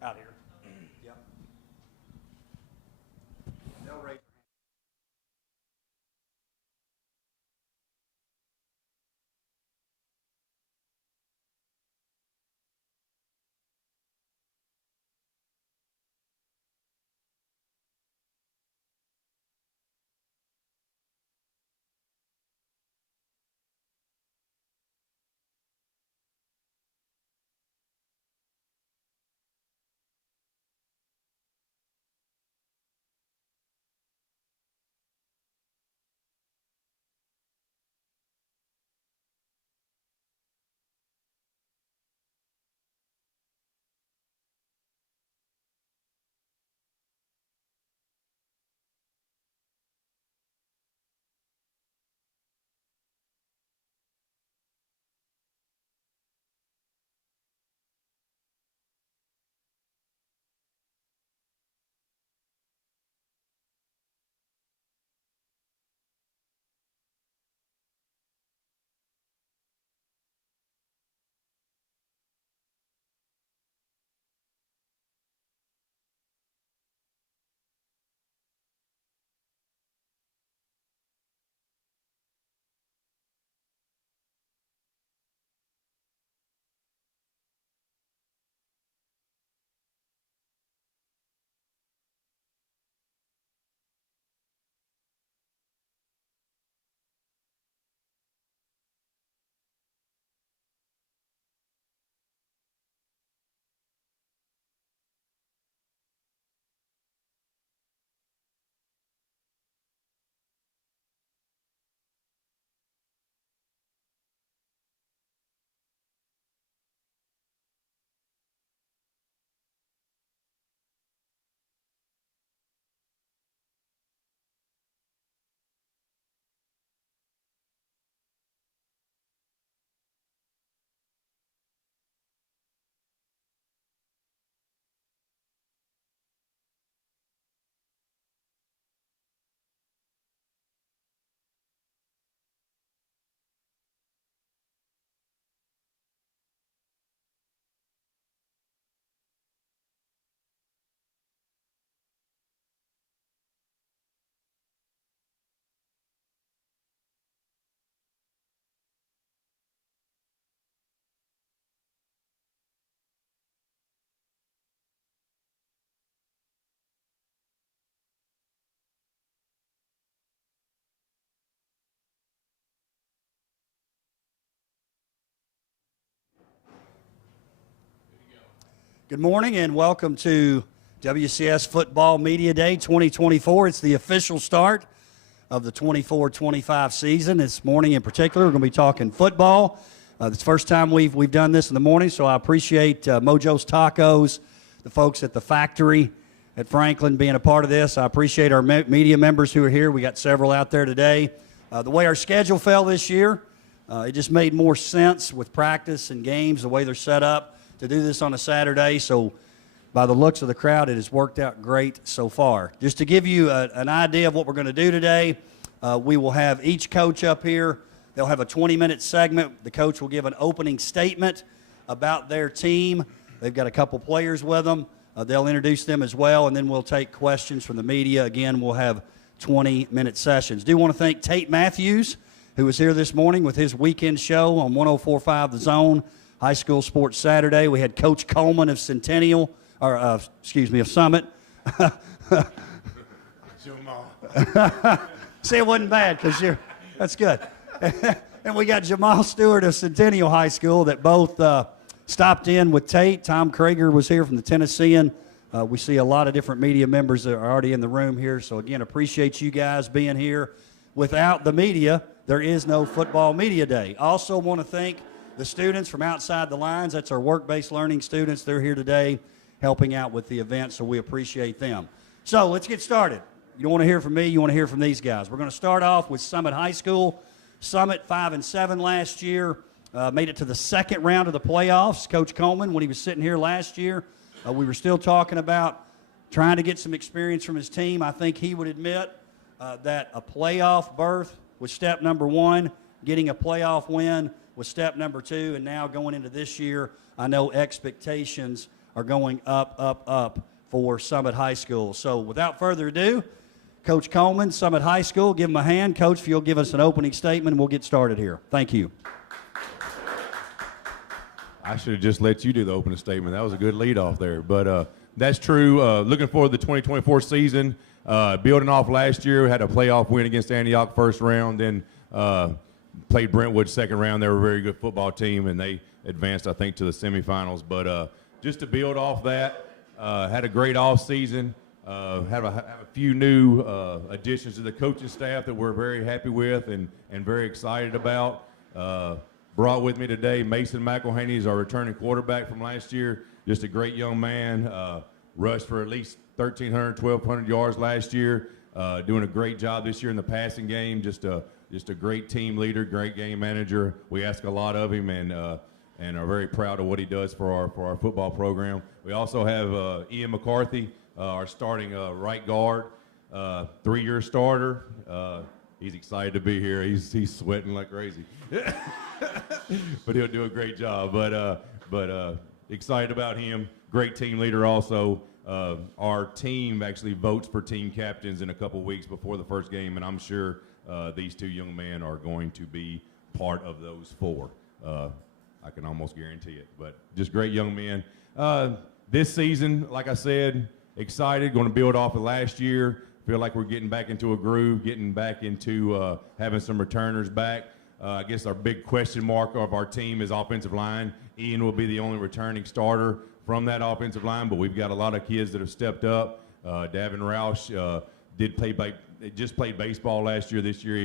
Out here. Yep. They'll raise. Good morning and welcome to WCS Football Media Day 2024. It's the official start of the 24-25 season. This morning in particular, we're going to be talking football. It's the first time we've done this in the morning, so I appreciate Mojo's Tacos, the folks at the factory at Franklin being a part of this. I appreciate our media members who are here. We got several out there today. The way our schedule fell this year, it just made more sense with practice and games, the way they're set up, to do this on a Saturday. So by the looks of the crowd, it has worked out great so far. Just to give you an idea of what we're going to do today, we will have each coach up here. They'll have a 20-minute segment. The coach will give an opening statement about their team. They've got a couple players with them. They'll introduce them as well, and then we'll take questions from the media. Again, we'll have 20-minute sessions. Do want to thank Tate Matthews, who was here this morning with his weekend show on 104.5 The Zone, High School Sports Saturday. We had Coach Coleman of Centennial, of Summit. See, it wasn't bad because that's good. And we got Jamal Stewart of Centennial High School that both stopped in with Tate. Tom Krager was here from the Tennessean. We see a lot of different media members that are already in the room here. So, again, appreciate you guys being here. Without the media, there is no Football Media Day. Also want to thank the students from outside the lines. That's our work-based learning students. They're here today helping out with the event, so we appreciate them. So let's get started. You don't want to hear from me, you want to hear from these guys. We're going to start off with Summit High School. Summit 5-7 last year, made it to the second round of the playoffs. Coach Coleman, when he was sitting here last year, we were still talking about trying to get some experience from his team. I think he would admit that a playoff berth was step number one, getting a playoff win was step number two, and now going into this year, I know expectations are going up, up, up for Summit High School. So without further ado, Coach Coleman, Summit High School, give him a hand. Coach, if you'll give us an opening statement, and we'll get started here. Thank you. I should have just let you do the opening statement. That was a good lead off there. But that's true. Looking forward to the 2024 season. Building off last year, we had a playoff win against Antioch first round, then played Brentwood second round. They were a very good football team, and they advanced, I think, to the semifinals. But just to build off that, had a great off season. Have a few new additions to the coaching staff that we're very happy with and very excited about. Brought with me today Mason McElhaney is our returning quarterback from last year. Just a great young man. Rushed for at least 1,300, 1,200 yards last year. Doing a great job this year in the passing game. Just a great team leader, great game manager. We ask a lot of him and are very proud of what he does for our football program. We also have Ian McCarthy, our starting right guard, 3-year starter. He's excited to be here. He's sweating like crazy, but he'll do a great job. But excited about him. Great team leader also. Our team actually votes for team captains in a couple weeks before the first game, and I'm sure these two young men are going to be part of those 4. I can almost guarantee it. But just great young men. This season, like I said, excited. Going to build off of last year. Feel like we're getting back into a groove, getting back into having some returners back. I guess our big question mark of our team is offensive line. Ian will be the only returning starter from that offensive line, but we've got a lot of kids that have stepped up. Davin Roush just played baseball last year. This year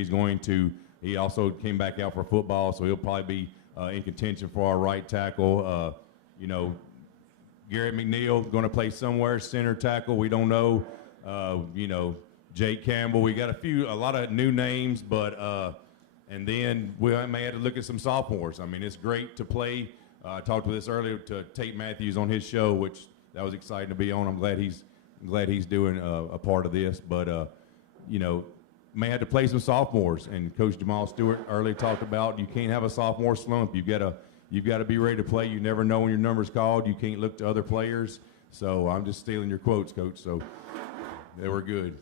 he also came back out for football, so he'll probably be in contention for our right tackle. Garrett McNeil going to play somewhere, center tackle. We don't know. Jake Campbell. We got a lot of new names, but and then we may have to look at some sophomores. I mean, it's great to play. I talked with this earlier to Tate Matthews on his show, which that was exciting to be on. I'm glad he's doing a part of this, but may have to play some sophomores. And Coach Jamal Stewart earlier talked about you can't have a sophomore slump. You've got to be ready to play. You never know when your number's called. You can't look to other players. So I'm just stealing your quotes, Coach. So they were good.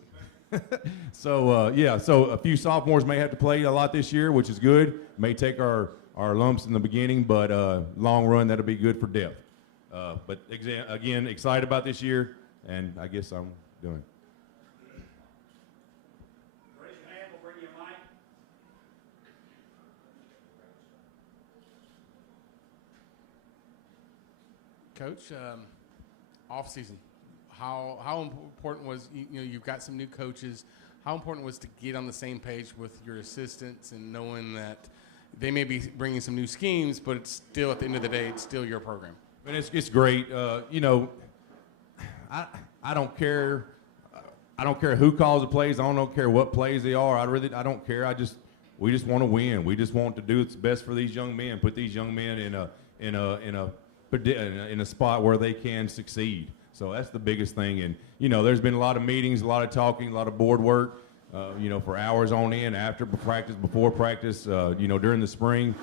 So a few sophomores may have to play a lot this year, which is good. May take our lumps in the beginning, but long run, that'll be good for depth. But again, excited about this year, and I guess I'm done. Raise your hand, we'll bring you a mic. Coach, off season, how important was, you've got some new coaches, how important was to get on the same page with your assistants and knowing that they may be bringing some new schemes, but it's still, at the end of the day, it's still your program? And it's great. I don't care. I don't care who calls the plays. I don't care what plays they are. I don't care. We just want to win. We just want to do what's best for these young men. Put these young men in a spot where they can succeed. So that's the biggest thing. And there's been a lot of meetings, a lot of talking, a lot of board work. For hours on end, after practice, before practice, during the spring.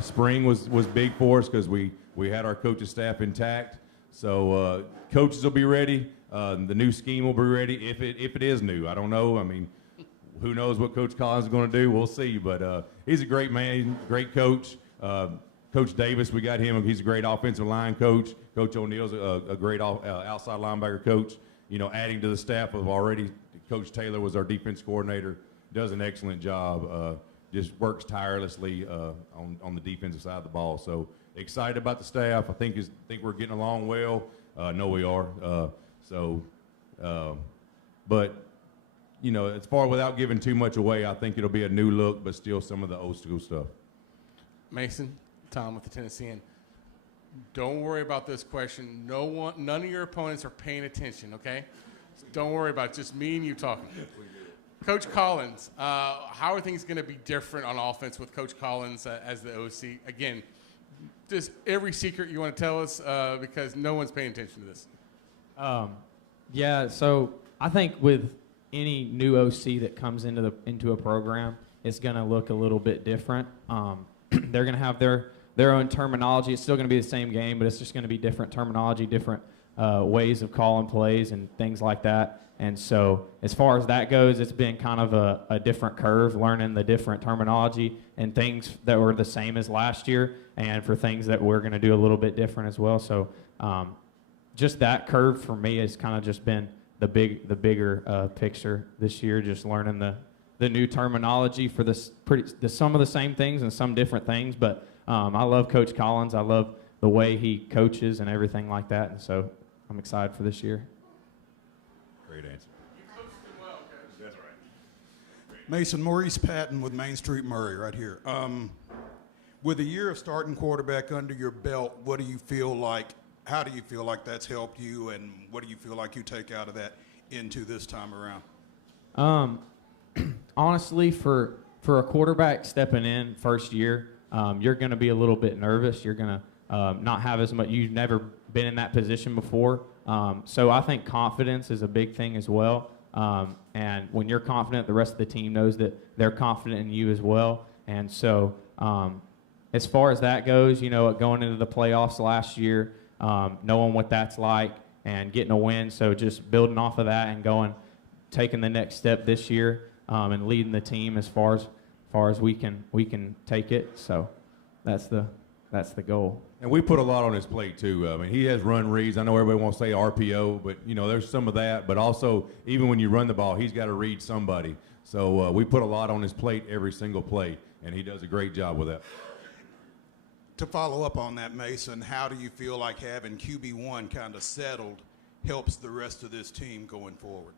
Spring was big for us because we had our coaching staff intact. So coaches will be ready. The new scheme will be ready if it is new. I don't know. I mean, who knows what Coach Collins is going to do? We'll see. But he's a great man, great coach. Coach Davis, we got him. He's a great offensive line coach. Coach O'Neill's a great outside linebacker coach. Adding to the staff of already. Coach Taylor was our defense coordinator, does an excellent job, just works tirelessly on the defensive side of the ball. So excited about the staff. I think we're getting along well. No, we are. But as far without giving too much away, I think it'll be a new look, but still some of the old school stuff. Mason, Tom with the Tennessean. Don't worry about this question. None of your opponents are paying attention, okay? Don't worry about it. Just me and you talking. Coach Collins, how are things going to be different on offense with Coach Collins as the OC? Again, just every secret you want to tell us because no one's paying attention to this. So I think with any new OC that comes into a program, it's going to look a little bit different. They're going to have their their own terminology. It's still going to be the same game, but it's just going to be different terminology, different ways of calling plays and things like that. And so as far as that goes, it's been kind of a different curve, learning the different terminology and things that were the same as last year, and for things that we're going to do a little bit different as well. So just that curve for me has kind of just been the bigger picture this year, just learning the new terminology for some of the same things and some different things. But I love Coach Collins. I love the way he coaches and everything like that. And so I'm excited for this year. Great answer. You coached him well, Coach. That's right. Mason, Maurice Patton with Main Street Murray right here. With a year of starting quarterback under your belt, what do you feel like? How do you feel like that's helped you, and what do you feel like you take out of that into this time around? Honestly, for a quarterback stepping in first year, you're going to be a little bit nervous. You're going to not have as much. You've never been in that position before. So I think confidence is a big thing as well. And when you're confident, the rest of the team knows that they're confident in you as well. And so as far as that goes, going into the playoffs last year, knowing what that's like and getting a win. So just building off of that and taking the next step this year and leading the team as far as we can take it. So that's the goal. And we put a lot on his plate, too. I mean, he has run reads. I know everybody wants to say RPO, but, there's some of that. But also, even when you run the ball, he's got to read somebody. So we put a lot on his plate every single play, and he does a great job with that. To follow up on that, Mason, how do you feel like having QB1 kind of settled helps the rest of this team going forward?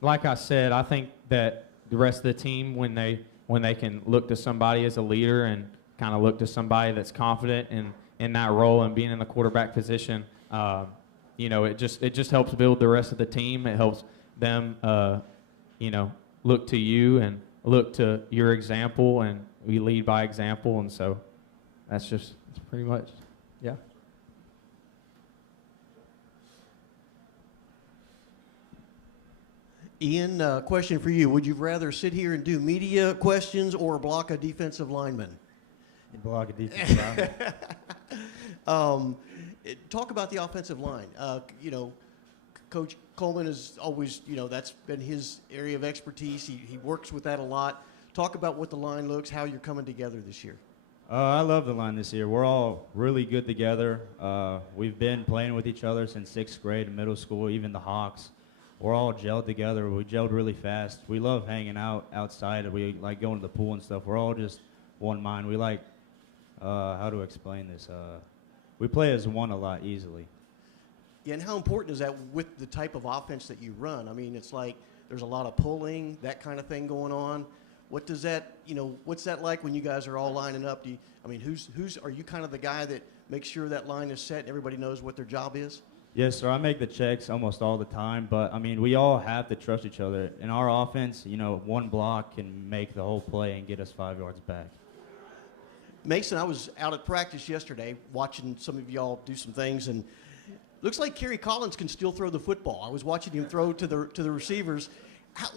Like I said, I think that the rest of the team, when they can look to somebody as a leader and kind of look to somebody that's confident in that role and being in the quarterback position, it just helps build the rest of the team. It helps them, look to you and look to your example, and we lead by example. And so that's pretty much, yeah. Ian, question for you. Would you rather sit here and do media questions or block a defensive lineman? Block a defensive lineman. Talk about the offensive line. Coach Coleman is always, that's been his area of expertise. He works with that a lot. Talk about what the line looks, how you're coming together this year. I love the line this year. We're all really good together. We've been playing with each other since 6th grade and middle school, even the Hawks. We're all gelled together. We gelled really fast. We love hanging out outside. We like going to the pool and stuff. We're all just one mind. We like, how to explain this? We play as one a lot easily. Yeah, and how important is that with the type of offense that you run? I mean, it's like there's a lot of pulling, that kind of thing going on. What does that, what's that like when you guys are all lining up? Are you kind of the guy that makes sure that line is set and everybody knows what their job is? Yes, sir. I make the checks almost all the time, but, we all have to trust each other. In our offense, one block can make the whole play and get us 5 yards back. Mason, I was out at practice yesterday watching some of y'all do some things, and looks like Kerry Collins can still throw the football. I was watching him throw to the receivers.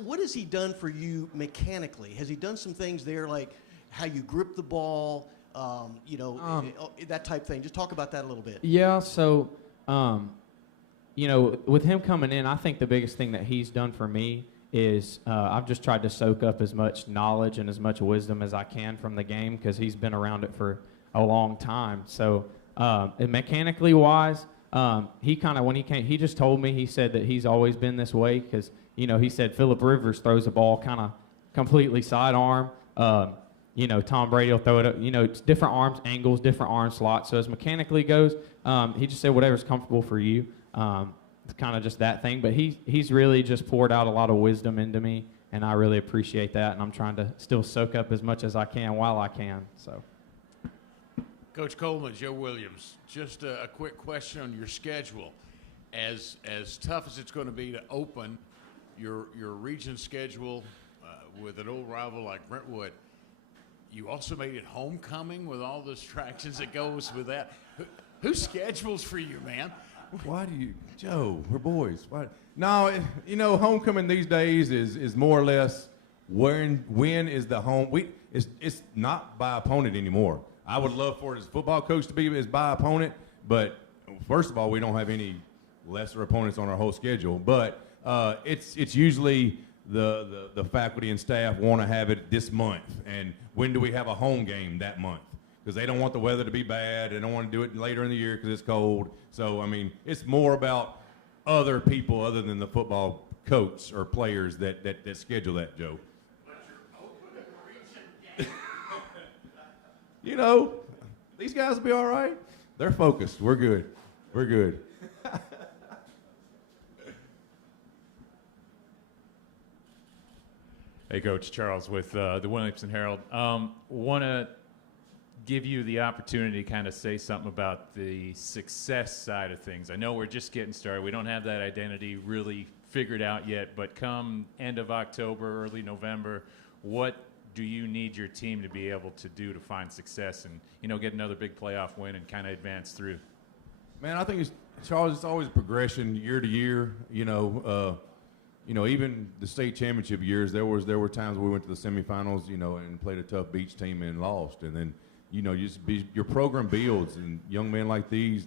What has he done for you mechanically? Has he done some things there, like how you grip the ball, that type thing? Just talk about that a little bit. Yeah, so, with him coming in, I think the biggest thing that he's done for me is I've just tried to soak up as much knowledge and as much wisdom as I can from the game, because he's been around it for a long time. So mechanically wise, he kind of, when he came, he just told me, he said that he's always been this way, because, he said Phillip Rivers throws the ball kind of completely sidearm. Tom Brady will throw it, it's different arms, angles, different arm slots. So as mechanically goes, he just said whatever's comfortable for you. It's kind of just that thing. But he's really just poured out a lot of wisdom into me, and I really appreciate that. And I'm trying to still soak up as much as I can while I can. So, Coach Coleman, Joe Williams, just a quick question on your schedule. As tough as it's going to be to open your region schedule with an old rival like Brentwood, you also made it homecoming with all the distractions that goes with that. Who schedules for you, man? Why do you, Joe? We're boys. Why? No, homecoming these days is more or less when is the home? It's not by opponent anymore. I would love for it as a football coach to be as by opponent, but first of all, we don't have any lesser opponents on our whole schedule. But it's usually the faculty and staff want to have it this month, and when do we have a home game that month? Because they don't want the weather to be bad. They don't want to do it later in the year because it's cold. So, I mean, it's more about other people other than the football coach or players that schedule that, Joe. You know, these guys will be all right. They're focused. We're good. We're good. Hey, Coach Charles with the Williamson Herald. Want to give you the opportunity to kind of say something about the success side of things. I know we're just getting started. We don't have that identity really figured out yet, but come end of October, early November, what do you need your team to be able to do to find success and, you know, get another big playoff win and kind of advance through? Man, I think Charles, it's always a progression year to year. You know, even the state championship years, there were times we went to the semifinals, you know, and played a tough beach team and lost. And then, you know, your program builds, and young men like these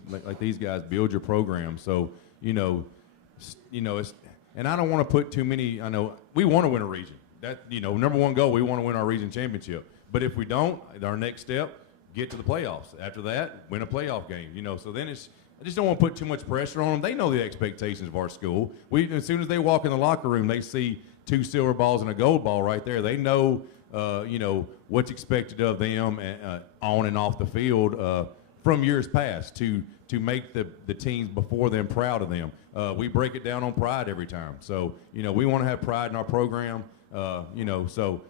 guys build your program. So, you know, it's, and I don't want to put too many. I know we want to win a region. That, you know, number one goal, we want to win our region championship. But if we don't, our next step, get to the playoffs. After that, win a playoff game. You know, so then I just don't want to put too much pressure on them. They know the expectations of our school. As soon as they walk in the locker room, they see 2 silver balls and a gold ball right there. They know, you know, what's expected of them on and off the field from years past to make the teams before them proud of them. We break it down on pride every time. So, you know, we want to have pride in our program. You know, so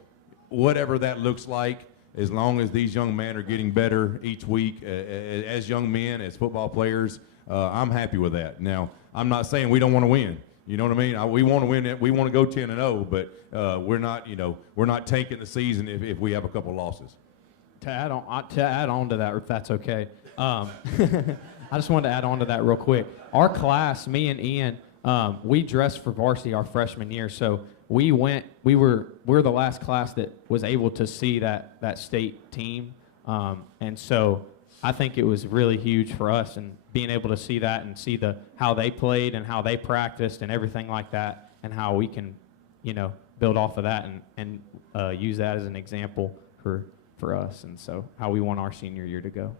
whatever that looks like, as long as these young men are getting better each week as young men, as football players, I'm happy with that. Now, I'm not saying we don't want to win. You know what I mean? We want to win. We want to go 10-0, but we're not. You know, we're not tanking the season if we have a couple losses. To add on to that, if that's okay, I just wanted to add on to that real quick. Our class, me and Ian, we dressed for varsity our freshman year, so we're the last class that was able to see that state team, and so I think it was really huge for us, and being able to see that and see how they played and how they practiced and everything like that, and how we can, you know, build off of that and use that as an example for us, and so how we want our senior year to go.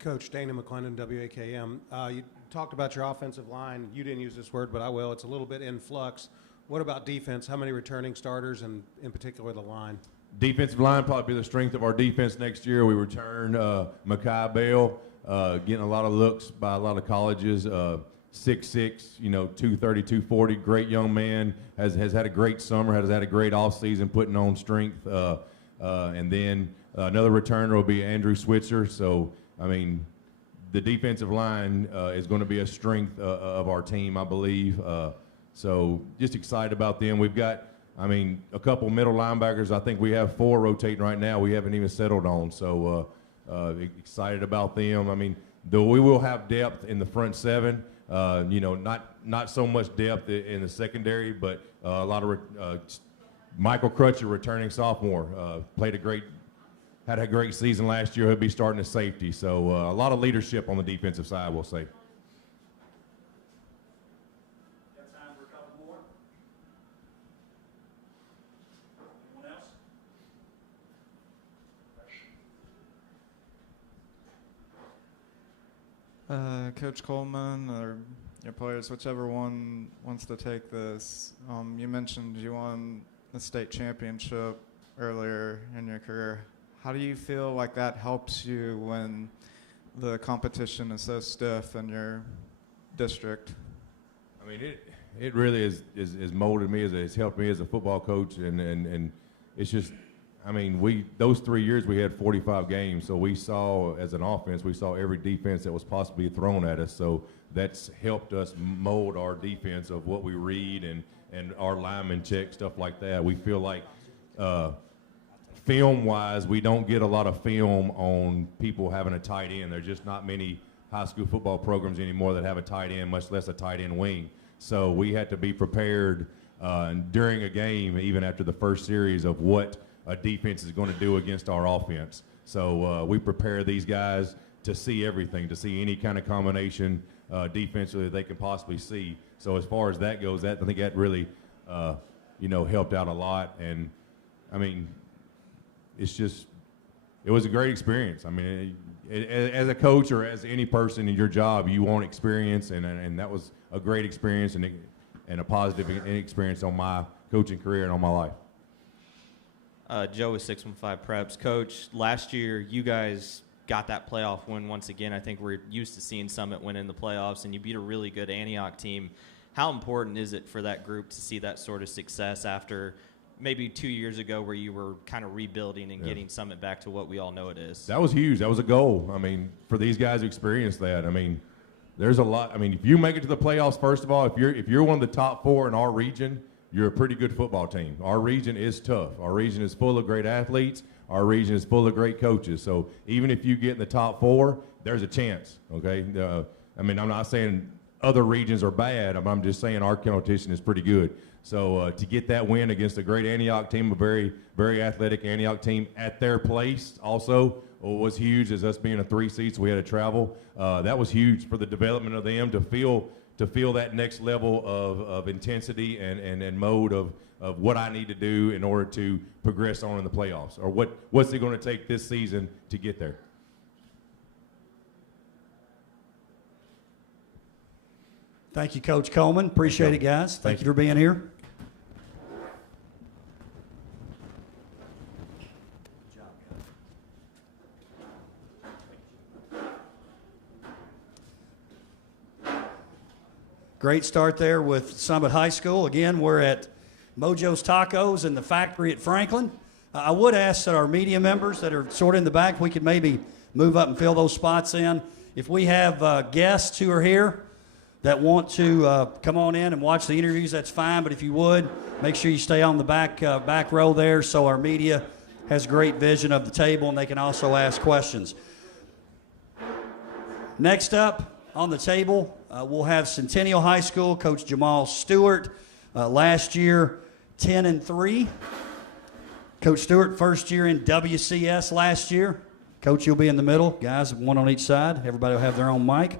Coach Dana McClendon, WAKM. You talked about your offensive line. You didn't use this word, but I will. It's a little bit in flux. What about defense? How many returning starters, and in particular the line? Defensive line probably be the strength of our defense next year. We return Makai Bell, getting a lot of looks by a lot of colleges. 6'6", you know, 230, 240, great young man. Has had a great summer. Has had a great offseason putting on strength. And then another returner will be Andrew Switzer. So, I mean, the defensive line is going to be a strength of our team, I believe. So just excited about them. We've got, I mean, a couple middle linebackers. I think we have 4 rotating right now. We haven't even settled on. So excited about them. I mean, though we will have depth in the front 7. You know, not so much depth in the secondary, but a lot of Michael Crutcher, returning sophomore, had a great season last year. He'll be starting at safety. So a lot of leadership on the defensive side, we'll say. Got time for a couple more? Anyone else? Coach Coleman or your players, whichever one wants to take this. You mentioned you won the state championship earlier in your career. How do you feel like that helps you when the competition is so stiff in your district? I mean, it really is molded me, it's helped me as a football coach, and it's just, I mean, those 3 years we had 45 games, so we saw, as an offense, we saw every defense that was possibly thrown at us, so that's helped us mold our defense of what we read and our lineman check, stuff like that. We feel like film-wise, we don't get a lot of film on people having a tight end. There's just not many high school football programs anymore that have a tight end, much less a tight end wing. So we had to be prepared and during a game, even after the first series, of what a defense is going to do against our offense. So we prepare these guys to see everything, to see any kind of combination defensively that they can possibly see. So as far as that goes, I think that really, helped out a lot. And I mean, it was a great experience. I mean, as a coach or as any person in your job, you want experience, and that was a great experience and a positive experience on my coaching career and on my life. Joe with 615 Preps. Coach, last year you guys got that playoff win once again. I think we're used to seeing Summit win in the playoffs, and you beat a really good Antioch team. How important is it for that group to see that sort of success after maybe 2 years ago where you were kind of rebuilding and getting Summit back to what we all know it is? That was huge. That was a goal. I mean, for these guys who experienced that, I mean, there's a lot. I mean, if you make it to the playoffs, first of all, if you're one of the top 4 in our region, you're a pretty good football team. Our region is tough. Our region is full of great athletes. Our region is full of great coaches. So even if you get in the top 4, there's a chance, okay? I mean, I'm not saying other regions are bad. I'm just saying our competition is pretty good. So to get that win against a great Antioch team, a very, very athletic Antioch team at their place also was huge. As us being a 3 seed, so we had to travel. That was huge for the development of them to feel that next level of intensity and mode of what I need to do in order to progress on in the playoffs, or what's it going to take this season to get there. Thank you, Coach Coleman. Appreciate it, guys. Thank you for being here. Great start there with Summit High School. Again, we're at Mojo's Tacos in the factory at Franklin. I would ask that our media members that are sort of in the back, we could maybe move up and fill those spots in. If we have guests who are here that want to come on in and watch the interviews, that's fine. But if you would, make sure you stay on the back row there so our media has great vision of the table and they can also ask questions. Next up on the table, we'll have Centennial High School, Coach Jamal Stewart. Last year, 10-3. Coach Stewart, first year in WCS last year. Coach, you'll be in the middle. Guys, one on each side. Everybody will have their own mic.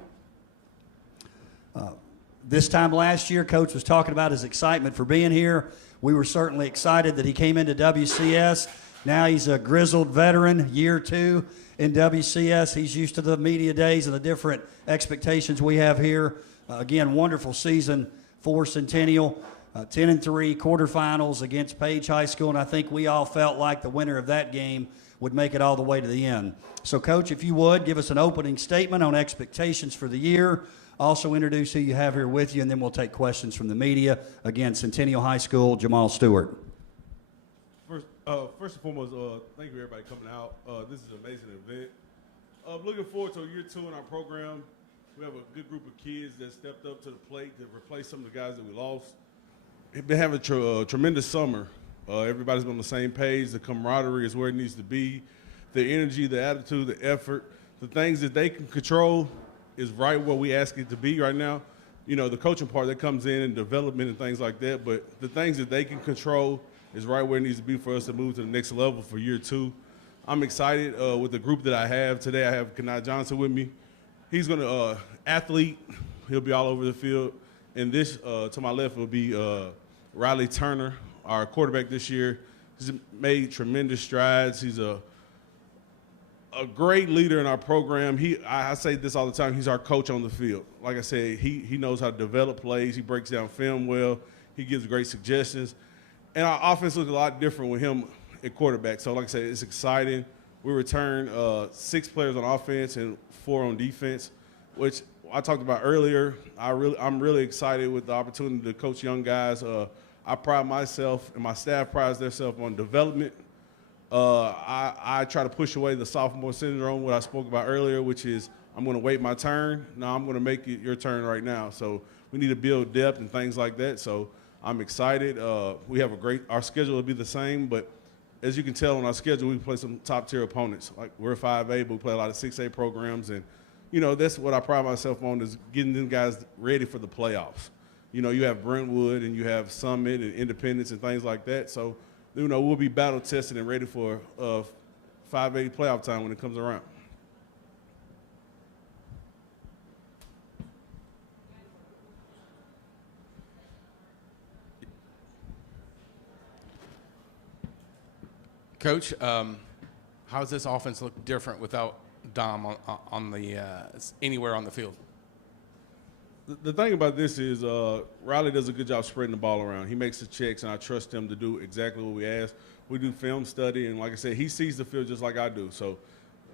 This time last year, Coach was talking about his excitement for being here. We were certainly excited that he came into WCS. Now he's a grizzled veteran, year 2 in WCS. He's used to the media days and the different expectations we have here. Again, wonderful season for Centennial. 10-3 quarterfinals against Page High School, and I think we all felt like the winner of that game would make it all the way to the end. So, Coach, if you would, give us an opening statement on expectations for the year. Also introduce who you have here with you, and then we'll take questions from the media. Again, Centennial High School, Jamal Stewart. First and foremost, thank you everybody coming out. This is an amazing event. Looking forward to year 2 in our program. We have a good group of kids that stepped up to the plate to replace some of the guys that we lost. We've been having a tremendous summer. Everybody's been on the same page. The camaraderie is where it needs to be. The energy, the attitude, the effort, the things that they can control is right where we ask it to be right now. You know, the coaching part that comes in and development and things like that, but the things that they can control is right where it needs to be for us to move to the next level for year 2. I'm excited with the group that I have. Today I have Kenai Johnson with me. He's going to athlete. He'll be all over the field. And this, to my left, will be Riley Turner, our quarterback this year. He's made tremendous strides. He's a great leader in our program. I say this all the time, he's our coach on the field. Like I said, he knows how to develop plays. He breaks down film well. He gives great suggestions. And our offense looks a lot different with him at quarterback. So like I said, it's exciting. We returned 6 players on offense and 4 on defense, which I talked about earlier. I'm really excited with the opportunity to coach young guys. I pride myself and my staff prides themselves on development. I try to push away the sophomore syndrome, what I spoke about earlier, which is I'm going to wait my turn. No, I'm going to make it your turn right now. So we need to build depth and things like that. So I'm excited. We have our schedule will be the same, but as you can tell on our schedule, we play some top-tier opponents. Like we're 5A, but we play a lot of 6A programs, and you know that's what I pride myself on is getting them guys ready for the playoffs. You know, you have Brentwood and you have Summit and Independence and things like that. So, you know, we'll be battle tested and ready for 5A playoff time when it comes around. Coach, how does this offense look different without Dom on the anywhere on the field? The thing about this is Riley does a good job spreading the ball around. He makes the checks, and I trust him to do exactly what we ask. We do film study, and like I said, he sees the field just like I do. So,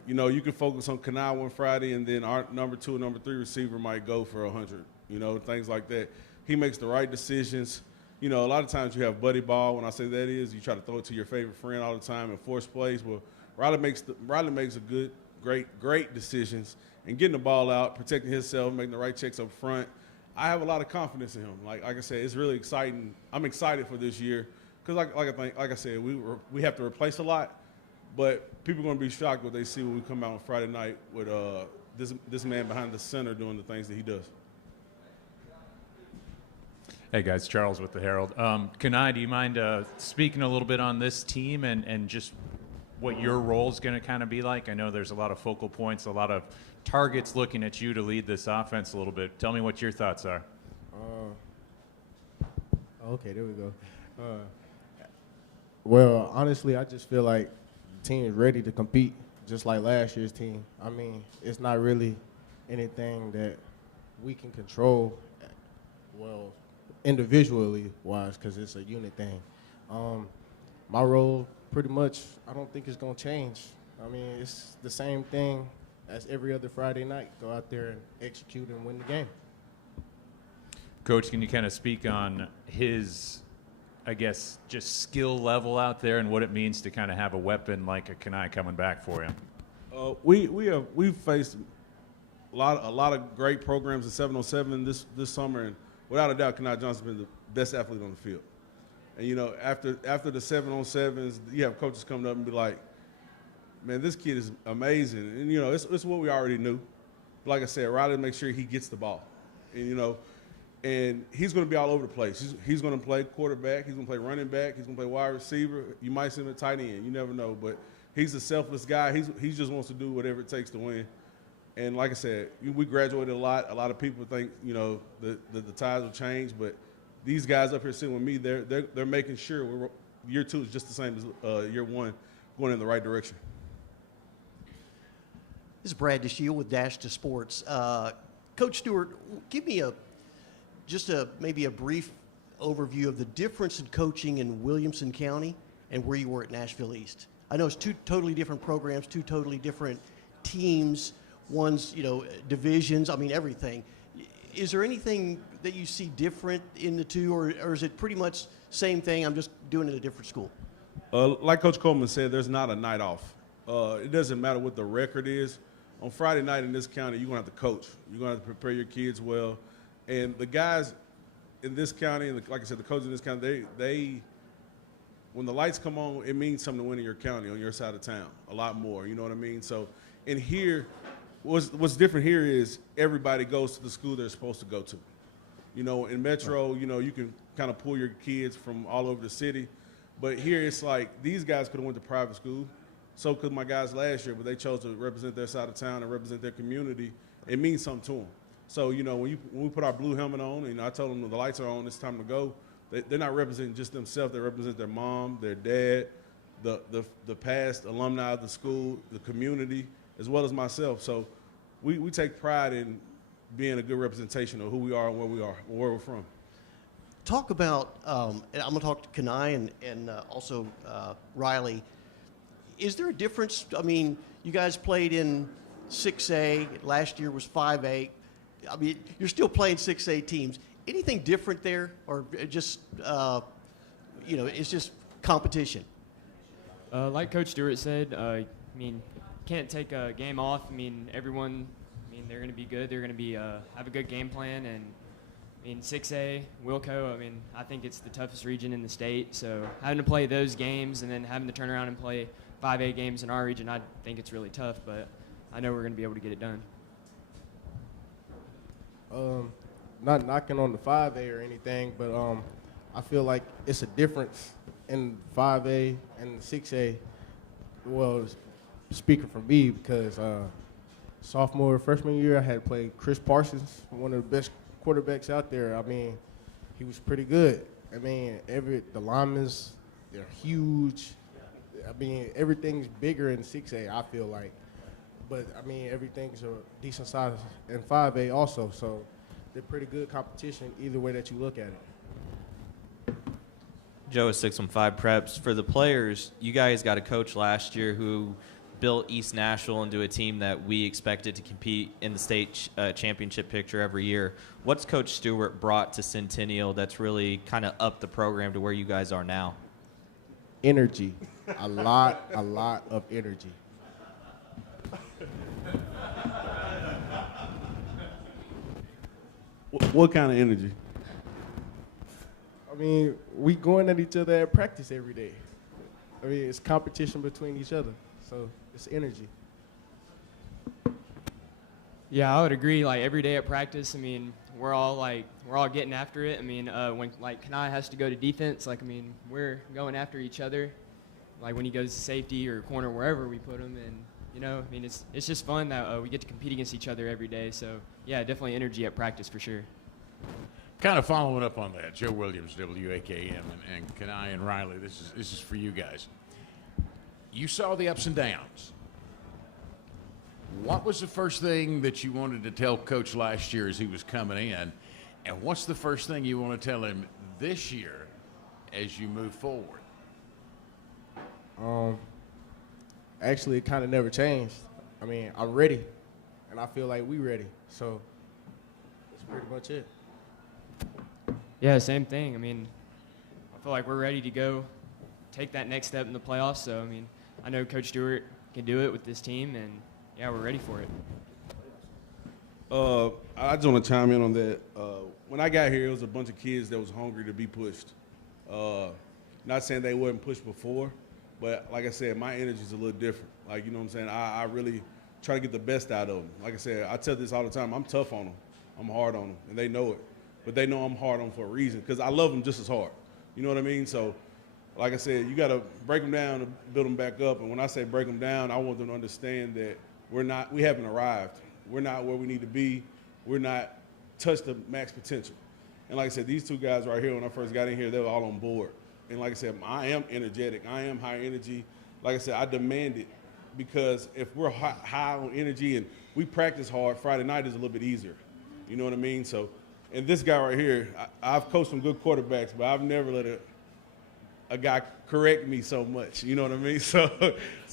you know, you can focus on Kanai one Friday, and then our number 2 and number 3 receiver might go for 100, you know, things like that. He makes the right decisions. You know, a lot of times you have buddy ball. When I say that is, you try to throw it to your favorite friend all the time and force plays. Well, Riley makes a good, great decisions and getting the ball out, protecting himself, making the right checks up front. I have a lot of confidence in him. Like I said, it's really exciting. I'm excited for this year because, like I said, we have to replace a lot, but people are going to be shocked what they see when we come out on Friday night with this man behind the center doing the things that he does. Hey guys, Charles with the Herald. Kanai, do you mind speaking a little bit on this team and just what your role is going to kind of be like? I know there's a lot of focal points, a lot of targets looking at you to lead this offense a little bit. Tell me what your thoughts are. Okay, there we go. Well, honestly, I just feel like the team is ready to compete, just like last year's team. I mean, it's not really anything that we can control, well, individually wise, because it's a unit thing. My role, pretty much, I don't think it's going to change. I mean, it's the same thing as every other Friday night. Go out there and execute and win the game. Coach, can you kind of speak on his, I guess, just skill level out there and what it means to kind of have a weapon like a Kanai coming back for you? We've faced a lot of great programs in 7-on-7 this summer, and without a doubt, Kanai Johnson's been the best athlete on the field. And you know, after the 7-on-7s, you have coaches coming up and be like, "Man, this kid is amazing." And you know, it's what we already knew. But like I said, Riley makes sure he gets the ball, and you know, and he's going to be all over the place. He's going to play quarterback. He's going to play running back. He's going to play wide receiver. You might see him at tight end. You never know. But he's a selfless guy. He just wants to do whatever it takes to win. And like I said, we graduated a lot. A lot of people think, you know, the tides will change, but these guys up here sitting with me, they're making sure year 2 is just the same as year 1, going in the right direction. This is Brad DeShiel with Dash to Sports. Coach Stewart, give me maybe a brief overview of the difference in coaching in Williamson County and where you were at Nashville East. I know it's 2 totally different programs, 2 totally different teams. One's, you know, divisions, I mean, everything. Is there anything that you see different in the 2, or is it pretty much same thing, I'm just doing it at a different school? Like Coach Coleman said, there's not a night off. It doesn't matter what the record is. On Friday night in this county, you're going to have to coach. You're going to have to prepare your kids well. And the guys in this county, and like I said, the coaches in this county, they when the lights come on, it means something to win in your county, on your side of town, a lot more. You know what I mean? So in here, what's different here is everybody goes to the school they're supposed to go to. You know, in Metro, you know, you can kind of pull your kids from all over the city. But here it's like these guys could have went to private school. So could my guys last year, but they chose to represent their side of town and represent their community. It means something to them. So, you know, when we put our blue helmet on, and I told them when the lights are on, it's time to go, they're not representing just themselves. They represent their mom, their dad, the past alumni of the school, the community, as well as myself. So we take pride in being a good representation of who we are and where we're from. Talk about, and I'm going to talk to Kanai and also Riley. Is there a difference? I mean, you guys played in 6A. Last year was 5A. I mean, you're still playing 6A teams. Anything different there, or just, you know, it's just competition? Like Coach Stewart said, I mean, can't take a game off. I mean, everyone, I mean, they're going to be good. They're going to be have a good game plan. And, I mean, 6A, Wilco, I mean, I think it's the toughest region in the state. So having to play those games and then having to turn around and play 5A games in our region, I think it's really tough. But I know we're going to be able to get it done. not knocking on the 5A or anything, but I feel like it's a difference in 5A and 6A. Well, speaking for me, because sophomore, freshman year, I had played Chris Parsons, one of the best quarterbacks out there. I mean, he was pretty good. I mean, the linemen, they're huge. I mean, everything's bigger in 6A, I feel like. But, I mean, everything's a decent size in 5A also. So they're pretty good competition either way that you look at it. Joe is 615 Preps. For the players, you guys got a coach last year who built East Nashville into a team that we expected to compete in the state championship picture every year. What's Coach Stewart brought to Centennial that's really kind of upped the program to where you guys are now? Energy. A lot of energy. What kind of energy? I mean, we going at each other at practice every day. I mean, it's competition between each other, so it's energy. Yeah, I would agree. Like every day at practice, I mean, we're all getting after it. I mean, when like Kanai has to go to defense, like I mean, we're going after each other. Like when he goes to safety or corner, wherever we put him, and you know, I mean, it's just fun that we get to compete against each other every day. So yeah, definitely energy at practice for sure. Kind of following up on that, Joe Williams, WAKM, and Kanai and Riley. This is for you guys. You saw the ups and downs. What was the first thing that you wanted to tell Coach last year as he was coming in, and what's the first thing you want to tell him this year as you move forward? Actually, it kind of never changed. I mean, I'm ready, and I feel like we ready. So that's pretty much it. Yeah, same thing. I mean, I feel like we're ready to go take that next step in the playoffs. So, I mean, I know Coach Stewart can do it with this team, and, yeah, we're ready for it. I just want to chime in on that. When I got here, it was a bunch of kids that was hungry to be pushed. Not saying they wasn't pushed before, but like I said, my energy is a little different. Like, you know what I'm saying? I really try to get the best out of them. Like I said, I tell this all the time. I'm tough on them. I'm hard on them, and they know it. But they know I'm hard on them for a reason because I love them just as hard. You know what I mean? So, like I said, you got to break them down to build them back up. And when I say break them down, I want them to understand that we haven't arrived. We're not where we need to be. We're not touched the max potential. And like I said, these two guys right here, when I first got in here, they were all on board. And like I said, I am energetic. I am high energy. Like I said, I demand it because if we're high on energy and we practice hard, Friday night is a little bit easier. You know what I mean? So, and this guy right here, I've coached some good quarterbacks, but I've never let a guy correct me so much. You know what I mean? So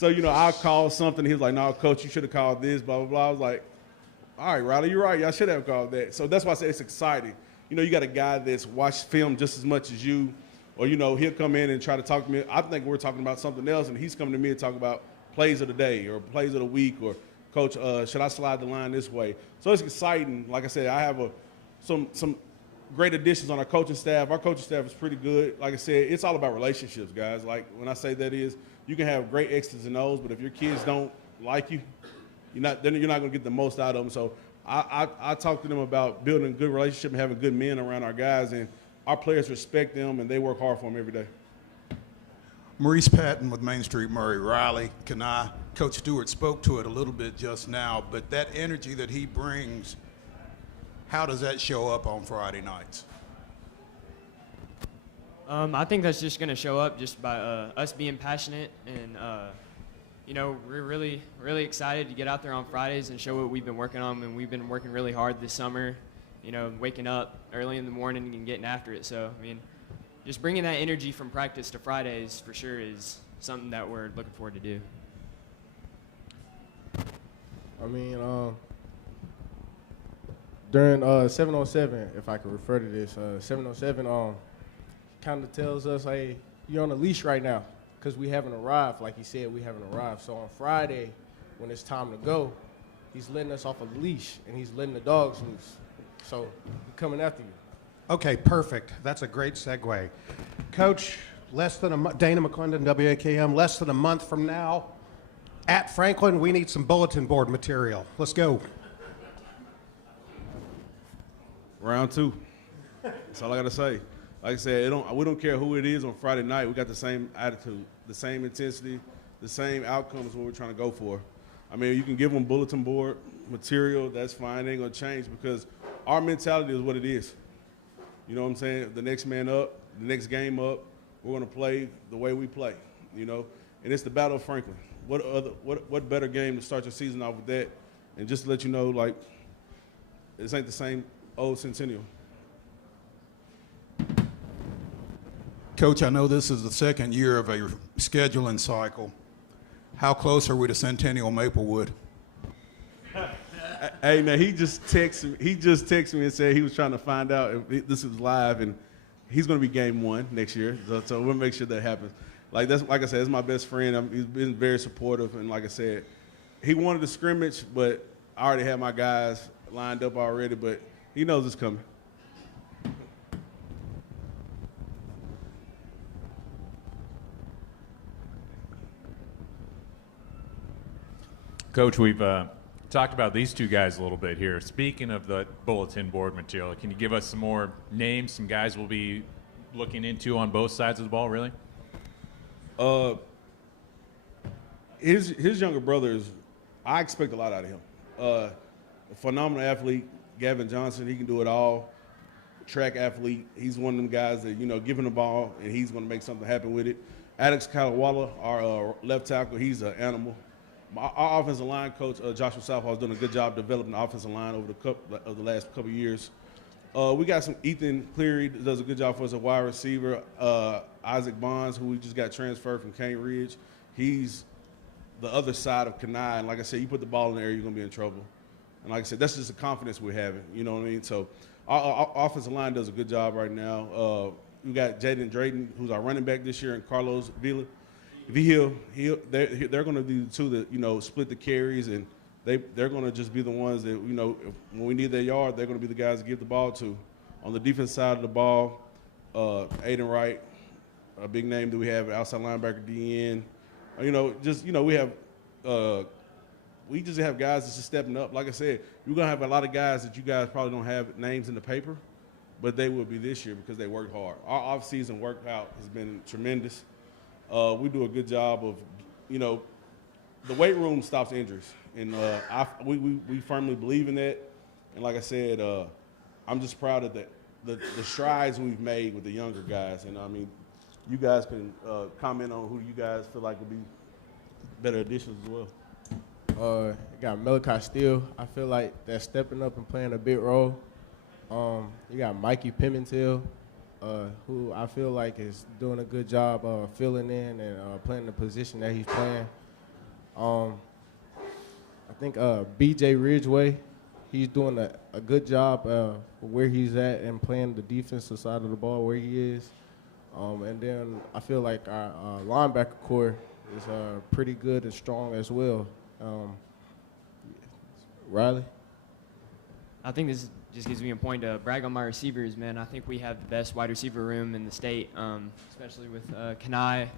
you know, I'll call something. He was like, no, Coach, you should have called this, blah, blah, blah. I was like, all right, Riley, you're right. Y'all should have called that. So that's why I say it's exciting. You know, you got a guy that's watched film just as much as you, or, you know, he'll come in and try to talk to me. I think we're talking about something else, and he's coming to me and talking about plays of the day or plays of the week or, Coach, should I slide the line this way? So it's exciting. Like I said, I have some great additions on our coaching staff. Our coaching staff is pretty good. Like I said, it's all about relationships, guys. Like when I say that is, you can have great X's and O's, but if your kids don't like you, you're not going to get the most out of them. So I talk to them about building a good relationship and having good men around our guys, and our players respect them, and they work hard for them every day. Maurice Patton with Main Street Murray. Riley, Kanai, Coach Stewart spoke to it a little bit just now, but that energy that he brings, how does that show up on Friday nights? I think that's just going to show up just by us being passionate and, you know, we're really, really excited to get out there on Fridays and show what we've been working on. And we've been working really hard this summer, you know, waking up early in the morning and getting after it. So, I mean, just bringing that energy from practice to Fridays for sure is something that we're looking forward to do. I mean, during 707, if I can refer to this, 707 kind of tells us, hey, you're on a leash right now because we haven't arrived. Like he said, we haven't arrived. So on Friday, when it's time to go, he's letting us off a leash and he's letting the dogs loose. So we're coming after you. Okay, perfect. That's a great segue. Coach, Dana McClendon, WAKM, less than a month from now, at Franklin, we need some bulletin board material. Let's go. Round 2. That's all I got to say. Like I said, we don't care who it is on Friday night. We got the same attitude, the same intensity, the same outcomes what we're trying to go for. I mean, you can give them bulletin board material. That's fine. It ain't going to change because our mentality is what it is. You know what I'm saying? The next man up, the next game up, we're going to play the way we play, you know? And it's the Battle of Franklin. What better game to start your season off with that? And just to let you know, like, this ain't the same old Centennial. Coach, I know this is the second year of a scheduling cycle. How close are we to Centennial Maplewood? Hey, man, he just texted me and said he was trying to find out if this was live, and he's going to be game 1 next year. So we'll make sure that happens. Like I said, that's my best friend. He's been very supportive, and like I said, he wanted to scrimmage, but I already had my guys lined up already, but he knows it's coming. Coach, we've talked about these two guys a little bit here. Speaking of the bulletin board material, can you give us some more names, some guys we'll be looking into on both sides of the ball, really? His younger brother I expect a lot out of him. A phenomenal athlete, Gavin Johnson, he can do it all. Track athlete, he's one of them guys that, you know, give him the ball and he's going to make something happen with it. Alex Kalawala, our left tackle, he's an animal. Our offensive line coach, Joshua Southall, has done a good job developing the offensive line over the last couple of years. We got some Ethan Cleary that does a good job for us, a wide receiver. Isaac Bonds, who we just got transferred from Cane Ridge. He's the other side of Kanai. And like I said, you put the ball in the air, you're going to be in trouble. And like I said, that's just the confidence we're having. You know what I mean? So our offensive line does a good job right now. We got Jaden Drayton, who's our running back this year, and Carlos Villa. If they're going to be the two that, you know, split the carries, and they're going to just be the ones that, you know, when we need their yard, they're going to be the guys to give the ball to. On the defense side of the ball, Aiden Wright, a big name that we have, outside linebacker, DN. You know, just, you know, we just have guys that's just stepping up. Like I said, you're going to have a lot of guys that you guys probably don't have names in the paper, but they will be this year because they worked hard. Our off-season workout has been tremendous. We do a good job of, you know, the weight room stops injuries, and we firmly believe in that. And like I said, I'm just proud of the strides we've made with the younger guys. And I mean, you guys can comment on who you guys feel like would be better additions as well. You got Malachi Steele. I feel like that's stepping up and playing a big role. You got Mikey Pimentel, who I feel like is doing a good job filling in and playing the position that he's playing. I think B.J. Ridgeway, he's doing a good job where he's at and playing the defensive side of the ball where he is. And then I feel like our linebacker core is pretty good and strong as well. Riley? I think this just gives me a point to brag on my receivers, man. I think we have the best wide receiver room in the state, especially with Kanai,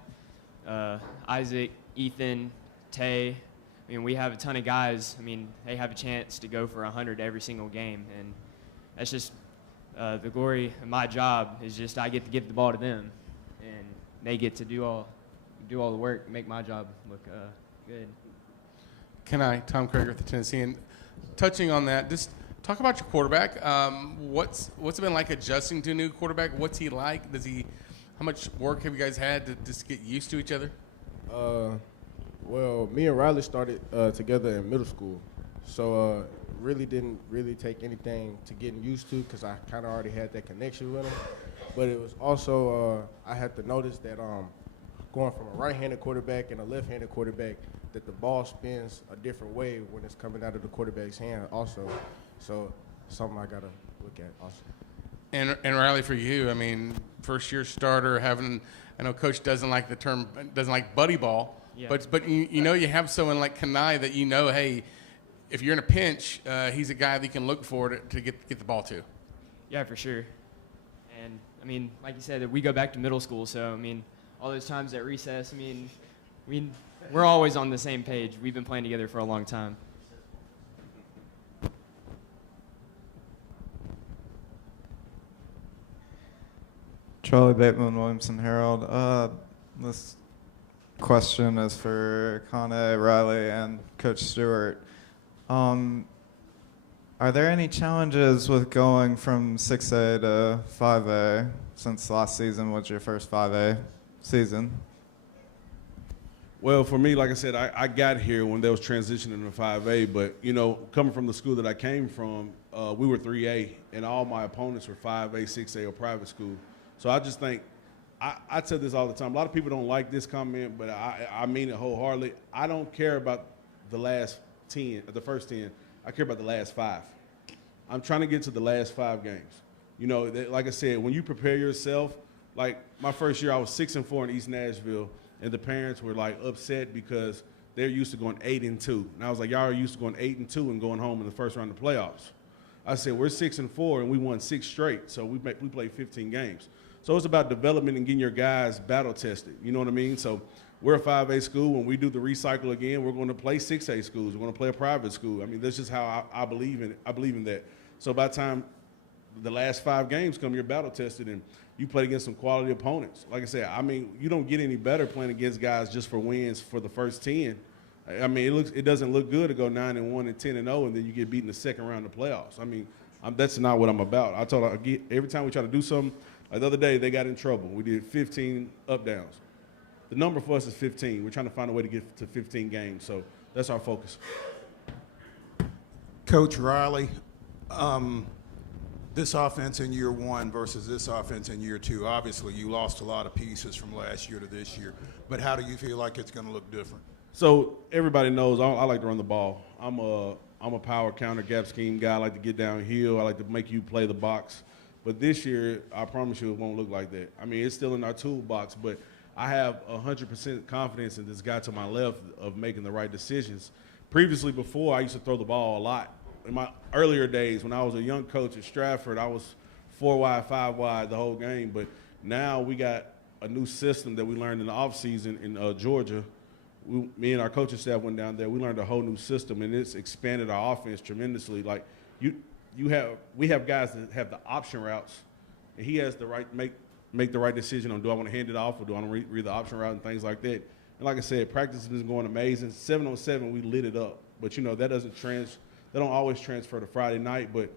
Isaac, Ethan, Tay. I mean, we have a ton of guys. I mean, they have a chance to go for 100 every single game, and that's just the glory of my job is just I get to give the ball to them, and they get to do all the work, make my job look good. Tom Krager with the Tennessean. Touching on that, just talk about your quarterback. What's it been like adjusting to a new quarterback? What's he like? How much work have you guys had to just get used to each other? Well, me and Riley started together in middle school, so really didn't take anything to getting used to because I kind of already had that connection with him. But it was also I had to notice that going from a right-handed quarterback and a left-handed quarterback, that the ball spins a different way when it's coming out of the quarterback's hand also. So something I got to look at also. And Riley, for you, I mean, first-year starter, I know Coach doesn't like the term, doesn't like buddy ball, yeah. but you know you have someone like Kanai that you know, hey, if you're in a pinch, he's a guy that you can look for to get the ball to. Yeah, for sure. And, I mean, like you said, we go back to middle school, so, I mean, all those times at recess, I mean, we're always on the same page. We've been playing together for a long time. Charlie Bateman, Williamson Herald. This question is for Connie, Riley, and Coach Stewart. Are there any challenges with going from 6A to 5A since last season was your first 5A season? Well, for me, like I said, I got here when they was transitioning to 5A, but, you know, coming from the school that I came from, we were 3A, and all my opponents were 5A, 6A, or private school. So I just think, I tell this all the time, a lot of people don't like this comment, but I mean it wholeheartedly. I don't care about the last 10, the first 10. I care about the last 5. I'm trying to get to the last 5 games. You know, like I said, when you prepare yourself, like my first year, I was 6-4 in East Nashville, and the parents were like upset because they're used to going 8-2. And I was like, y'all are used to going 8-2 and going home in the first round of the playoffs. I said, we're 6-4 and we won 6 straight, so we played 15 games. So it's about development and getting your guys battle tested. You know what I mean? So we're a 5A school. When we do the recycle again, we're going to play 6A schools. We're going to play a private school. I mean, that's just how I believe in it. I believe in that. So by the time the last 5 games come, you're battle tested and you play against some quality opponents. Like I said, I mean, you don't get any better playing against guys just for wins for the first 10. I mean, it doesn't look good to go 9-1 and 10-0, and then you get beat in the second round of the playoffs. I mean, that's not what I'm about. I told her every time we try to do something, like the other day they got in trouble. We did 15 up downs. The number for us is 15. We're trying to find a way to get to 15 games, so that's our focus. Coach Riley, this offense in year 1 versus this offense in year 2, obviously you lost a lot of pieces from last year to this year, but how do you feel like it's going to look different? So everybody knows I like to run the ball. I'm a power counter gap scheme guy. I like to get downhill. I like to make you play the box. But this year, I promise you, it won't look like that. I mean, it's still in our toolbox, but I have 100% confidence in this guy to my left of making the right decisions. Previously, before, I used to throw the ball a lot. In my earlier days, when I was a young coach at Stratford, I was 4 wide, 5 wide the whole game. But now we got a new system that we learned in the offseason in Georgia. Me and our coaching staff went down there. We learned a whole new system, and it's expanded our offense tremendously. Like we have guys that have the option routes, and he has the right make the right decision on do I want to hand it off or do I want to read the option route and things like that. And like I said, practice has been going amazing. 7-on-7, we lit it up, but you know that don't always transfer to Friday night. But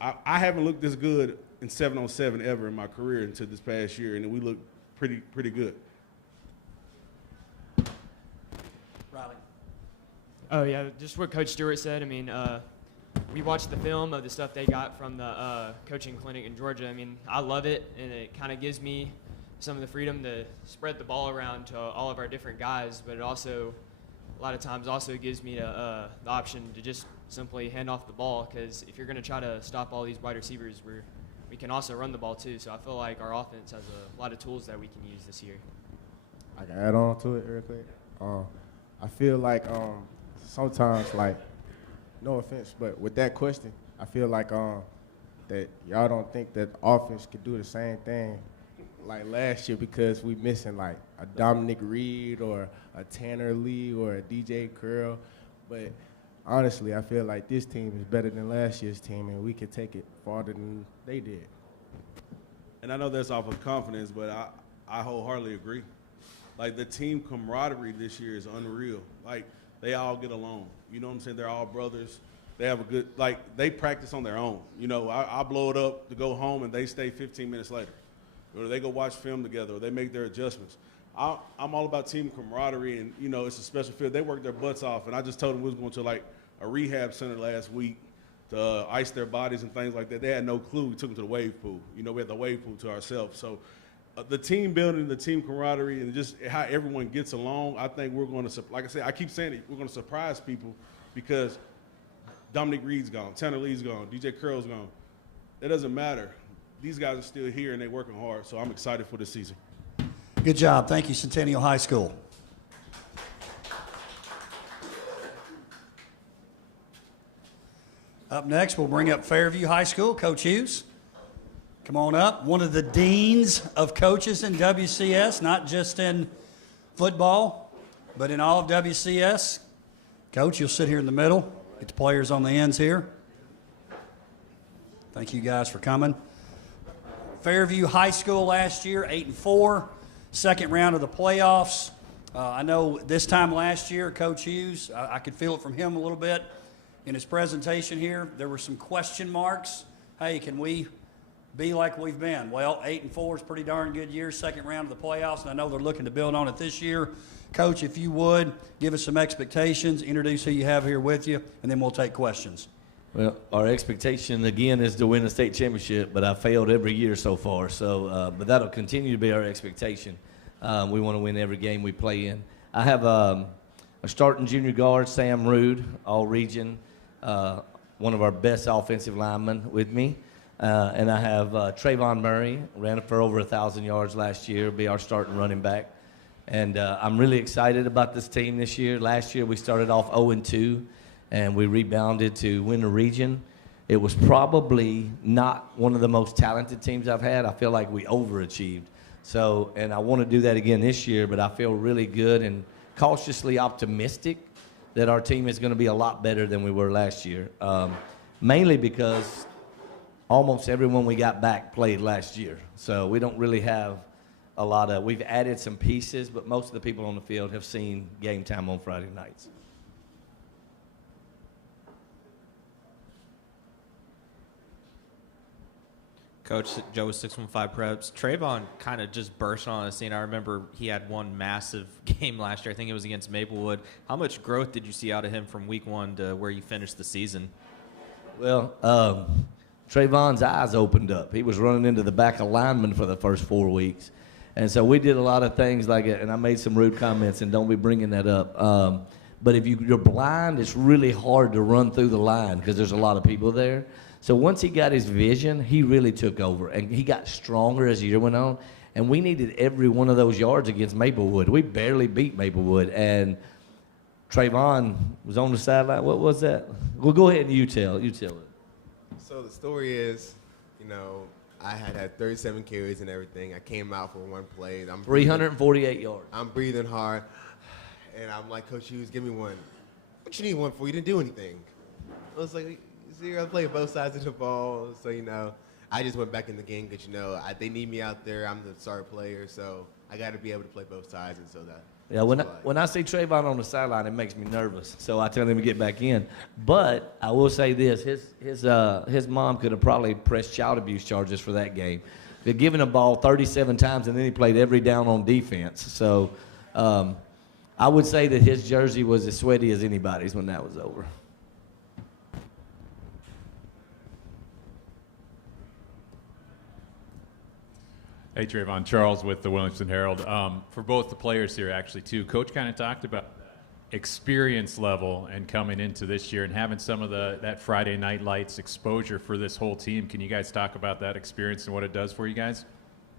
I haven't looked this good in 7-on-7 ever in my career until this past year, and we look pretty good. Riley. Oh, yeah, just what Coach Stewart said. I mean, we watched the film of the stuff they got from the coaching clinic in Georgia. I mean, I love it, and it kind of gives me some of the freedom to spread the ball around to all of our different guys, but it also, a lot of times, also gives me the option to just simply hand off the ball, because if you're going to try to stop all these wide receivers, we can also run the ball too. So I feel like our offense has a lot of tools that we can use this year. I can add on to it real quick. I feel like sometimes, like, no offense, but with that question, I feel like that y'all don't think that offense could do the same thing like last year because we missing like a Dominic Reed or a Tanner Lee or a DJ Curl. But honestly, I feel like this team is better than last year's team, and we could take it farther than they did. And I know that's off of confidence, but I wholeheartedly agree. Like, the team camaraderie this year is unreal. Like, they all get along. You know what I'm saying? They're all brothers. They have a good, like, they practice on their own. You know, I blow it up to go home, and they stay 15 minutes later. Or they go watch film together, or they make their adjustments. I'm all about team camaraderie, and, you know, it's a special field. They work their butts off, and I just told them we was going to, like, a rehab center last week to ice their bodies and things like that. They had no clue. We took them to the wave pool. You know, we had the wave pool to ourselves. So the team building, the team camaraderie, and just how everyone gets along, I think we're going to, like I said, I keep saying it, we're going to surprise people because Dominic Reed's gone, Tanner Lee's gone, DJ Curl's gone. It doesn't matter. These guys are still here, and they're working hard, so I'm excited for this season. Good job. Thank you, Centennial High School. Up next, we'll bring up Fairview High School. Coach Hughes, come on up. One of the deans of coaches in WCS, not just in football, but in all of WCS. Coach, you'll sit here in the middle. Get the players on the ends here. Thank you guys for coming. Fairview High School last year, 8-4, second round of the playoffs. I know this time last year, Coach Hughes, I could feel it from him a little bit in his presentation here. There were some question marks. Hey, can we be like we've been? Well, 8-4 is a pretty darn good year, second round of the playoffs, and I know they're looking to build on it this year. Coach, if you would, give us some expectations, introduce who you have here with you, and then we'll take questions. Well, our expectation, again, is to win the state championship, but I failed every year so far. So, but that'll continue to be our expectation. We want to win every game we play in. I have a starting junior guard, Sam Rude, all-region, one of our best offensive linemen with me. And I have Trayvon Murray, ran for over 1,000 yards last year, be our starting running back. And I'm really excited about this team this year. Last year we started off 0-2. And we rebounded to win the region. It was probably not one of the most talented teams I've had. I feel like we overachieved. So, and I want to do that again this year, but I feel really good and cautiously optimistic that our team is going to be a lot better than we were last year. Mainly because almost everyone we got back played last year. So we don't really have a lot of, we've added some pieces, but most of the people on the field have seen game time on Friday nights. Coach, Joe with 615 Preps. Trayvon kind of just burst on the scene. I remember he had one massive game last year. I think it was against Maplewood. How much growth did you see out of him from week one to where you finished the season? Well, Trayvon's eyes opened up. He was running into the back of linemen for the first 4 weeks. And so we did a lot of things like it, and I made some rude comments, and don't be bringing that up. But if you're blind, it's really hard to run through the line because there's a lot of people there. So once he got his vision, he really took over, and he got stronger as the year went on. And we needed every one of those yards against Maplewood. We barely beat Maplewood, and Trayvon was on the sideline. What was that? Well, go ahead and you tell it. So the story is, you know, I had 37 carries and everything. I came out for one play. 348 yards. I'm breathing hard, and I'm like, Coach Hughes, give me one. What you need one for? You didn't do anything. I was like, see, I play both sides of the ball, so, you know, I just went back in the game because, you know, they need me out there. I'm the star player, so I got to be able to play both sides, and so that. Yeah, when I see Trayvon on the sideline, it makes me nervous. So I tell him to get back in. But I will say this: his mom could have probably pressed child abuse charges for that game. They're giving the ball 37 times, and then he played every down on defense. So I would say that his jersey was as sweaty as anybody's when that was over. Hey, Trayvon, Charles with the Williamson Herald. For both the players here, actually, too, Coach kind of talked about experience level and coming into this year and having some of that Friday Night Lights exposure for this whole team. Can you guys talk about that experience and what it does for you guys?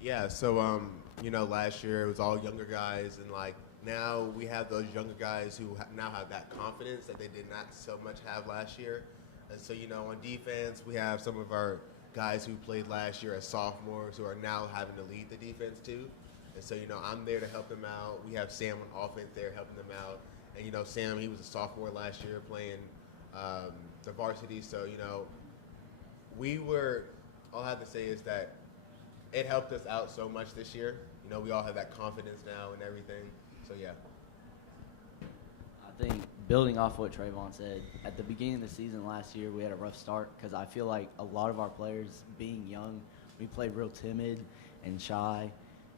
Yeah, so, you know, last year it was all younger guys, and, like, now we have those younger guys who now have that confidence that they did not so much have last year. And so, you know, on defense, we have some of our guys who played last year as sophomores who are now having to lead the defense too. And so, you know, I'm there to help them out. We have Sam on offense there helping them out. And, you know, Sam, he was a sophomore last year playing the varsity. So, you know, all I have to say is that it helped us out so much this year. You know, we all have that confidence now and everything. So, yeah. I think building off what Trayvon said, at the beginning of the season last year, we had a rough start because I feel like a lot of our players, being young, we played real timid and shy.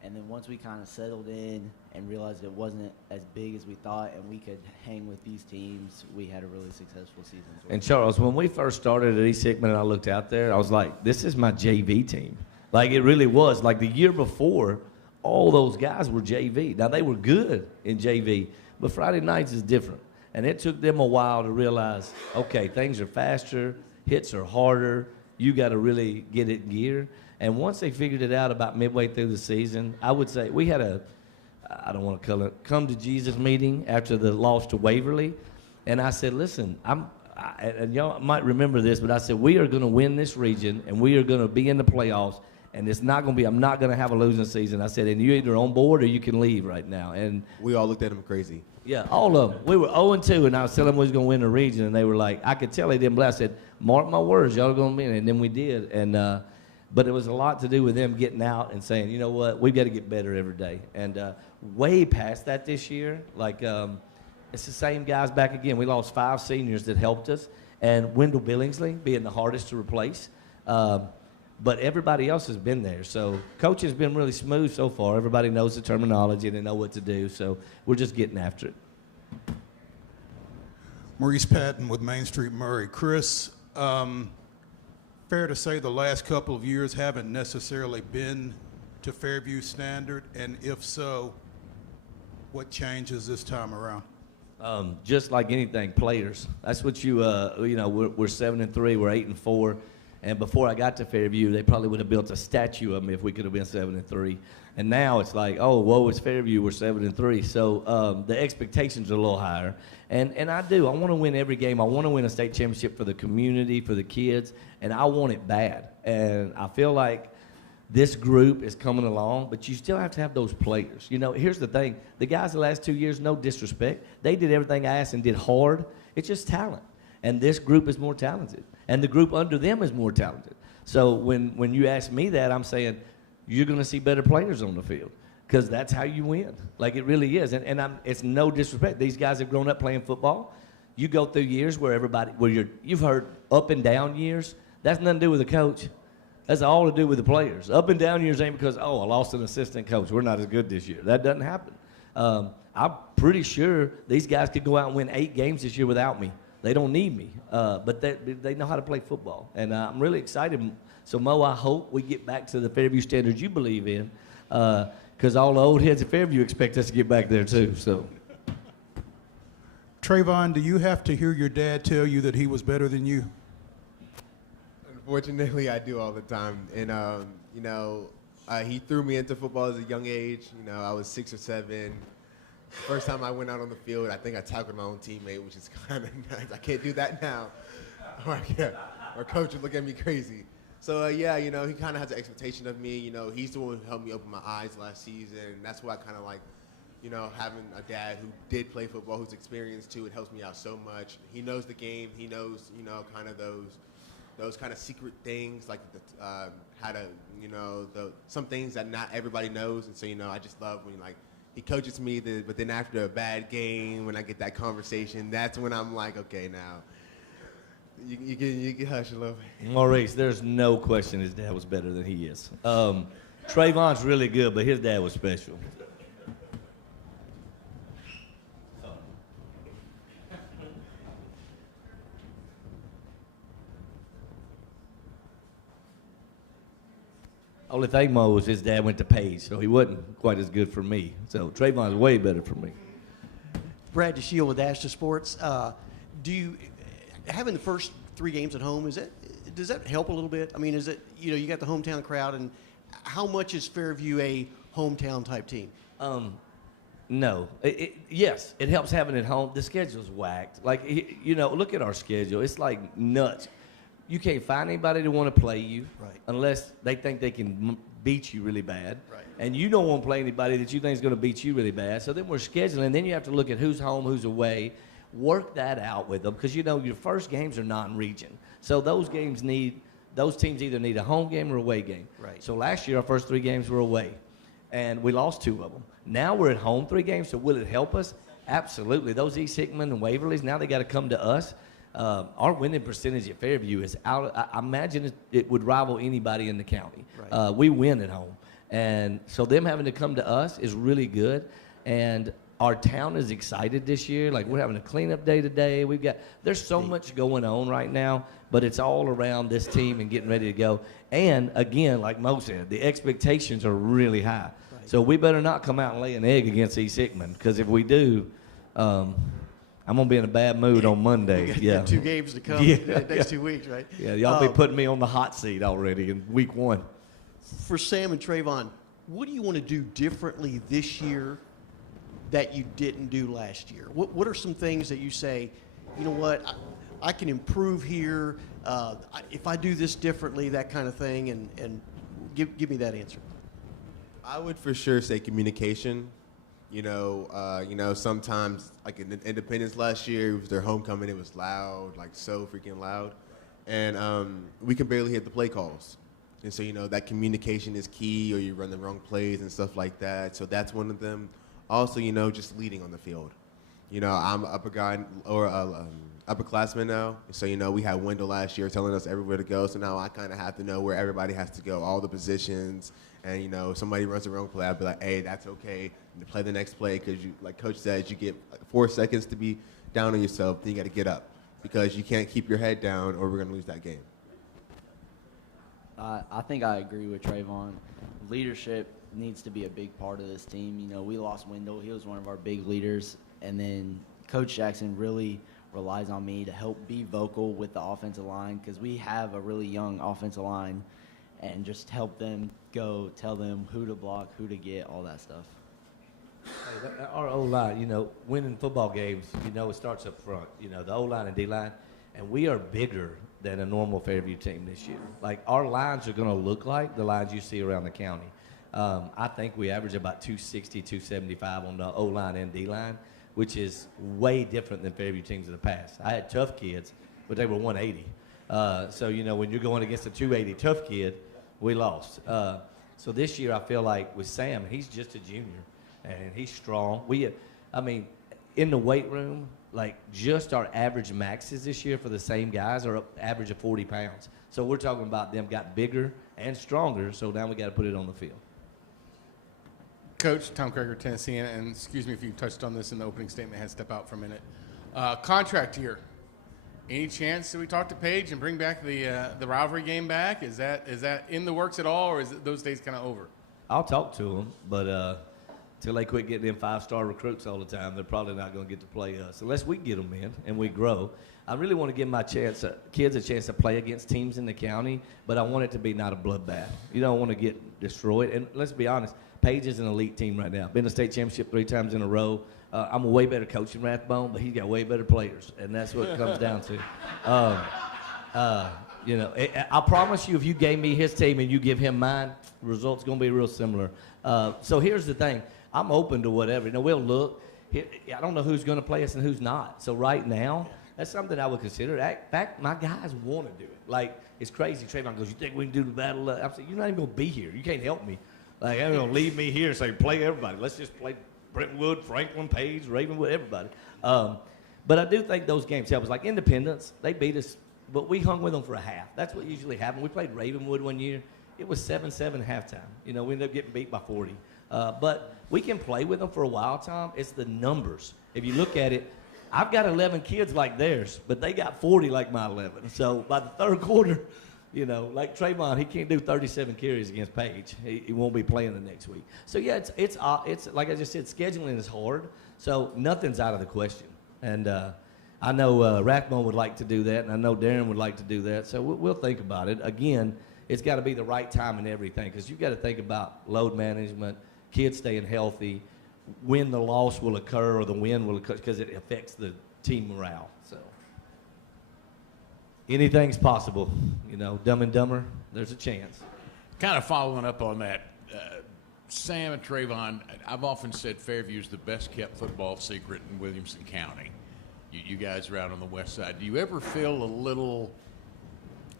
And then once we kind of settled in and realized it wasn't as big as we thought and we could hang with these teams, we had a really successful season. And Charles, when we first started at East Hickman and I looked out there, I was like, this is my JV team. Like, it really was. Like, the year before, all those guys were JV. Now, they were good in JV, but Friday nights is different. And it took them a while to realize, okay, things are faster, hits are harder, you got to really get it in gear. And once they figured it out about midway through the season, I would say we had I don't want to call it, come to Jesus meeting after the loss to Waverly. And I said, listen, and y'all might remember this, but I said, we are going to win this region and we are going to be in the playoffs. And it's not going to be, I'm not going to have a losing season. I said, and you're either on board or you can leave right now. And we all looked at him crazy. Yeah, all of them. We were 0-2, and I was telling them we was going to win the region, and they were like, I could tell they didn't believe. I said, mark my words, y'all are going to win. And then we did. And But it was a lot to do with them getting out and saying, you know what, we've got to get better every day. And way past that this year, like it's the same guys back again. We lost 5 seniors that helped us, and Wendell Billingsley being the hardest to replace. But everybody else has been there. So coach has been really smooth so far. Everybody knows the terminology and they know what to do. So we're just getting after it. Maurice Patton with Main Street Murray. Chris, fair to say the last couple of years haven't necessarily been to Fairview standard, and if so, what changes this time around? Just like anything, players. That's what you know. We're 7-3. We're 8-4. And before I got to Fairview, they probably would have built a statue of me if we could have been 7-3. And now it's like, oh, whoa, it's Fairview. We're 7-3. So the expectations are a little higher. And I do. I want to win every game. I want to win a state championship for the community, for the kids, and I want it bad. And I feel like this group is coming along, but you still have to have those players. You know, here's the thing. The guys the last 2 years, no disrespect, they did everything I asked and did hard. It's just talent. And this group is more talented. And the group under them is more talented. So when you ask me that, I'm saying you're going to see better players on the field because that's how you win. Like it really is. And it's no disrespect. These guys have grown up playing football. You go through years where you've heard up and down years. That's nothing to do with the coach. That's all to do with the players. Up and down years ain't because, oh, I lost an assistant coach. We're not as good this year. That doesn't happen. I'm pretty sure these guys could go out and win 8 games this year without me. They don't need me, but they know how to play football. And I'm really excited. So, Mo, I hope we get back to the Fairview standards you believe in because all the old heads at Fairview expect us to get back there too. So, Trayvon, do you have to hear your dad tell you that he was better than you? Unfortunately, I do all the time. And, you know, he threw me into football at a young age. You know, I was 6 or 7. First time I went out on the field, I think I tackled my own teammate, which is kind of nice. I can't do that now. Or coach would look at me crazy. So, yeah, you know, he kind of has an expectation of me. You know, he's the one who helped me open my eyes last season. And that's why I kind of like, you know, having a dad who did play football, who's experienced too, it helps me out so much. He knows the game. He knows, you know, kind of those kind of secret things, like how to, you know, some things that not everybody knows. And so, you know, I just love when, like, he coaches me, but then after a bad game, when I get that conversation, that's when I'm like, okay, now you can hush a little bit. Maurice, there's no question his dad was better than he is. Trayvon's really good, but his dad was special. Only thing, Mo, was his dad went to Page, so he wasn't quite as good for me. So Trayvon's way better for me. Brad DeShiel with Ashton Sports. Do you having the first 3 games at home, does that help a little bit? I mean, is it, you know, you got the hometown crowd, and how much is Fairview a hometown type team? No. Yes, it helps having it home. The schedule's whacked. Like, you know, look at our schedule. It's like nuts. You can't find anybody to want to play you unless they think they can beat you really bad. Right. And you don't want to play anybody that you think is going to beat you really bad. So then we're scheduling. Then you have to look at who's home, who's away. Work that out with them because, you know, your first games are non-region. So those teams either need a home game or away game. Right. So last year our first 3 games were away, and we lost 2 of them. Now we're at home 3 games. So will it help us? Absolutely. Those East Hickman and Waverly's, now they got to come to us. Our winning percentage at Fairview is out. I imagine it would rival anybody in the county. Right. We win at home. And so them having to come to us is really good. And our town is excited this year. Like, we're having a cleanup day today. There's so much going on right now, but it's all around this team and getting ready to go. And again, like Mo said, the expectations are really high. Right. So we better not come out and lay an egg against East Hickman, because if we do, I'm going to be in a bad mood on Monday. You got 2 games to come in the next 2 weeks, right? Yeah, y'all be putting me on the hot seat already in week 1. For Sam and Trayvon, what do you want to do differently this year that you didn't do last year? What are some things that you say, you know what, I can improve here, if I do this differently, that kind of thing, and give me that answer. I would for sure say communication. You know, sometimes, like in Independence last year, it was their homecoming. It was loud, like so freaking loud. And we can barely hit the play calls. And so, that communication is key, or you run the wrong plays and stuff like that. So that's one of them. Also, just leading on the field. I'm an upper guy or upperclassman now. So, we had Wendell last year telling us everywhere to go. So now I kind of have to know where everybody has to go, all the positions. And, if somebody runs the wrong play, I'll be like, hey, that's okay. And play the next play because, like Coach says, you get 4 seconds to be down on yourself. Then you got to get up because you can't keep your head down or we're going to lose that game. I think I agree with Trayvon. Leadership needs to be a big part of this team. We lost Wendell. He was one of our big leaders. And then Coach Jackson really relies on me to help be vocal with the offensive line because we have a really young offensive line, and just help them go, tell them who to block, who to get, all that stuff. Hey, our O-line, winning football games, it starts up front, the O-line and D-line. And we are bigger than a normal Fairview team this year. Like, our lines are going to look like the lines you see around the county. I think we average about 260, 275 on the O-line and D-line, which is way different than Fairview teams in the past. I had tough kids, but they were 180. So, when you're going against a 280 tough kid, we lost. So this year I feel like with Sam, he's just a junior, and he's strong. In the weight room, like, just our average maxes this year for the same guys are average of 40 pounds. So we're talking about them got bigger and stronger, so now we got to put it on the field. Coach, Tom Krager, Tennessee, and excuse me if you touched on this in the opening statement, I had to step out for a minute. Contract year. Any chance that we talk to Paige and bring back the rivalry game back? Is that in the works at all, or is it those days kind of over? I'll talk to them, but till they quit getting them 5-star recruits all the time, they're probably not going to get to play us unless we get them in and we grow. I really want to give my kids a chance to play against teams in the county, but I want it to be not a bloodbath. You don't want to get destroyed. And let's be honest, Paige is an elite team right now. Been to state championship 3 times in a row. I'm a way better coach than Rathbone, but he's got way better players, and that's what it comes down to. I promise you, if you gave me his team and you give him mine, the result's going to be real similar. So here's the thing. I'm open to whatever. We'll look. I don't know who's going to play us and who's not. So right now, that's something I would consider. In fact, my guys want to do it. Like, it's crazy. Trayvon goes, you think we can do the battle? I'm saying, you're not even going to be here. You can't help me. Like, I'm going to leave me here and say, play everybody. Let's just play Brentwood, Franklin, Page, Ravenwood, everybody. But I do think those games help us. Like Independence, they beat us, but we hung with them for a half. That's what usually happened. We played Ravenwood one year. It was 7-7 halftime. We ended up getting beat by 40. But we can play with them for a while, Tom. It's the numbers. If you look at it, I've got 11 kids like theirs, but they got 40 like my 11. So by the third quarter, like Trayvon, he can't do 37 carries against Page. He won't be playing the next week. So yeah, it's like I just said, scheduling is hard. So nothing's out of the question. And I know Rathbone would like to do that, and I know Darren would like to do that. So we'll think about it. Again, it's got to be the right time and everything, because you've got to think about load management, kids staying healthy, when the loss will occur or the win will occur, because it affects the team morale. So anything's possible. Dumb and Dumber, there's a chance. Kind of following up on that, Sam and Trayvon, I've often said Fairview's the best kept football secret in Williamson County. You guys are out on the west side. Do you ever feel a little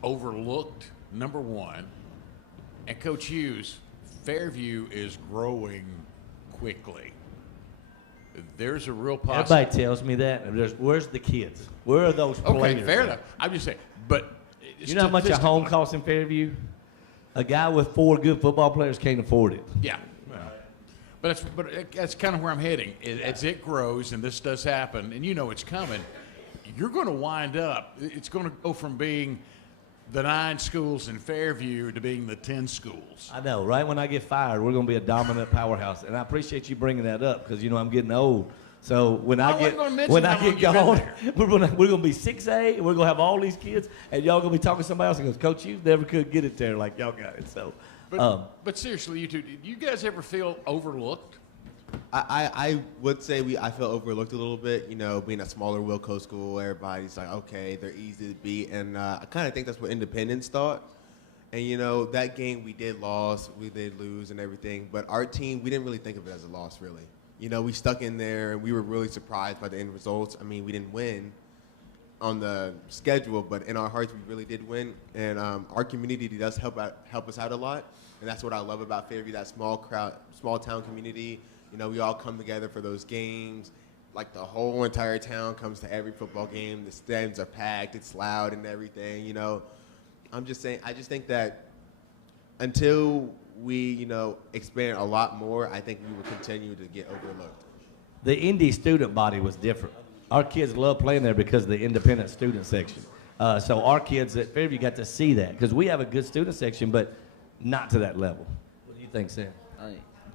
overlooked, number one? And Coach Hughes, Fairview is growing quickly. There's a real possibility. Everybody tells me that. Where's the kids? Where are those players? Okay, fair enough. I'm just saying, but you know how much a home costs in Fairview? A guy with 4 good football players can't afford it. Yeah. But that's kind of where I'm heading. As it grows, and this does happen, and it's coming, you're going to wind up, it's going to go from being the 9 schools in Fairview to being the 10 schools. I know, right? When I get fired, we're going to be a dominant powerhouse. And I appreciate you bringing that up, because, I'm getting old. So when I get gone, we're going to be 6A, and we're going to have all these kids, and y'all going to be talking to somebody else and goes, Coach, you never could get it there like y'all got it. So, but seriously, you two, do you guys ever feel overlooked? I would say I feel overlooked a little bit, being a smaller Wilco school. Everybody's like, okay, they're easy to beat. And I kind of think that's what Independence thought. And, that game we did lose and everything. But our team, we didn't really think of it as a loss, really. We stuck in there, and we were really surprised by the end results. I mean, we didn't win. on the schedule, but in our hearts, we really did win. And our community does help us out a lot. And that's what I love about Fairview, that small town community. You know, we all come together for those games. Like, the whole entire town comes to every football game. The stands are packed. It's loud and everything, you know. I'm just saying, I just think that until we, you know, expand a lot more, I think we will continue to get overlooked. The Indy student body was different. Our kids love playing there because of the independent student section. So our kids at Fairview got to see that because we have a good student section, but not to that level. What do you think, Sam?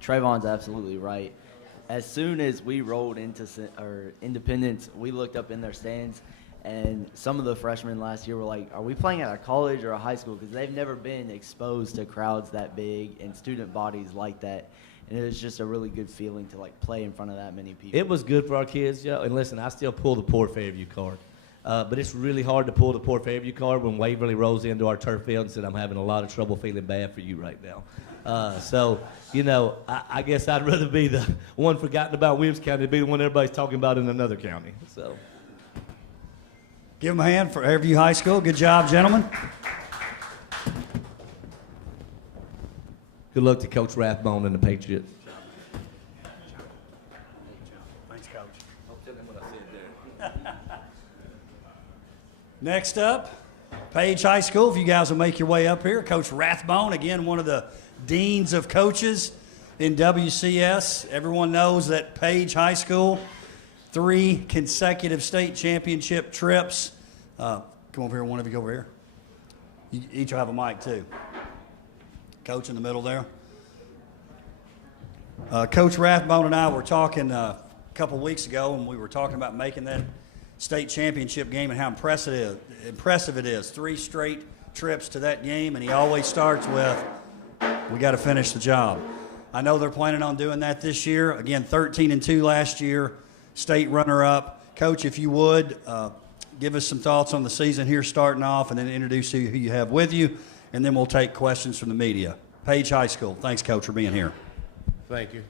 Trayvon's absolutely right. As soon as we rolled into Independence, we looked up in their stands, and some of the freshmen last year were like, are we playing at a college or a high school? Because they've never been exposed to crowds that big and student bodies like that. And it was just a really good feeling to, like, play in front of that many people. It was good for our kids, Joe. And listen, I still pull the poor Fairview card. But it's really hard to pull the poor Fairview card when Waverly rolls into our turf field and said, I'm having a lot of trouble feeling bad for you right now. So, you know, I guess I'd rather be the one forgotten about Williamson County than be the one everybody's talking about in another county. So, give them a hand for Fairview High School. Good job, gentlemen. Good luck to Coach Rathbone and the Patriots. Thanks, Coach. Next up, Page High School. If you guys will make your way up here, Coach Rathbone, again, one of the deans of coaches in WCS. Everyone knows that Page High School, 3 consecutive state championship trips. Come over here, one of you go over here. You each will have a mic too. Coach in the middle there. Coach Rathbone and I were talking a couple weeks ago, and we were talking about making that state championship game and how impressive it is. 3 straight trips to that game, and he always starts with, we got to finish the job. I know they're planning on doing that this year. Again, 13-2 last year, state runner-up. Coach, if you would, give us some thoughts on the season here starting off, and then introduce who you have with you, and then we'll take questions from the media. Page High School. Thanks, Coach, for being here. Thank you.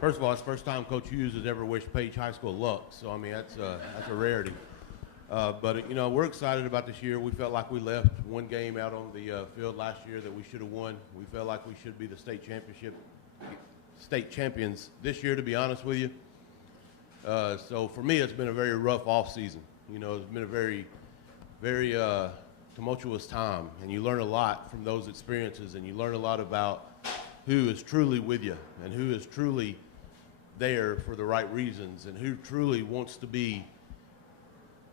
First of all, it's the first time Coach Hughes has ever wished Page High School luck, so, I mean, that's a rarity. But, you know, we're excited about this year. We felt like we left one game out on the field last year that we should have won. We felt like we should be the state champions this year, to be honest with you. So for me, it's been a very rough off season. You know, it's been a very, very tumultuous time, and you learn a lot from those experiences, and you learn a lot about who is truly with you and who is truly there for the right reasons and who truly wants to be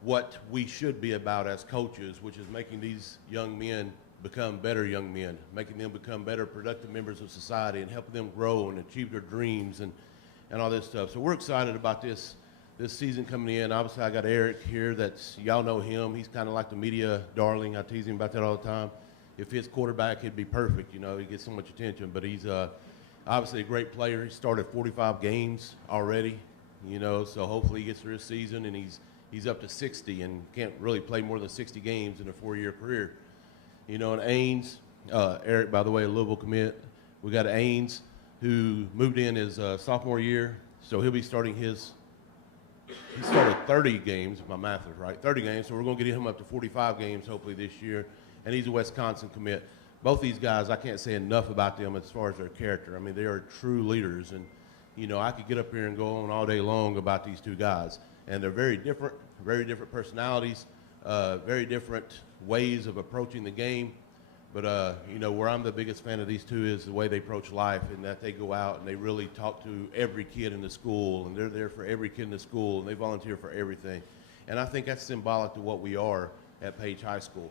what we should be about as coaches, which is making these young men become better young men, making them become better productive members of society and helping them grow and achieve their dreams and all this stuff. So we're excited about this season coming in. Obviously, I got Eric here. Y'all know him. He's kind of like the media darling. I tease him about that all the time. If his quarterback, he'd be perfect. You know, he gets so much attention. But he's obviously a great player. He started 45 games already, you know, so hopefully he gets through his season and he's up to 60 and can't really play more than 60 games in a 4-year career. You know, and Ains, Eric, by the way, a Louisville commit. We got Ains, who moved in his sophomore year, so he'll be starting he started 30 games, if my math is right, 30 games, so we're going to get him up to 45 games hopefully this year. And he's a Wisconsin commit. Both these guys, I can't say enough about them as far as their character. I mean, they are true leaders. And, you know, I could get up here and go on all day long about these 2 guys. And they're very different personalities, very different ways of approaching the game. But, you know, where I'm the biggest fan of these 2 is the way they approach life and that they go out and they really talk to every kid in the school. And they're there for every kid in the school. And they volunteer for everything. And I think that's symbolic to what we are at Page High School.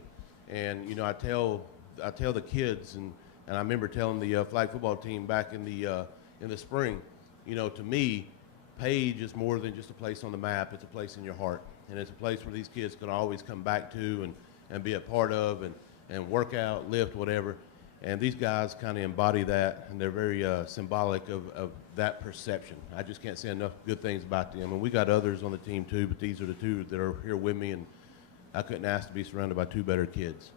And, you know, I tell the kids, and I remember telling the flag football team back in the spring, you know, to me, Page is more than just a place on the map. It's a place in your heart. And it's a place where these kids can always come back to and be a part of and work out, lift, whatever. And these guys kind of embody that, and they're very symbolic of that perception. I just can't say enough good things about them. And we got others on the team too, but these are the 2 that are here with me, and I couldn't ask to be surrounded by 2 better kids.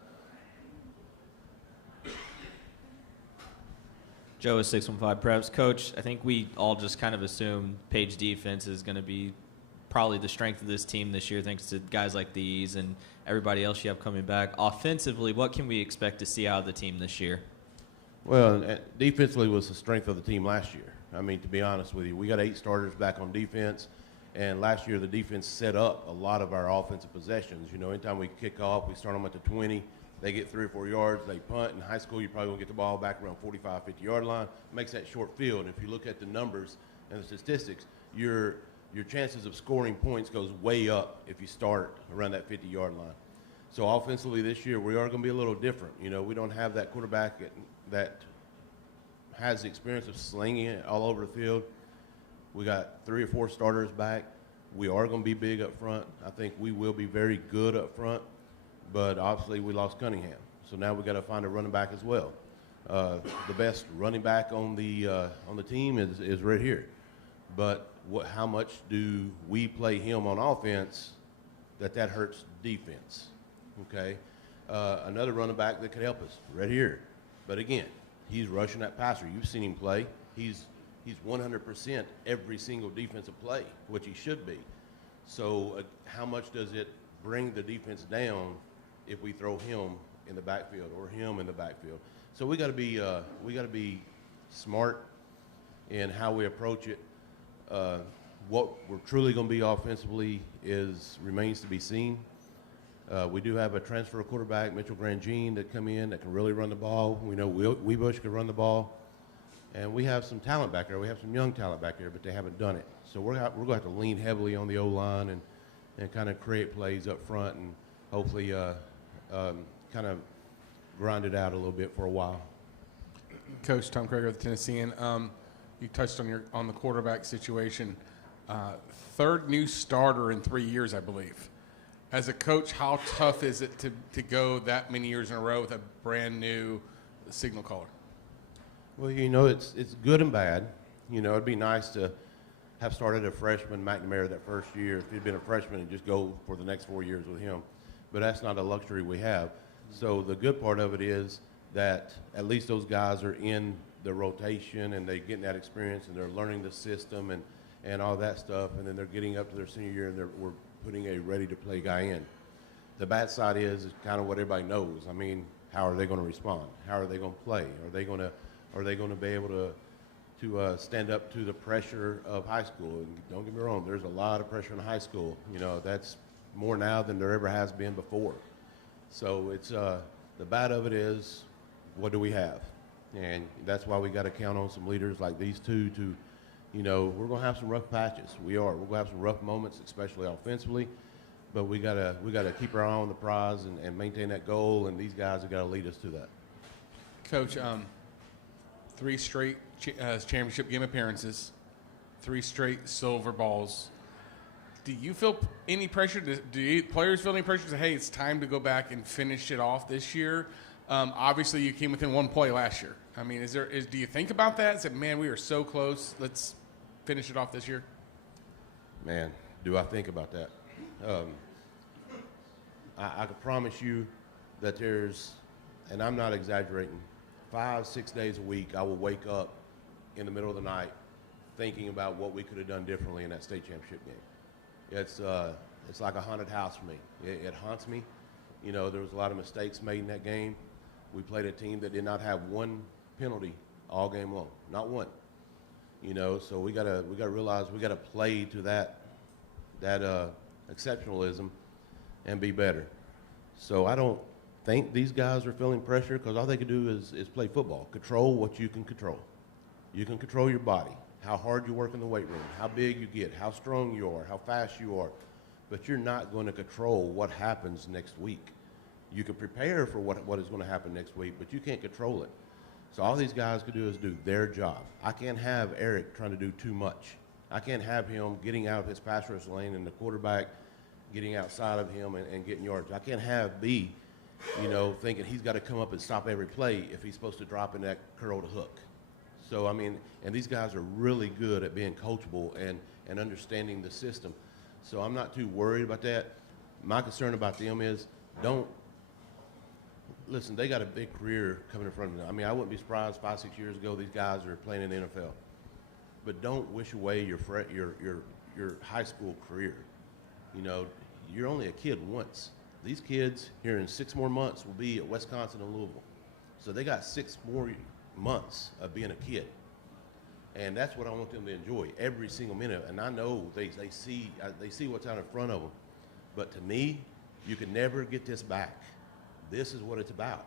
Joe is 615 Preps. Coach, I think we all just kind of assume Page defense is going to be probably the strength of this team this year, thanks to guys like these and everybody else you have coming back. Offensively, what can we expect to see out of the team this year? Well, defensively was the strength of the team last year. I mean, to be honest with you, we got 8 starters back on defense, and last year the defense set up a lot of our offensive possessions. You know, anytime we kick off, we start them at the 20. They get 3 or 4 yards, they punt. In high school, you probably won't get the ball back around 45, 50-yard line. Makes that short field. And if you look at the numbers and the statistics, your chances of scoring points goes way up if you start around that 50-yard line. So offensively this year, we are going to be a little different. You know, we don't have that quarterback that has the experience of slinging it all over the field. We got 3 or 4 starters back. We are going to be big up front. I think we will be very good up front. But obviously we lost Cunningham, so now we got to find a running back as well. The best running back on the team is right here. But how much do we play him on offense that hurts defense? Okay, another running back that could help us right here. But again, he's rushing that passer. You've seen him play. He's 100% every single defensive play, which he should be. So how much does it bring the defense down if we throw him in the backfield or him in the backfield? So we got to be smart in how we approach it. What we're truly going to be offensively remains to be seen. We do have a transfer quarterback, Mitchell Grandjean, that come in that can really run the ball. We know Webush can run the ball, and we have some talent back there. We have some young talent back there, but they haven't done it. So we're going to have to lean heavily on the O-line and kind of create plays up front and hopefully kind of grind it out a little bit for a while. Coach Tom Krager of the Tennessean. You touched on the quarterback situation. 3rd new starter in 3 years, I believe. As a coach, how tough is it to go that many years in a row with a brand new signal caller? Well, you know, it's good and bad. You know, it'd be nice to have started a freshman, McNamara, that first year. If he'd been a freshman and just go for the next 4 years with him. But that's not a luxury we have. So the good part of it is that at least those guys are in the rotation and they're getting that experience and they're learning the system and all that stuff. And then they're getting up to their senior year and we're putting a ready-to-play guy in. The bad side is kind of what everybody knows. I mean, how are they going to respond? How are they going to play? Are they going to be able to stand up to the pressure of high school? And don't get me wrong, there's a lot of pressure in high school. You know, that's more now than there ever has been before. So it's the bad of it is, what do we have? And that's why we got to count on some leaders like these two to, you know, we're going to have some rough patches. We're going to have some rough moments, especially offensively. But we gotta keep our eye on the prize and maintain that goal. And these guys have got to lead us to that. Coach, 3 straight championship game appearances, 3 straight silver balls. Do you feel any pressure? Do players feel any pressure to say, hey, it's time to go back and finish it off this year? Obviously, you came within 1 play last year. I mean, do you think about that? Say, man, we are so close. Let's finish it off this year. Man, do I think about that? I can promise you that there's, and I'm not exaggerating, 5-6 days a week I will wake up in the middle of the night thinking about what we could have done differently in that state championship game. It's like a haunted house for me. It haunts me. You know, there was a lot of mistakes made in that game. We played a team that did not have 1 penalty all game long, not 1. You know, so we gotta realize we gotta play to that exceptionalism and be better. So I don't think these guys are feeling pressure because all they can do is play football. Control what you can control. You can control your body, how hard you work in the weight room, how big you get, how strong you are, how fast you are. But you're not going to control what happens next week. You can prepare for what is going to happen next week, but you can't control it. So all these guys can do is do their job. I can't have Eric trying to do too much. I can't have him getting out of his pass rush lane and the quarterback getting outside of him and getting yards. I can't have B, you know, thinking he's got to come up and stop every play if he's supposed to drop in that curl to hook. So, I mean, and these guys are really good at being coachable and understanding the system. So I'm not too worried about that. My concern about them is listen, they got a big career coming in front of them. I mean, I wouldn't be surprised 5-6 years ago these guys are playing in the NFL. But don't wish away your your high school career. You know, you're only a kid once. These kids here in 6 more months will be at Wisconsin and Louisville. So they got 6 more months of being a kid. And that's what I want them to enjoy every single minute. And I know they see what's out in front of them. But to me, you can never get this back. This is what it's about.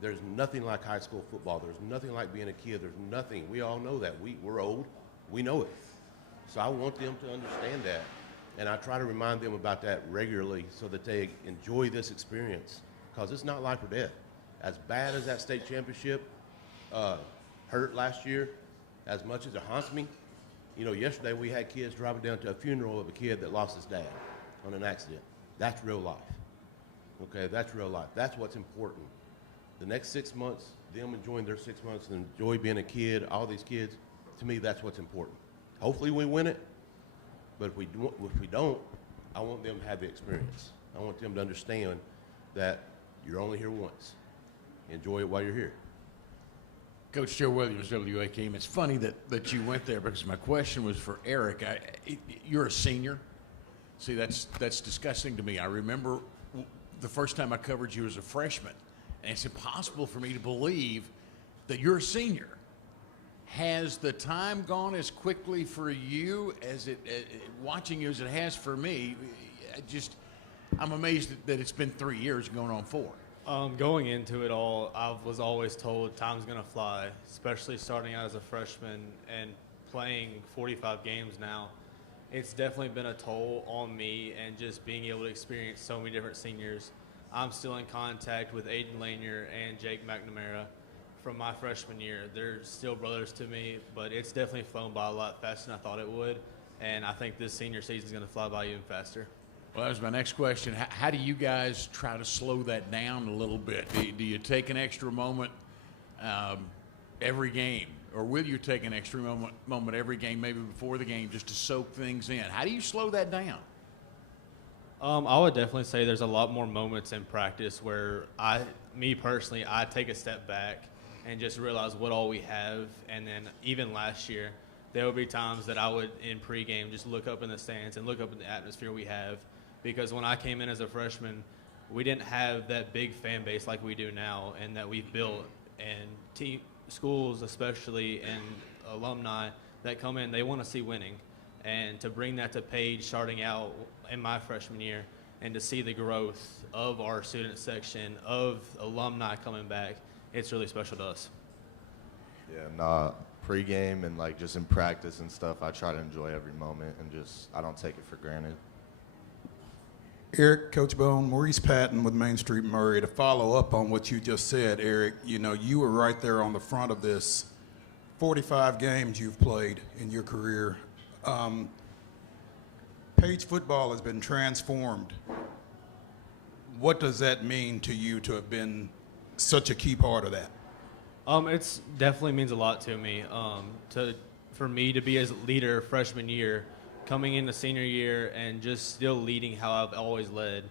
There's nothing like high school football. There's nothing like being a kid. There's nothing. We all know that. We're old. We know it. So I want them to understand that. And I try to remind them about that regularly so that they enjoy this experience. Because it's not life or death. As bad as that state championship hurt last year, as much as it haunts me, you know, yesterday we had kids driving down to a funeral of a kid that lost his dad on an accident. That's real life. Okay, that's real life. That's what's important. The next 6 months, them enjoying their 6 months and enjoy being a kid, all these kids, to me, that's what's important. Hopefully we win it, but if we don't, I want them to have the experience. I want them to understand that you're only here once. Enjoy it while you're here. Coach Joe Williams, WAKM. It's funny that you went there because my question was for Eric. You're a senior. See, that's disgusting to me. I remember the first time I covered you as a freshman, and it's impossible for me to believe that you're a senior. Has the time gone as quickly for you as watching you as it has for me? I'm amazed that it's been 3 years going on 4. Going into it all, I was always told time's going to fly, especially starting out as a freshman and playing 45 games now. It's definitely been a toll on me, and just being able to experience so many different seniors. I'm still in contact with Aiden Lanier and Jake McNamara from my freshman year. They're still brothers to me, but it's definitely flown by a lot faster than I thought it would, and I think this senior season is going to fly by even faster. Well, that was my next question. How do you guys try to slow that down a little bit? Do you take an extra moment every game? Or will you take an extra moment every game, maybe before the game, just to soak things in? How do you slow that down? I would definitely say there's a lot more moments in practice where me personally, I take a step back and just realize what all we have. And then even last year, there would be times that I would, in pregame, just look up in the stands and look up in the atmosphere we have. Because when I came in as a freshman, we didn't have that big fan base like we do now and that we've built. And schools, especially, and alumni that come in, they want to see winning. And to bring that to Page starting out in my freshman year and to see the growth of our student section, of alumni coming back, it's really special to us. Yeah, pregame and like just in practice and stuff, I try to enjoy every moment and I don't take it for granted. Eric, Coach Bone, Maurice Patton with Main Street Murray. To follow up on what you just said, Eric, you know, you were right there on the front of this. 45 games you've played in your career. Page football has been transformed. What does that mean to you to have been such a key part of that? It's definitely means a lot to me. For me to be as leader freshman year, coming into senior year and just still leading how I've always led.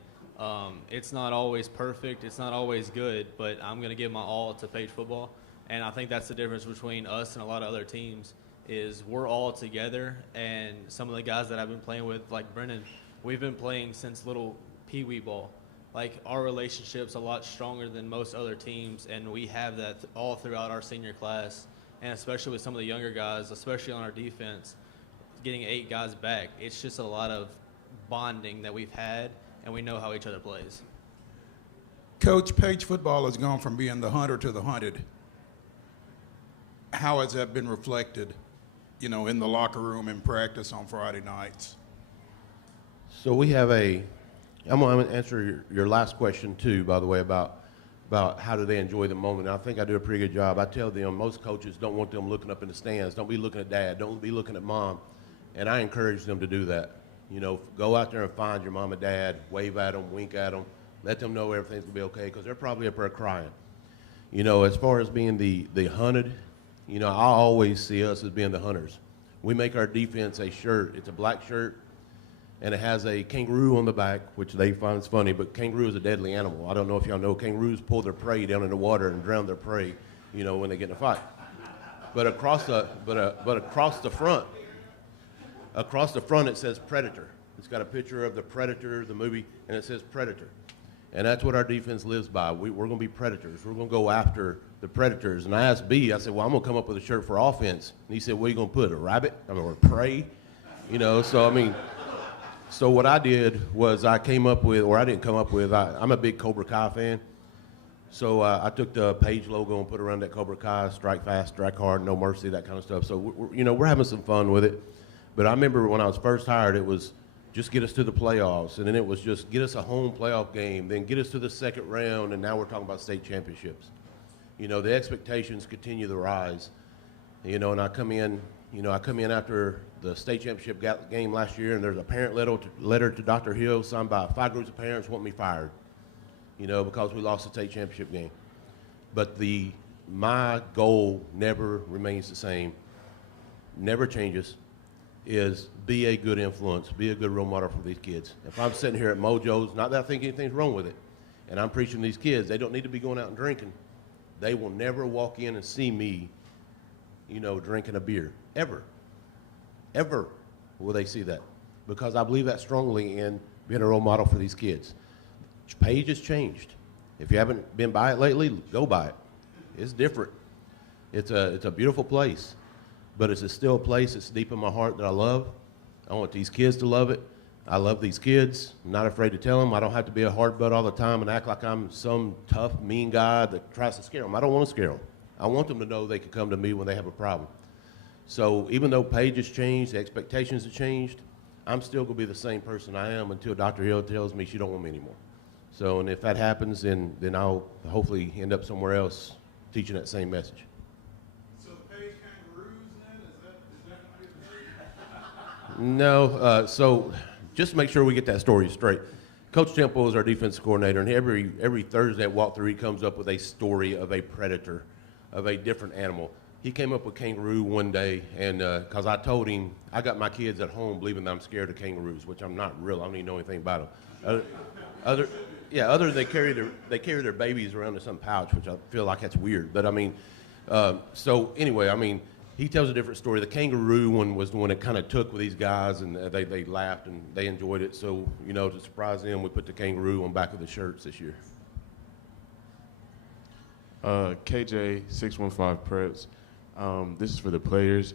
It's not always perfect, it's not always good, but I'm going to give my all to Page football. And I think that's the difference between us and a lot of other teams is we're all together. And some of the guys that I've been playing with, like Brennan, we've been playing since little pee-wee ball. Like, our relationship's a lot stronger than most other teams, and we have that all throughout our senior class, and especially with some of the younger guys, especially on our defense. Getting 8 guys back, it's just a lot of bonding that we've had, and we know how each other plays. Coach, Page football has gone from being the hunter to the hunted. How has that been reflected, you know, in the locker room and practice on Friday nights? So we have I'm going to answer your last question too, by the way, about how do they enjoy the moment. And I think I do a pretty good job. I tell them most coaches don't want them looking up in the stands. Don't be looking at dad. Don't be looking at mom. And I encourage them to do that. You know, go out there and find your mom and dad, wave at them, wink at them, let them know everything's going to be okay because they're probably up there crying. You know, as far as being the hunted, you know, I always see us as being the hunters. We make our defense a shirt. It's a black shirt, and it has a kangaroo on the back, which they find is funny, but kangaroo is a deadly animal. I don't know if y'all know kangaroos pull their prey down in the water and drown their prey, you know, when they get in a fight. But across the front, Across the front it says Predator. It's got a picture of the Predator, the movie, and it says Predator. And that's what our defense lives by. We're going to be predators. We're going to go after the predators. And I asked B, I said, well, I'm going to come up with a shirt for offense. And he said, what are you going to put, a rabbit? Or prey? You know, so, I mean, so what I did was I came up with, or I didn't come up with, I'm a big Cobra Kai fan. So I took the Page logo and put around that Cobra Kai, strike fast, strike hard, no mercy, that kind of stuff. So, we're having some fun with it. But I remember when I was first hired, it was just get us to the playoffs, and then it was just get us a home playoff game, then get us to the second round, and now we're talking about state championships. You know, the expectations continue to rise. You know, and I come in after the state championship game last year, and there's a parent letter to Dr. Hill signed by 5 groups of parents wanting me fired, you know, because we lost the state championship game. But my goal never remains the same, never changes, is be a good influence, be a good role model for these kids. If I'm sitting here at Mojo's, not that I think anything's wrong with it, and I'm preaching to these kids, they don't need to be going out and drinking. They will never walk in and see me, you know, drinking a beer, ever. Ever will they see that, because I believe that strongly in being a role model for these kids. Page has changed. If you haven't been by it lately, go by it. It's different. It's a beautiful place. But it's still a place that's deep in my heart that I love. I want these kids to love it. I love these kids. I'm not afraid to tell them. I don't have to be a hard butt all the time and act like I'm some tough, mean guy that tries to scare them. I don't want to scare them. I want them to know they can come to me when they have a problem. So even though Page has changed, the expectations have changed, I'm still going to be the same person I am until Dr. Hill tells me she don't want me anymore. So, and if that happens, then I'll hopefully end up somewhere else teaching that same message. No, so just to make sure we get that story straight, Coach Temple is our defensive coordinator, and every Thursday at walkthrough he comes up with a story of a predator, of a different animal. He came up with kangaroo one day, and because I told him, I got my kids at home believing that I'm scared of kangaroos, which I'm not real. I don't even know anything about them. Other than they carry their babies around in some pouch, which I feel like that's weird. But I mean, so anyway, I mean, he tells a different story. The kangaroo one was the one that kind of took with these guys, and they laughed and they enjoyed it. So, you know, to surprise them, we put the kangaroo on back of the shirts this year. KJ 615 Preps. This is for the players.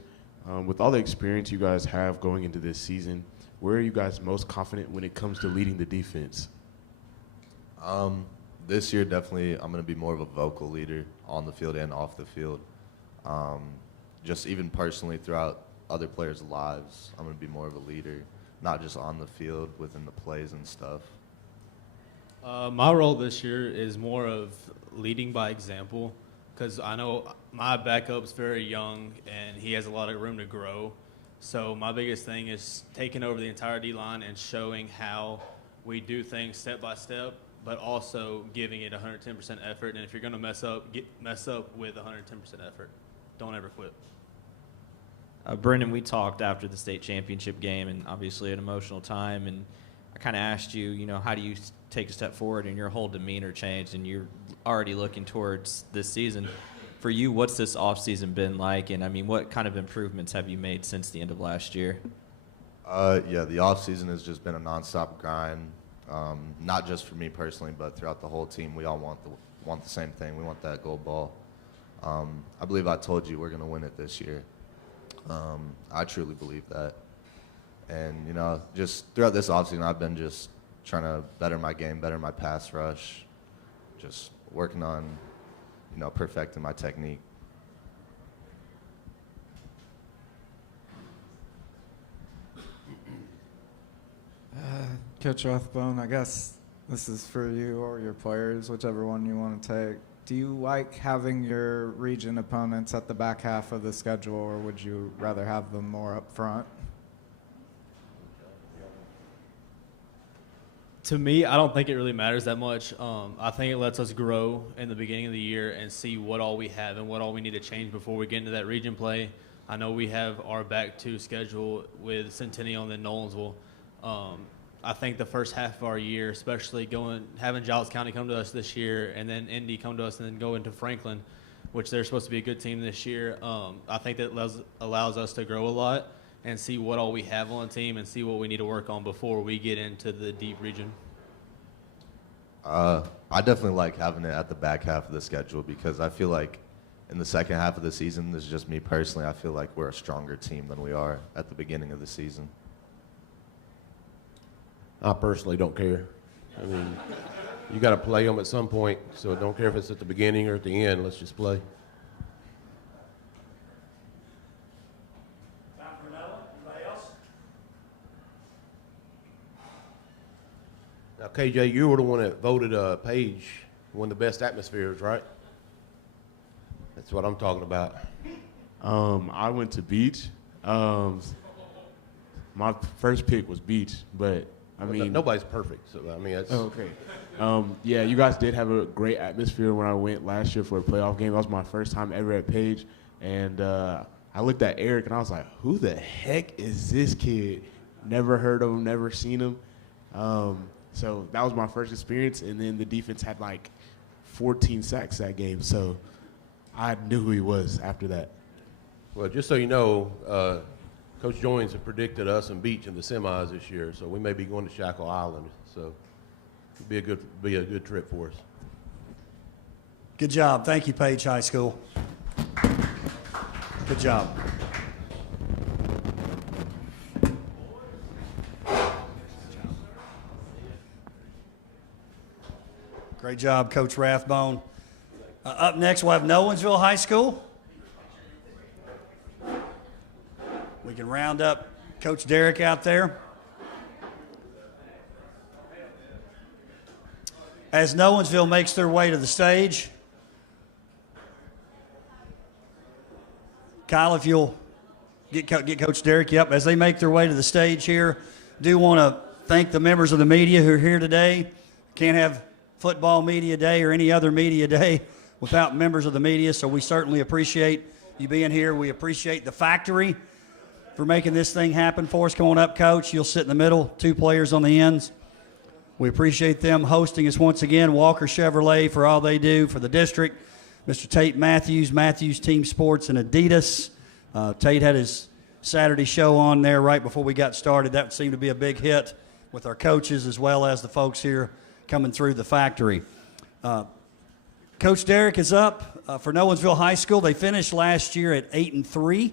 With all the experience you guys have going into this season, where are you guys most confident when it comes to leading the defense? This year, definitely, I'm going to be more of a vocal leader on the field and off the field. Just even personally throughout other players' lives, I'm going to be more of a leader, not just on the field, within the plays and stuff. My role this year is more of leading by example, because I know my backup's very young and he has a lot of room to grow. So my biggest thing is taking over the entire D-line and showing how we do things step by step, but also giving it 110% effort. And if you're going to mess up with 110% effort. Don't ever quit. Brendan, we talked after the state championship game, and obviously an emotional time, and I kind of asked you, you know, how do you take a step forward, and your whole demeanor changed, and you're already looking towards this season. For you, what's this offseason been like, and I mean, what kind of improvements have you made since the end of last year? Yeah, the offseason has just been a nonstop grind, not just for me personally, but throughout the whole team. We all want the same thing. We want that gold ball. I believe I told you we're going to win it this year. I truly believe that. And, you know, just throughout this offseason, I've been just trying to better my game, better my pass rush, just working on, you know, perfecting my technique. Coach Rothbone, I guess this is for you or your players, whichever one you want to take. Do you like having your region opponents at the back half of the schedule, or would you rather have them more up front? To me, I don't think it really matters that much. I think it lets us grow in the beginning of the year and see what all we have and what all we need to change before we get into that region play. I know we have our back two schedule with Centennial and then Nolensville. I think the first half of our year, especially having Giles County come to us this year and then Indy come to us and then go into Franklin, which they're supposed to be a good team this year, I think that allows us to grow a lot and see what all we have on the team and see what we need to work on before we get into the deep region. I definitely like having it at the back half of the schedule because I feel like in the second half of the season, this is just me personally, I feel like we're a stronger team than we are at the beginning of the season. I personally don't care. I mean, you got to play them at some point, so I don't care if it's at the beginning or at the end. Let's just play. Anybody else? Now, KJ, you were the one that voted Page one of the best atmospheres, right? That's what I'm talking about. I went to Beach. My first pick was Beach, but I mean nobody's perfect, so I mean that's okay. Yeah, you guys did have a great atmosphere when I went last year for a playoff game. That was my first time ever at Page, and I looked at Eric and I was like, "Who the heck is this kid? Never heard of him, never seen him." So that was my first experience, and then the defense had like 14 sacks that game, so I knew who he was after that. Well, just so you know, Coach Joines had predicted us and Beach in the semis this year, so we may be going to Shackle Island. So it'll be a good trip for us. Good job. Thank you, Page High School. Good job. Great job, Coach Rathbone. Up next, we'll have Nolensville High School. We can round up Coach Derrick out there. As Nolensville makes their way to the stage, Kyle, if you'll get Coach Derrick, yep, as they make their way to the stage here, do want to thank the members of the media who are here today. Can't have Football Media Day or any other media day without members of the media, so we certainly appreciate you being here. We appreciate the factory for making this thing happen for us. Going up, Coach, you'll sit in the middle, 2 players on the ends. We appreciate them hosting us once again. Walker Chevrolet for all they do for the district. Mr. Tate Matthews, Matthews Team Sports, and Adidas. Tate had his Saturday show on there right before we got started. That seemed to be a big hit with our coaches as well as the folks here coming through the factory. Coach Derrick is up for Nolensville High School. They finished last year at 8-3.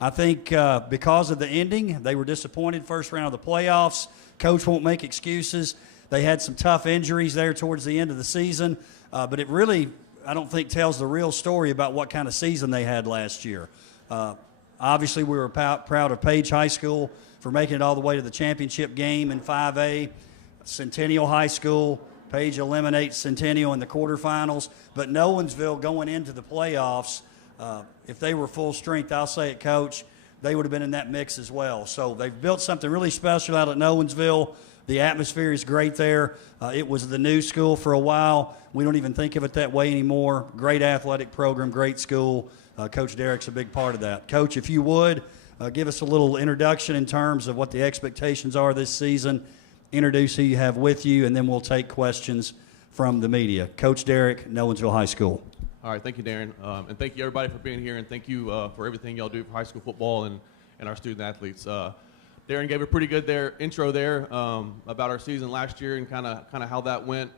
I think because of the ending, they were disappointed first round of the playoffs. Coach won't make excuses. They had some tough injuries there towards the end of the season, but it really, I don't think, tells the real story about what kind of season they had last year. Obviously, we were proud of Page High School for making it all the way to the championship game in 5A. Centennial High School, Page eliminates Centennial in the quarterfinals, but Nolensville going into the playoffs, if they were full strength, I'll say it, Coach, they would have been in that mix as well. So they've built something really special out at Nolensville. The atmosphere is great there. It was the new school for a while. We don't even think of it that way anymore. Great athletic program, great school. Coach Derrick's a big part of that. Coach, if you would, give us a little introduction in terms of what the expectations are this season. Introduce who you have with you, and then we'll take questions from the media. Coach Derrick, Nolensville High School. All right, thank you, Darren. And thank you, everybody, for being here, and thank you for everything y'all do for high school football and our student athletes. Darren gave a pretty good intro there about our season last year and kind of how that went.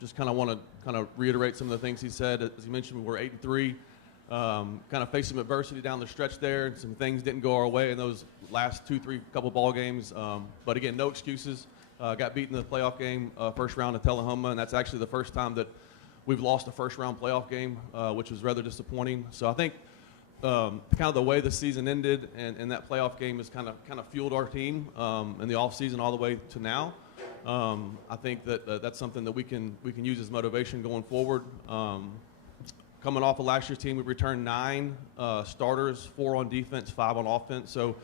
Just kind of want to reiterate some of the things he said. As he mentioned, we were 8-3, kind of faced some adversity down the stretch there, and some things didn't go our way in those last 2-3 couple ball games. But again, no excuses. Got beat in the playoff game, first round of Tullahoma, and that's actually the first time that we've lost a first round playoff game, which was rather disappointing. So I think kind of the way the season ended and that playoff game has kind of fueled our team in the off season all the way to now. I think that that's something that we can use as motivation going forward. Coming off of last year's team, we returned 9 starters, 4 on defense, 5 on offense. So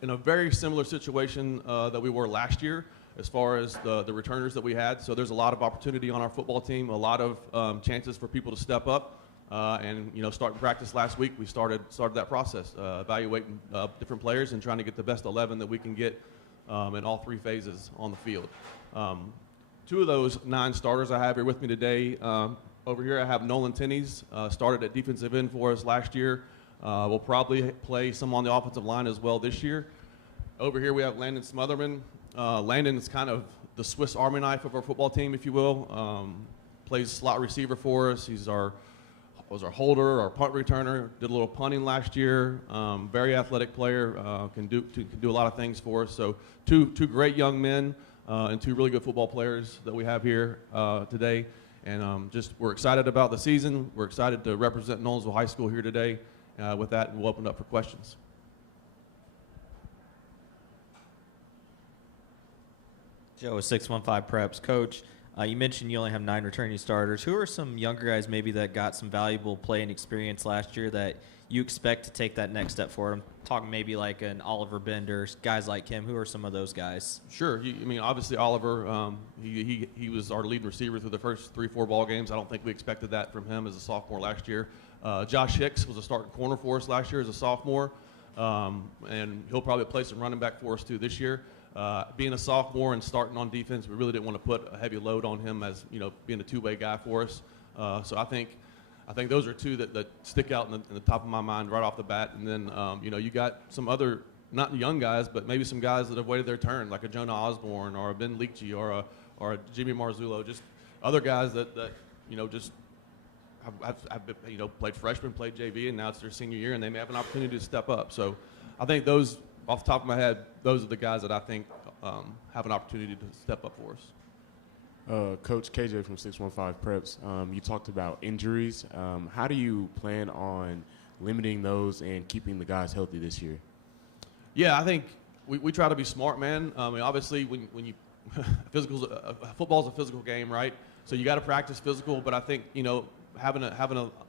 in a very similar situation that we were last year as far as the returners that we had. So there's a lot of opportunity on our football team, a lot of chances for people to step up. And starting practice last week, we started that process, evaluating different players and trying to get the best 11 that we can get in all 3 phases on the field. 2 of those 9 starters I have here with me today. Over here I have Nolan Tenney's, started at defensive end for us last year. Will probably play some on the offensive line as well this year. Over here we have Landon Smotherman. Landon is kind of the Swiss Army knife of our football team, if you will. Plays slot receiver for us. He's was our holder, our punt returner. Did a little punting last year. Very athletic player. Can do a lot of things for us. So two great young men and two really good football players that we have here today. And we're excited about the season. We're excited to represent Nolensville High School here today. With that, we'll open up for questions. Joe, 615 Preps. Coach, you mentioned you only have 9 returning starters. Who are some younger guys maybe that got some valuable playing experience last year that you expect to take that next step forward? I'm talking maybe like an Oliver Bender, guys like him. Who are some of those guys? Sure. Obviously Oliver, he was our lead receiver through the first 3-4 ball games. I don't think we expected that from him as a sophomore last year. Josh Hicks was a starting corner for us last year as a sophomore, and he'll probably play some running back for us too this year. Being a sophomore and starting on defense, we really didn't want to put a heavy load on him as being a two-way guy for us. So I think those are two that stick out in the top of my mind right off the bat. And then you got some other not young guys, but maybe some guys that have waited their turn, like a Jonah Osborne or a Ben Leakchey or a Jimmy Marzullo, just other guys that just have played freshman, played JV, and now it's their senior year, and they may have an opportunity to step up. So I think those, off the top of my head, those are the guys that I think have an opportunity to step up for us. Coach KJ from 615 Preps, you talked about injuries. How do you plan on limiting those and keeping the guys healthy this year? Yeah, I think we try to be smart, man. Obviously, when you football's a physical game, right? So you got to practice physical, but I think having a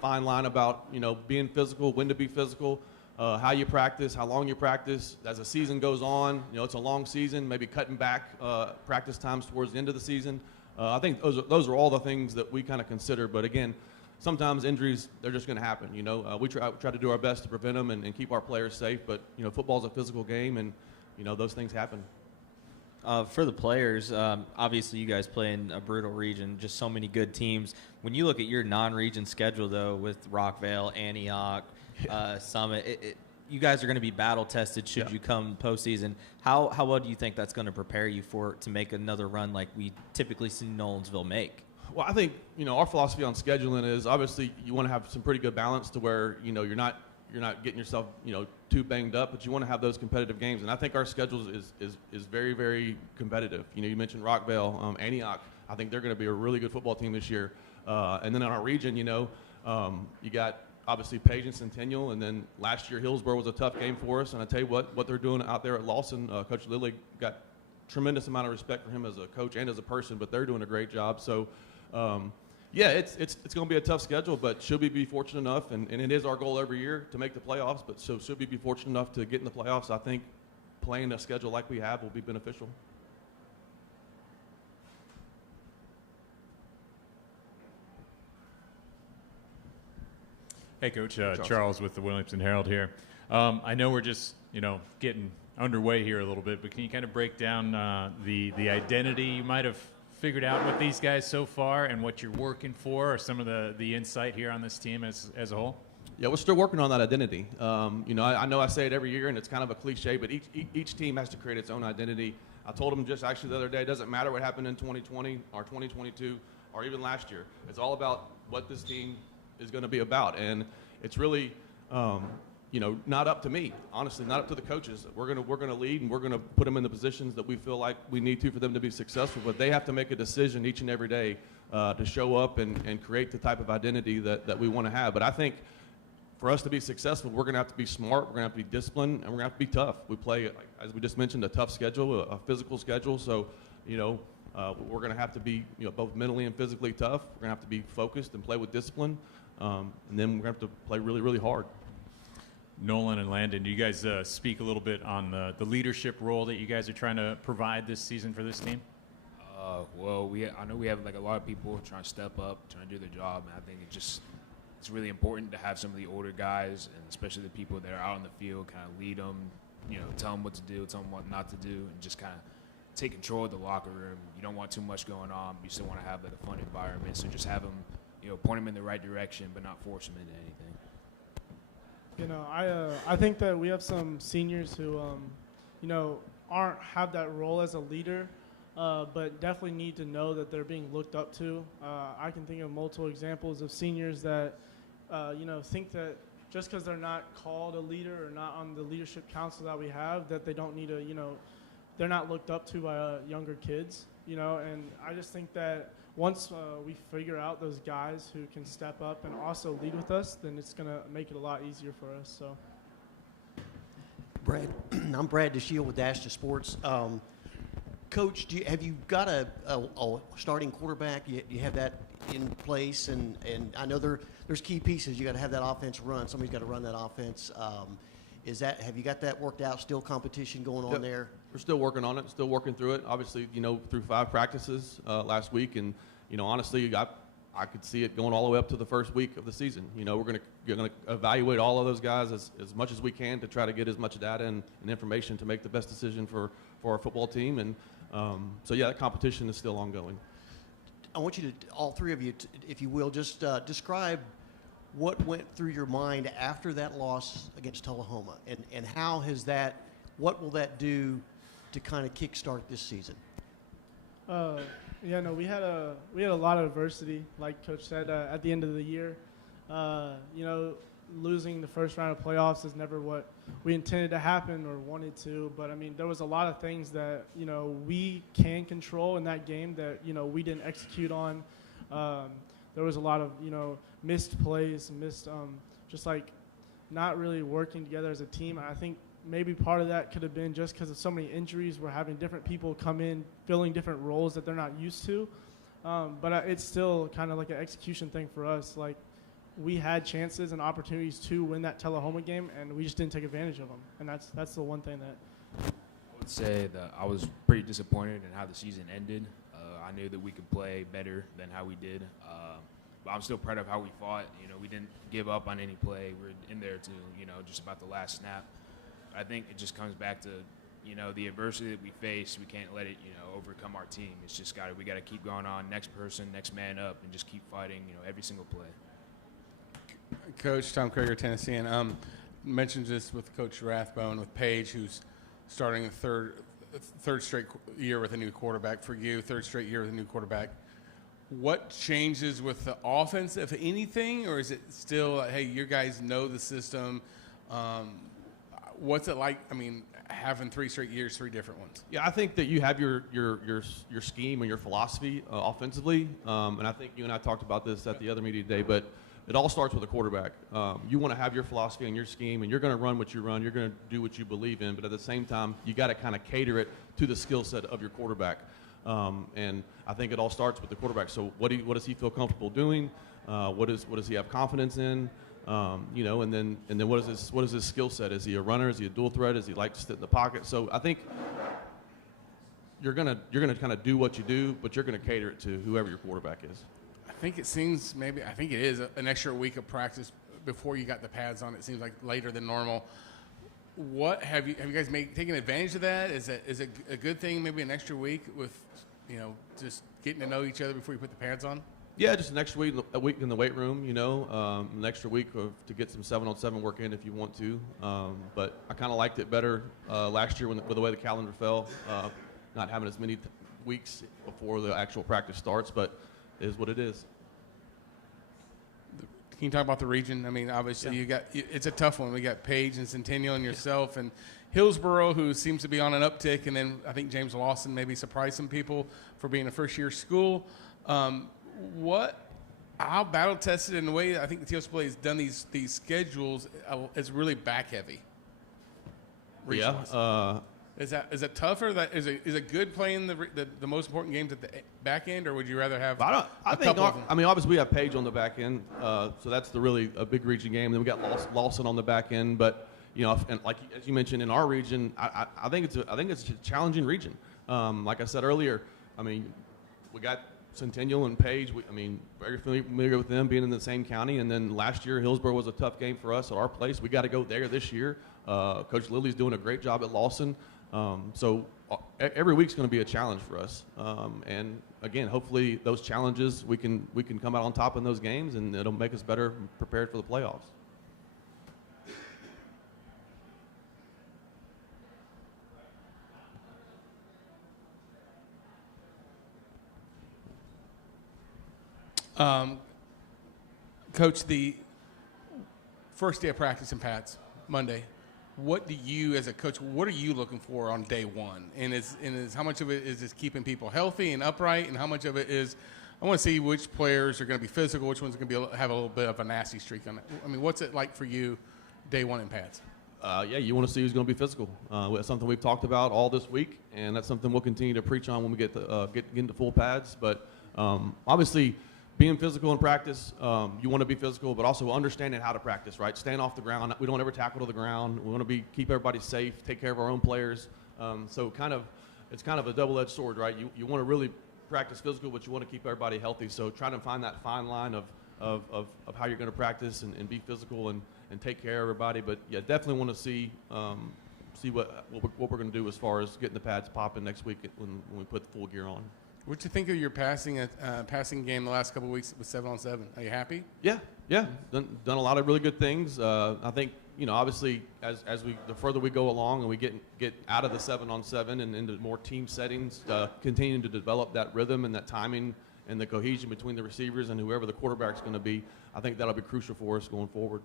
fine line about being physical, when to be physical. How you practice, how long you practice. As the season goes on, it's a long season, maybe cutting back practice times towards the end of the season. I think those are all the things that we kind of consider. But again, sometimes injuries, they're just going to happen. We try to do our best to prevent them and keep our players safe. But, football's a physical game, and, those things happen. For the players, obviously you guys play in a brutal region, just so many good teams. When you look at your non-region schedule, though, with Rockvale, Antioch, Summit, you guys are going to be battle tested should you come postseason. How well do you think that's going to prepare you to make another run like we typically see Nolensville make? Well, I think our philosophy on scheduling is obviously you want to have some pretty good balance to where you're not getting yourself too banged up, but you want to have those competitive games. And I think our schedule is very, very competitive. You mentioned Rockvale, Antioch. I think they're going to be a really good football team this year. And then in our region, you got obviously Page and Centennial, and then last year Hillsborough was a tough game for us. And I tell you what they're doing out there at Lawson, Coach Lilly, got tremendous amount of respect for him as a coach and as a person, but they're doing a great job. So, it's going to be a tough schedule, but should we be fortunate enough, and it is our goal every year to make the playoffs, but so should we be fortunate enough to get in the playoffs, I think playing a schedule like we have will be beneficial. Hey, Coach. Charles with the Williamson Herald here. I know we're just, getting underway here a little bit, but can you kind of break down the identity you might have figured out with these guys so far and what you're working for, or some of the insight here on this team as a whole? Yeah, we're still working on that identity. I know I say it every year, and it's kind of a cliche, but each team has to create its own identity. I told them just actually the other day, it doesn't matter what happened in 2020 or 2022 or even last year. It's all about what this team is going to be about, and it's really not up to me, honestly, not up to the coaches. We're going to lead, and we're going to put them in the positions that we feel like we need to for them to be successful, but they have to make a decision each and every day to show up and create the type of identity that we want to have. But I think for us to be successful, we're going to have to be smart, we're going to have to be disciplined, and we're going to have to be tough. We play, as we just mentioned, a tough schedule, a physical schedule, so we're going to have to be both mentally and physically tough. We're going to have to be focused and play with discipline, and then we're going to have to play really, really hard. Nolan and Landon, do you guys speak a little bit on the leadership role that you guys are trying to provide this season for this team? I know we have a lot of people trying to step up, trying to do their job, and I think it's really important to have some of the older guys, and especially the people that are out in the field, kind of lead them, tell them what to do, tell them what not to do, and just kind of take control of the locker room. You don't want too much going on, but you still want to have a fun environment. So just have them, point them in the right direction, but not force them into anything. I think that we have some seniors who aren't have that role as a leader, but definitely need to know that they're being looked up to. I can think of multiple examples of seniors that, think that just because they're not called a leader or not on the leadership council that we have, that they don't need to, they're not looked up to by younger kids, and I just think that once we figure out those guys who can step up and also lead with us, then it's going to make it a lot easier for us. So, Brad, I'm Brad DeShield with Dash to Sports. Coach, have you got a starting quarterback? Do you have that in place? And I know there's key pieces. You got to have that offense run. Somebody's got to run that offense. Have you got that worked out? Still competition going on there? We're still working on it. Still working through it. Obviously, through 5 practices last week, and honestly, I could see it going all the way up to the first week of the season. We're going to evaluate all of those guys as much as we can to try to get as much data and information to make the best decision for our football team. And that competition is still ongoing. I want you to, all three of you, if you will, just describe what went through your mind after that loss against Tullahoma, and how what will that do to kind of kickstart this season? We had a lot of adversity, like Coach said, at the end of the year. Losing the first round of playoffs is never what we intended to happen or wanted to. But there was a lot of things that we can control in that game that we didn't execute on. There was a lot of missed plays, just like not really working together as a team. I think maybe part of that could have been just because of so many injuries. We're having different people come in filling different roles that they're not used to. But it's still kind of like an execution thing for us. Like, we had chances and opportunities to win that Tullahoma game, and we just didn't take advantage of them. And that's the one thing that I would say that I was pretty disappointed in how the season ended. I knew that we could play better than how we did. But I'm still proud of how we fought. We didn't give up on any play. We were in there to, just about the last snap. I think it just comes back to, the adversity that we face. We can't let it, overcome our team. It's just we got to keep going on. Next person, next man up, and just keep fighting, every single play. Coach Tom Krager, Tennessean, mentioned this with Coach Rathbone, with Paige, who's starting a third straight year with a new quarterback for you, third straight year with a new quarterback. What changes with the offense, if anything, or is it still, hey, you guys know the system? What's it like? Having 3 straight years, 3 different ones. Yeah, I think that you have your scheme and your philosophy offensively, and I think you and I talked about this at the other media today, but it all starts with a quarterback. You want to have your philosophy and your scheme, and you're going to run what you run. You're going to do what you believe in, but at the same time, you got to kind of cater it to the skill set of your quarterback. And I think it all starts with the quarterback. So what does he feel comfortable doing? What does he have confidence in? And then what is his skill set? Is he a runner? Is he a dual threat? Does he like to sit in the pocket? So I think you're gonna kind of do what you do, but you're gonna cater it to whoever your quarterback is. I think it is an extra week of practice before you got the pads on. It seems like later than normal. What have you guys taken advantage of that? Is it a good thing? Maybe an extra week with, just getting to know each other before you put the pads on. Yeah, just an extra week in the weight room. An extra week to get some 7-on-7 work in if you want to. But I kind of liked it better last year with the way the calendar fell, not having as many weeks before the actual practice starts. But it is what it is. Can you talk about the region? Obviously, it's a tough one. We got Paige and Centennial and yourself and Hillsboro, who seems to be on an uptick, and then I think James Lawson maybe surprised some people for being a first-year school. How battle-tested in the way I think the TSA has done these schedules is really back-heavy. Yeah. Is it tougher? Is it good playing the most important games at the back end, or would you rather have? I think obviously we have Paige on the back end, so that's a big region game. Then we got Lawson on the back end, but and like as you mentioned in our region, I think it's a challenging region. Like I said earlier, we got Centennial and Paige. Very familiar with them being in the same county. And then last year, Hillsboro was a tough game for us at our place. We got to go there this year. Coach Lilly's doing a great job at Lawson. So every week's going to be a challenge for us. And again, hopefully those challenges we can come out on top in those games, and it'll make us better prepared for the playoffs. Coach, the first day of practice in Pats, Monday, what do you, as a coach, what are you looking for on day one? And is how much of it is just keeping people healthy and upright, and how much of it is, I want to see which players are going to be physical, which ones are going to have a little bit of a nasty streak on it. I mean, what's it like for you day one in Pats? Yeah, you want to see who's going to be physical. That's something we've talked about all this week, and that's something we'll continue to preach on when we get into full pads. But obviously, being physical in practice, you want to be physical, but also understanding how to practice, right? Staying off the ground. We don't ever tackle to the ground. We want to keep everybody safe, take care of our own players. So it's kind of a double-edged sword, right? You want to really practice physical, but you want to keep everybody healthy. So trying to find that fine line of how you're going to practice and be physical and take care of everybody. But yeah, definitely want to see what we're going to do as far as getting the pads popping next week when we put the full gear on. What you think of your passing game the last couple of weeks with 7-on-7? Are you happy? Yeah. Done a lot of really good things. I think obviously as the further we go along and we get out of the 7-on-7 and into more team settings, continuing to develop that rhythm and that timing and the cohesion between the receivers and whoever the quarterback's going to be, I think that'll be crucial for us going forward.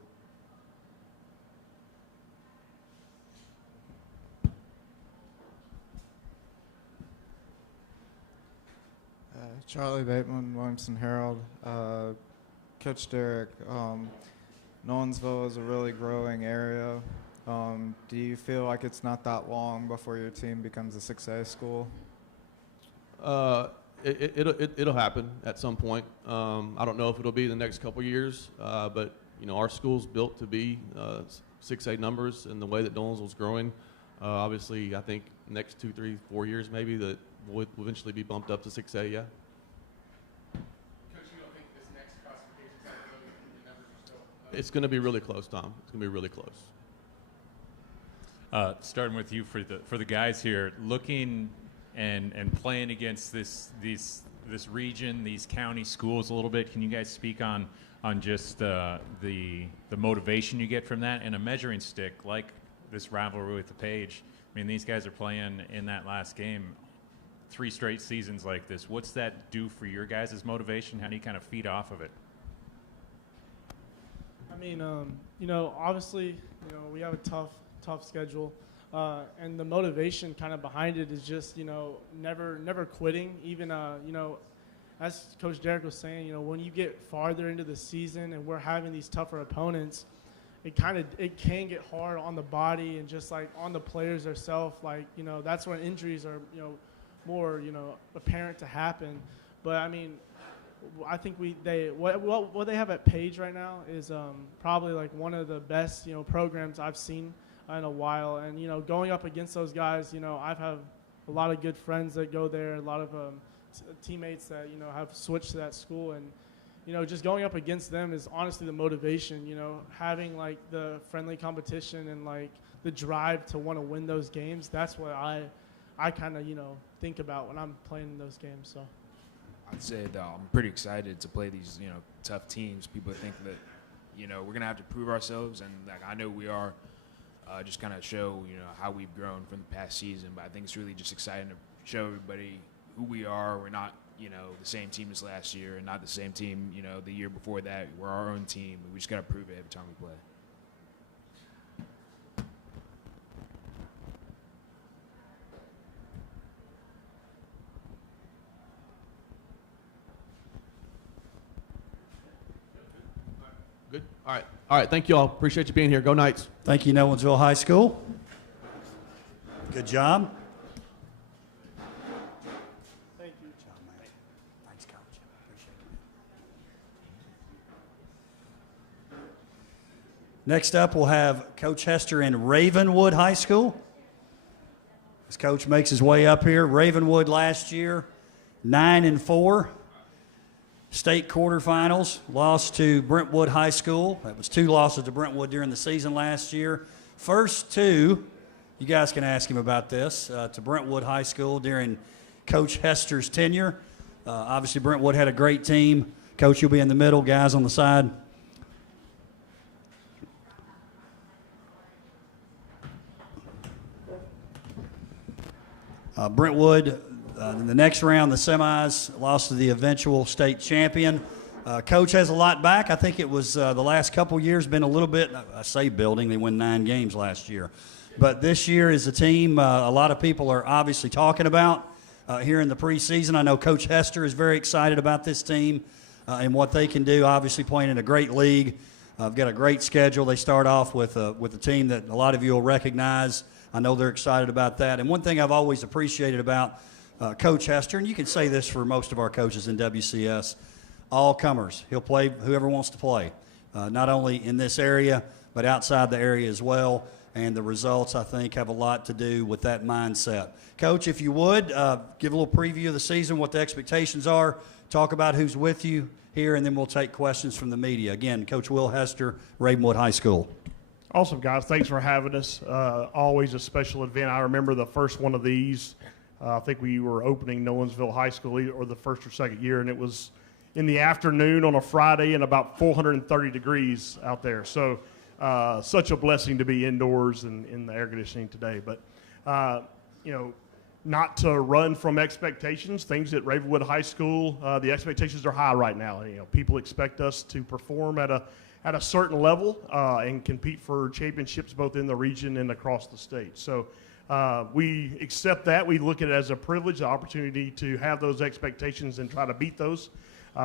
Charlie Bateman, Williamson Herald. Coach Derek, Nolensville is a really growing area. Do you feel like it's not that long before your team becomes a 6A school? It'll happen at some point. I don't know if it'll be the next couple years, but our school's built to be 6A numbers in the way that Nolensville's growing. Obviously, I think next 2, 3, 4 years maybe that will eventually be bumped up to 6A. Yeah. It's going to be really close, Tom. It's going to be really close. Starting with you for the guys here, looking and playing against this region, these county schools a little bit. Can you guys speak on just the motivation you get from that and a measuring stick like this rivalry with the Page? I mean, these guys are playing in that last game 3 straight seasons like this. What's that do for your guys' motivation? How do you kind of feed off of it? I mean, obviously, we have a tough schedule, and the motivation kind of behind it is just, never quitting. Even, as Coach Derek was saying, when you get farther into the season and we're having these tougher opponents, it can get hard on the body and just like on the players themselves. Like, that's when injuries are, more, apparent to happen. But I mean, I think what they have at Page right now is probably like one of the best programs I've seen in a while, and going up against those guys, I've had a lot of good friends that go there, a lot of teammates that have switched to that school, and just going up against them is honestly the motivation. Having like the friendly competition and like the drive to want to win those games. That's what I kind of think about when I'm playing those games. So. I'd say I'm pretty excited to play these, tough teams. People think that, we're going to have to prove ourselves, and like I know we are, just kind of show, how we've grown from the past season. But I think it's really just exciting to show everybody who we are. We're not, the same team as last year, and not the same team, the year before that. We're our own team. We just got to prove it every time we play. Good. All right. Thank you all. Appreciate you being here. Go Knights. Thank you, Nolensville High School. Good job. Thank you. Thanks, Coach. Appreciate it. Next up, we'll have Coach Hester in Ravenwood High School. As Coach makes his way up here, Ravenwood last year, 9-4. State quarterfinals, lost to Brentwood High School. That was 2 losses to Brentwood during the season last year. First 2, you guys can ask him about this, to Brentwood High School during Coach Hester's tenure. Obviously, Brentwood had a great team. Coach, you'll be in the middle, guys on the side. Brentwood, in the next round, the semis, lost to the eventual state champion, Coach has a lot back. I think it was the last couple years been a little bit, I say building, they won 9 games last year. But this year is a team a lot of people are obviously talking about here in the preseason. I know Coach Hester is very excited about this team and what they can do, obviously playing in a great league. I've got a great schedule. They start off with a team that a lot of you will recognize. I know they're excited about that. And one thing I've always appreciated about Coach Hester, and you can say this for most of our coaches in WCS, all comers. He'll play whoever wants to play, not only in this area, but outside the area as well. And the results, I think, have a lot to do with that mindset. Coach, if you would, give a little preview of the season, what the expectations are, talk about who's with you here, and then we'll take questions from the media. Again, Coach Will Hester, Ravenwood High School. Awesome, guys. Thanks for having us. Always a special event. I remember the first one of these. I think we were opening Nolensville High School, or the first or second year, and it was in the afternoon on a Friday and about 430 degrees out there. So such a blessing to be indoors and in the air conditioning today. But, not to run from expectations, things at Ravenwood High School, the expectations are high right now. People expect us to perform at a certain level and compete for championships both in the region and across the state. So we accept that. We look at it as a privilege, the opportunity to have those expectations and try to beat those.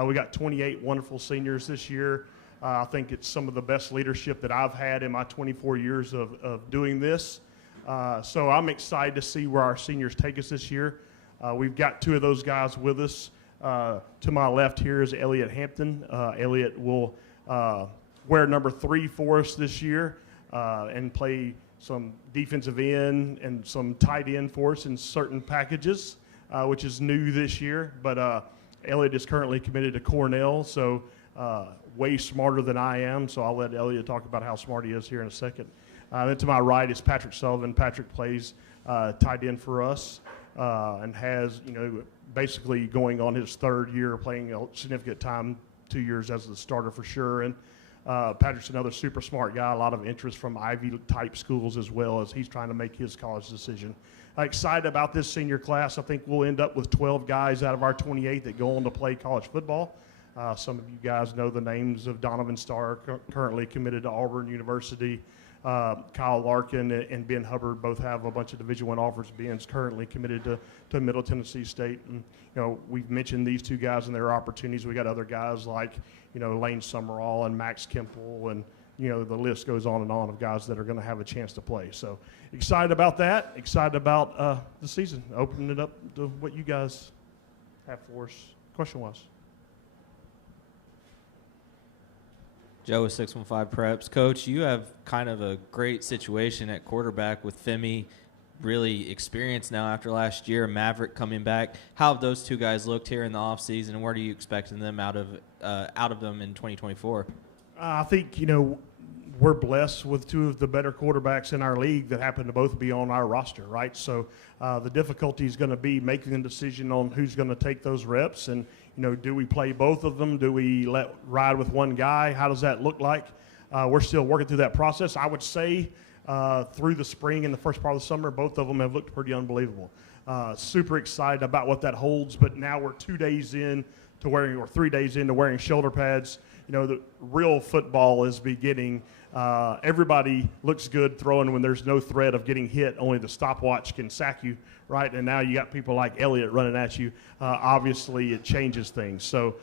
We got 28 wonderful seniors this year. I think it's some of the best leadership that I've had in my 24 years of doing this. So I'm excited to see where our seniors take us this year. We've got 2 of those guys with us. To my left here is Elliot Hampton. Elliot will wear number 3 for us this year and play some defensive end and some tight end for us in certain packages, which is new this year. But Elliot is currently committed to Cornell, so way smarter than I am. So I'll let Elliot talk about how smart he is here in a second. Then to my right is Patrick Sullivan. Patrick plays tight end for us and has, basically going on his 3rd year playing a significant time, 2 years as the starter for sure. And Patrick's another super smart guy, a lot of interest from Ivy-type schools as well as he's trying to make his college decision. Excited about this senior class. I think we'll end up with 12 guys out of our 28 that go on to play college football. Some of you guys know the names of Donovan Starr, currently committed to Auburn University. Kyle Larkin and Ben Hubbard both have a bunch of Division I offers. Ben's currently committed to Middle Tennessee State. And, we've mentioned these 2 guys and their opportunities. We got other guys like, Lane Summerall and Max Kemple, and, the list goes on and on of guys that are going to have a chance to play. So excited about that, excited about the season, opening it up to what you guys have for us question-wise. Joe with 615 Preps. Coach, you have kind of a great situation at quarterback with Femi, really experienced now after last year, Maverick coming back. How have those 2 guys looked here in the offseason, and what are you expecting them out of them in 2024? I think, we're blessed with 2 of the better quarterbacks in our league that happen to both be on our roster, right? So the difficulty is going to be making a decision on who's going to take those reps. And, do we play both of them? Do we ride with one guy? How does that look like? We're still working through that process. I would say through the spring and the first part of the summer, both of them have looked pretty unbelievable. Super excited about what that holds, but now we're 2 days in to wearing, or 3 days into wearing shoulder pads. The real football is beginning. Everybody looks good throwing when there's no threat of getting hit. Only the stopwatch can sack you, right? And now you got people like Elliott running at you. Obviously, it changes things. So,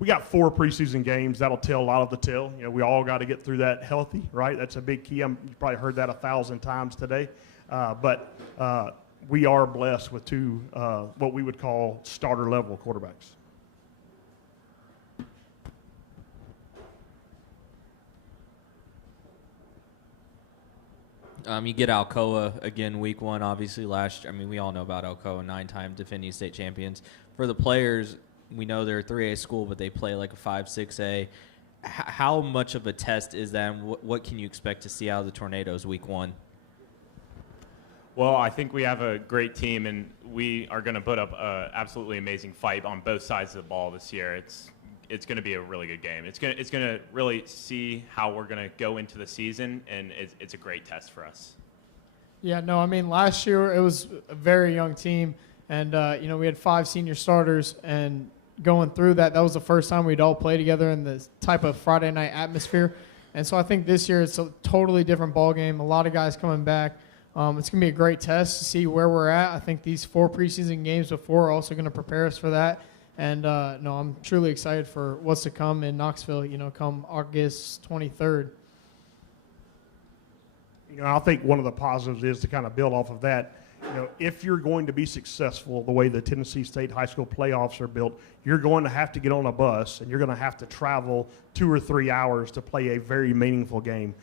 we got 4 preseason games. That'll tell a lot of the tale. We all got to get through that healthy, right? That's a big key. You probably heard that 1,000 times today. But we are blessed with 2 what we would call starter-level quarterbacks. You get Alcoa again week 1, obviously last year. We all know about Alcoa, 9-time defending state champions. For the players, we know they're a 3A school, but they play like a 5, 6A. How much of a test is that, and what can you expect to see out of the Tornadoes week 1? Well, I think we have a great team, and we are going to put up an absolutely amazing fight on both sides of the ball this year. It's going to be a really good game. It's going to really see how we're going to go into the season, and it's a great test for us. Yeah, no, last year it was a very young team, and we had 5 senior starters, and going through that was the first time we'd all play together in this type of Friday night atmosphere. And so I think this year it's a totally different ball game. A lot of guys coming back. It's going to be a great test to see where we're at. I think these 4 preseason games before are also going to prepare us for that. And, no, I'm truly excited for what's to come in Knoxville, come August 23rd. I think one of the positives is to kind of build off of that. If you're going to be successful the way the Tennessee State high school playoffs are built, you're going to have to get on a bus and you're going to have to travel 2 or 3 hours to play a very meaningful game.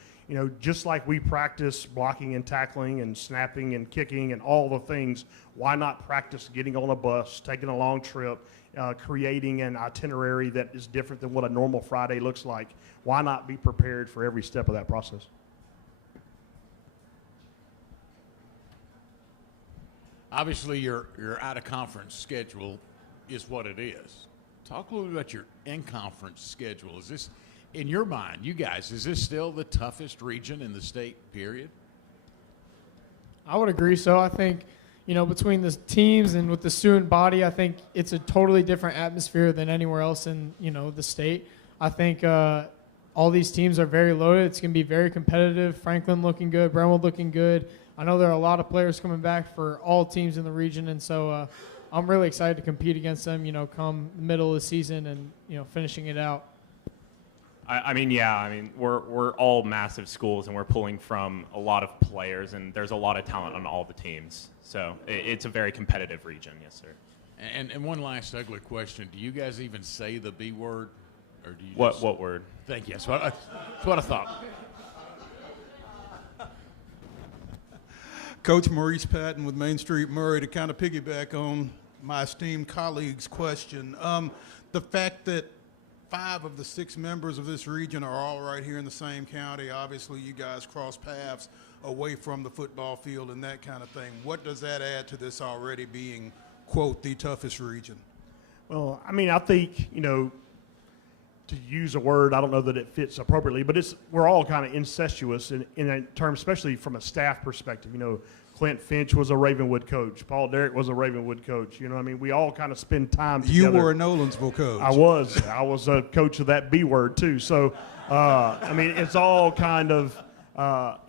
Just like we practice blocking and tackling and snapping and kicking and all the things, why not practice getting on a bus, taking a long trip, creating an itinerary that is different than what a normal Friday looks like? Why not be prepared for every step of that process? Obviously, your out-of-conference schedule is what it is. Talk a little bit about your in-conference schedule. Is this, in your mind, you guys, is this still the toughest region in the state, period? I would agree so. I think, between the teams and with the student body, I think it's a totally different atmosphere than anywhere else in, the state. I think all these teams are very loaded. It's going to be very competitive. Franklin looking good, Brentwood looking good. I know there are a lot of players coming back for all teams in the region, and so I'm really excited to compete against them, come the middle of the season and, finishing it out. We're all massive schools, and we're pulling from a lot of players, and there's a lot of talent on all the teams. So it's a very competitive region, yes, sir. And one last ugly question. Do you guys even say the B word? Or do you what word? Thank you. That's what I thought. Coach Maurice Patton with Main Street Murray, to kind of piggyback on my esteemed colleague's question. The fact that 5 of the 6 members of this region are all right here in the same county, obviously you guys cross paths away from the football field and that kind of thing. What does that add to this already being, quote, the toughest region? Well, I think, to use a word, I don't know that it fits appropriately, but we're all kind of incestuous in a term, especially from a staff perspective. Clint Finch was a Ravenwood coach. Paul Derrick was a Ravenwood coach. We all kind of spend time together. You were a Nolansville coach. I was a coach of that B word too. So, it's all kind of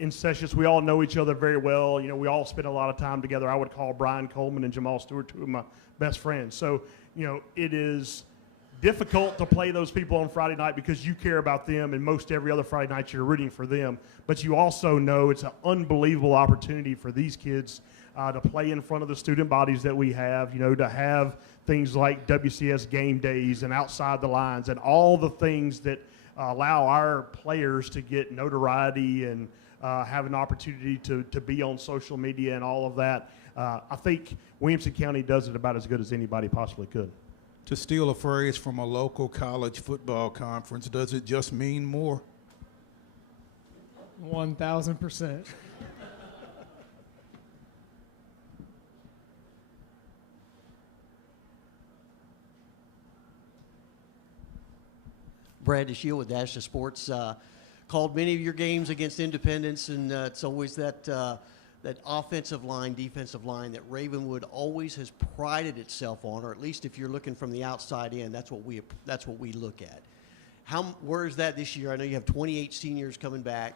incestuous. We all know each other very well. We all spend a lot of time together. I would call Brian Coleman and Jamal Stewart 2 of my best friends. So, it is difficult to play those people on Friday night because you care about them, and most every other Friday night you're rooting for them. But you also know it's an unbelievable opportunity for these kids to play in front of the student bodies that we have, to have things like WCS game days and outside the lines and all the things that allow our players to get notoriety and have an opportunity to be on social media and all of that. I think Williamson County does it about as good as anybody possibly could. To steal a phrase from a local college football conference, does it just mean more? 1,000%. Brad DeShield with Dash to Sports called many of your games against Independence, and it's always that offensive line, defensive line that Ravenwood always has prided itself on, or at least if you're looking from the outside in, that's what we look at. Where is that this year? I know you have 28 seniors coming back,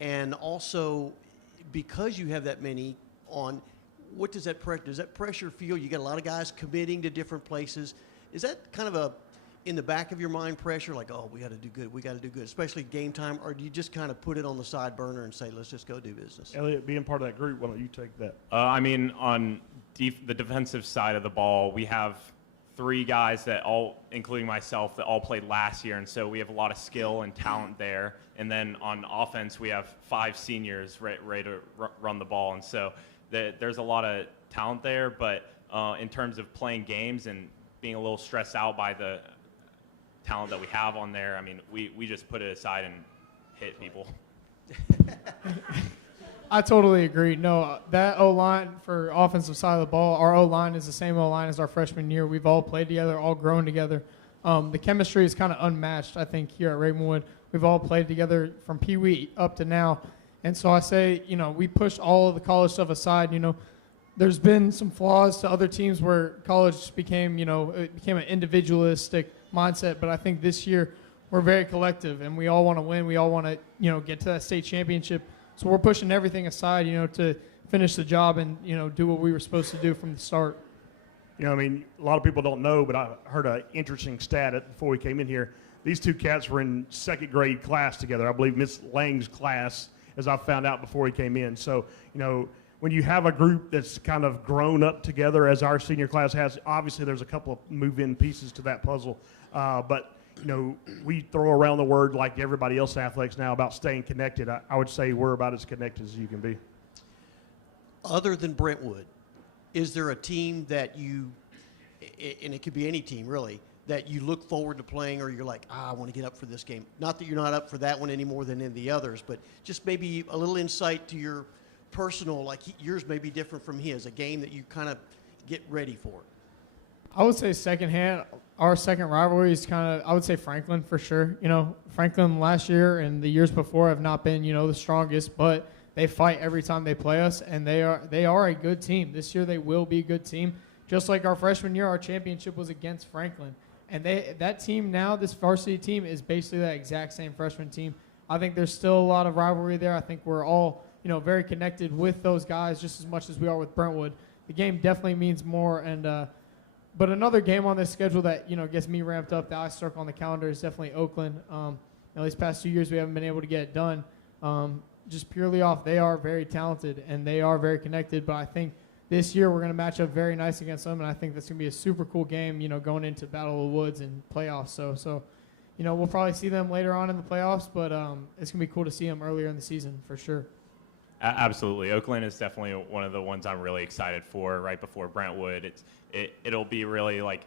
and also because you have that many on, what does that pressure feel? You got a lot of guys committing to different places. Is that kind of in the back of your mind pressure, like, oh, we got to do good, especially game time, or do you just kind of put it on the side burner and say, let's just go do business? Elliot, being part of that group, why don't you take that? On the defensive side of the ball, we have 3 guys that all, including myself, that all played last year, and so we have a lot of skill and talent there. And then on offense, we have 5 seniors ready to run the ball, and so there's a lot of talent there. But in terms of playing games and being a little stressed out by the talent that we have on there, we just put it aside and hit people. I totally agree. No, that O-line for offensive side of the ball, our O-line is the same O-line as our freshman year. We've all played together, all grown together. The chemistry is kind of unmatched, I think, here at Ravenwood. We've all played together from Pee Wee up to now. And so I say, we push all of the college stuff aside. there's been some flaws to other teams where college became, it became an individualistic mindset. But I think this year we're very collective, and we all want to win. We all want to, get to that state championship. So we're pushing everything aside, to finish the job and, do what we were supposed to do from the start. A lot of people don't know, but I heard an interesting stat before we came in here. These two cats were in second grade class together. I believe Miss Lang's class, as I found out before he came in. So, when you have a group that's kind of grown up together as our senior class has, obviously there's a couple of move-in pieces to that puzzle. But we throw around the word like everybody else in athletics now about staying connected. I would say we're about as connected as you can be. Other than Brentwood, is there a team that you, and it could be any team really, that you look forward to playing, or you're like, I want to get up for this game? Not that you're not up for that one any more than in the others, but just maybe a little insight to your personal, like yours may be different from his, a game that you kind of get ready for. I would say secondhand, our second rivalry is I would say Franklin for sure. Franklin last year and the years before have not been, the strongest, but they fight every time they play us, and they are a good team. This year they will be a good team. Just like our freshman year, our championship was against Franklin. And that team now, this varsity team, is basically that exact same freshman team. I think there's still a lot of rivalry there. I think we're all, very connected with those guys just as much as we are with Brentwood. The game definitely means more. And but another game on this schedule that, gets me ramped up, that I circle on the calendar, is definitely Oakland. These past 2 years we haven't been able to get it done. Just purely off, they are very talented and they are very connected. But I think this year we're going to match up very nice against them, and I think that's going to be a super cool game, going into Battle of the Woods and playoffs. So we'll probably see them later on in the playoffs, but it's going to be cool to see them earlier in the season for sure. Absolutely. Oakland is definitely one of the ones I'm really excited for right before Brentwood. It'll be really like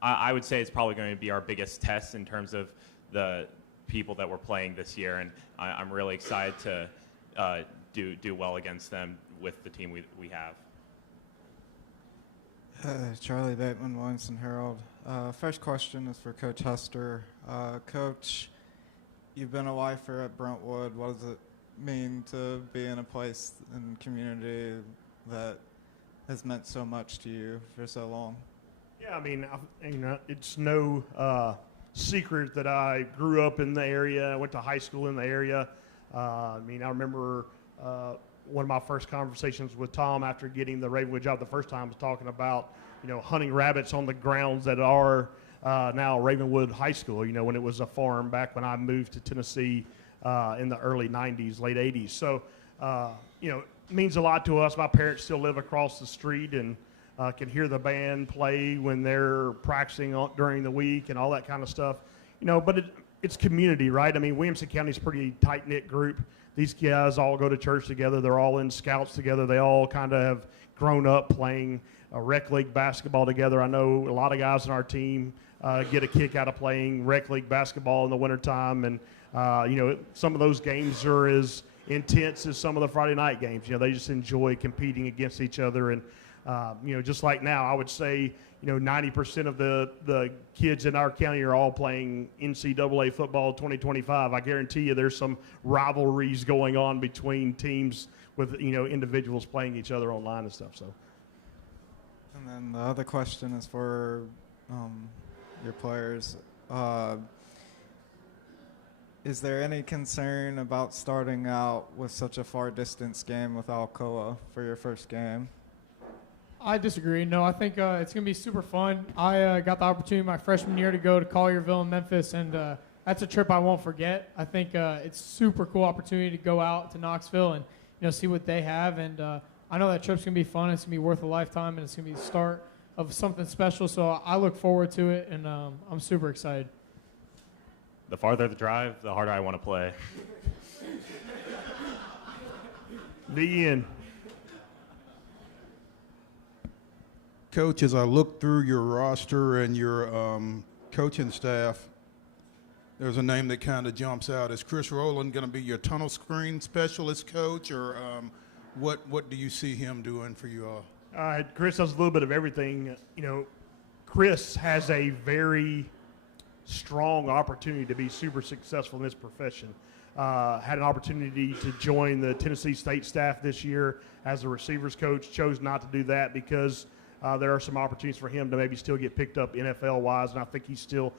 I would say it's probably going to be our biggest test in terms of the people that we're playing this year, and I'm really excited to do well against them with the team we have. Charlie Bateman, Williamson Herald. First question is for Coach Hester. Coach, you've been a lifer at Brentwood. What does it mean to be in a place and community that has meant so much to you for so long? Yeah, it's no secret that I grew up in the area. I went to high school in the area. I remember one of my first conversations with Tom after getting the Ravenwood job the first time was talking about, hunting rabbits on the grounds that are now Ravenwood High School, when it was a farm back when I moved to Tennessee in the early 90s, late 80s. So, it means a lot to us. My parents still live across the street and can hear the band play when they're practicing during the week and all that kind of stuff. But it's community, right? Williamson County's a pretty tight-knit group. These guys all go to church together. They're all in scouts together. They all kind of have grown up playing rec league basketball together. I know a lot of guys on our team get a kick out of playing rec league basketball in the wintertime. And, some of those games are as intense as some of the Friday night games. They just enjoy competing against each other. And, just like now, I would say, 90% of the kids in our county are all playing NCAA football 2025. I guarantee you there's some rivalries going on between teams with, individuals playing each other online and stuff. So. And then the other question is for your players. Is there any concern about starting out with such a far distance game with Alcoa for your first game? I disagree. No, I think it's going to be super fun. I got the opportunity my freshman year to go to Collierville in Memphis, and that's a trip I won't forget. I think it's a super cool opportunity to go out to Knoxville and see what they have. And I know that trip's going to be fun. It's going to be worth a lifetime, and it's going to be the start of something special. So I look forward to it, and I'm super excited. The farther the drive, the harder I want to play. The end. Coach, as I look through your roster and your coaching staff, there's a name that kind of jumps out. Is Chris Rowland going to be your tunnel screen specialist coach, or what do you see him doing for you all? Chris does a little bit of everything. Chris has a very strong opportunity to be super successful in this profession. had an opportunity to join the Tennessee State staff this year as a receivers coach, chose not to do that because there are some opportunities for him to maybe still get picked up NFL-wise, and I think he's still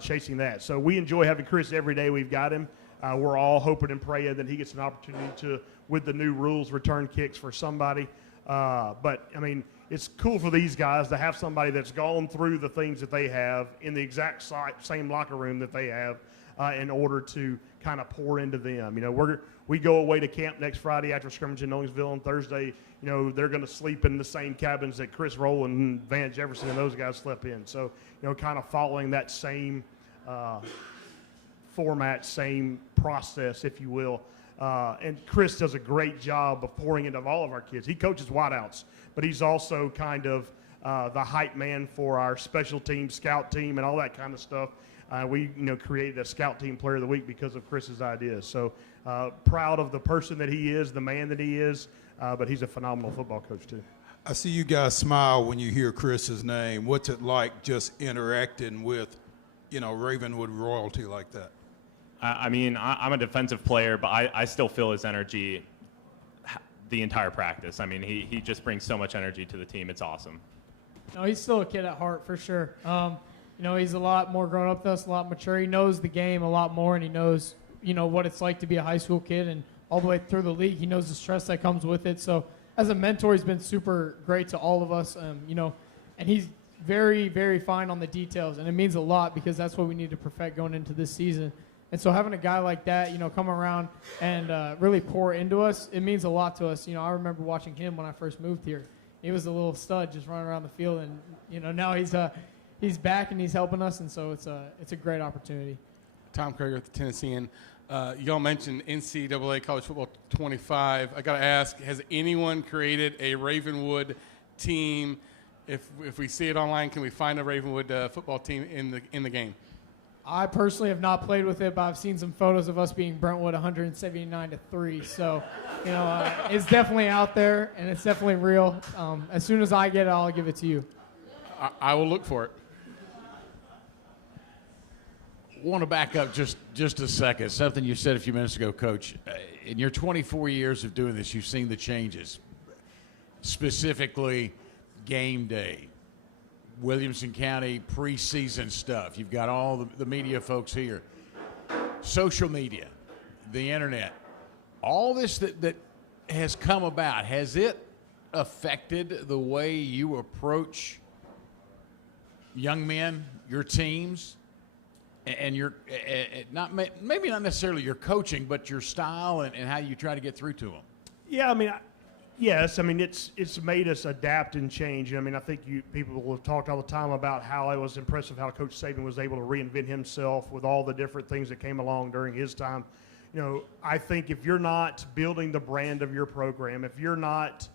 chasing that. So we enjoy having Chris every day we've got him. We're all hoping and praying that he gets an opportunity to, with the new rules, return kicks for somebody. But, I mean, it's cool for these guys to have somebody that's gone through the things that they have in the exact same locker room that they have in order to kind of pour into them. You know, we go away to camp next Friday after scrimmage in Owensville, and Thursday, you know, they're going to sleep in the same cabins that Chris Rowland and Van Jefferson and those guys slept in. So, you know, kind of following that same format, same process, if you will. And Chris does a great job of pouring into all of our kids. He coaches wideouts, but he's also kind of the hype man for our special team, scout team, and all that kind of stuff. We, you know, created a scout team player of the week because of Chris's ideas. So proud of the person that he is, the man that he is, but he's a phenomenal football coach too. I see you guys smile when you hear Chris's name. What's it like just interacting with, you know, Ravenwood royalty like that? I mean, I'm a defensive player, but I still feel his energy the entire practice. I mean, he just brings so much energy to the team. It's awesome. No, he's still a kid at heart for sure. You know, he's a lot more grown up than us, a lot mature. He knows the game a lot more, and he knows, you know, what it's like to be a high school kid, and all the way through the league, he knows the stress that comes with it. So as a mentor, he's been super great to all of us, you know, and he's very, very fine on the details, and it means a lot because that's what we need to perfect going into this season. And so having a guy like that, you know, come around and really pour into us, it means a lot to us. You know, I remember watching him when I first moved here. He was a little stud just running around the field, and, you know, now he's back and he's helping us, and so it's a great opportunity. Tom Krager with the Tennessean. Y'all mentioned NCAA College Football 25. I got to ask, has anyone created a Ravenwood team? If we see it online, can we find a Ravenwood football team in the game? I personally have not played with it, but I've seen some photos of us being Brentwood 179-3. So, you know, it's definitely out there, and it's definitely real. As soon as I get it, I'll give it to you. I will look for it. Want to back up just a second. Something you said a few minutes ago, Coach. In your 24 years of doing this, you've seen the changes, specifically game day, Williamson County preseason stuff. You've got all the media folks here, social media, the internet, all this that has come about. Has it affected the way you approach young men, your teams? And your maybe not necessarily your coaching, but your style and how you try to get through to them. Yeah, I mean, yes. I mean, it's made us adapt and change. I mean, I think people have talked all the time about how it was impressive how Coach Saban was able to reinvent himself with all the different things that came along during his time. You know, I think if you're not building the brand of your program, if you're not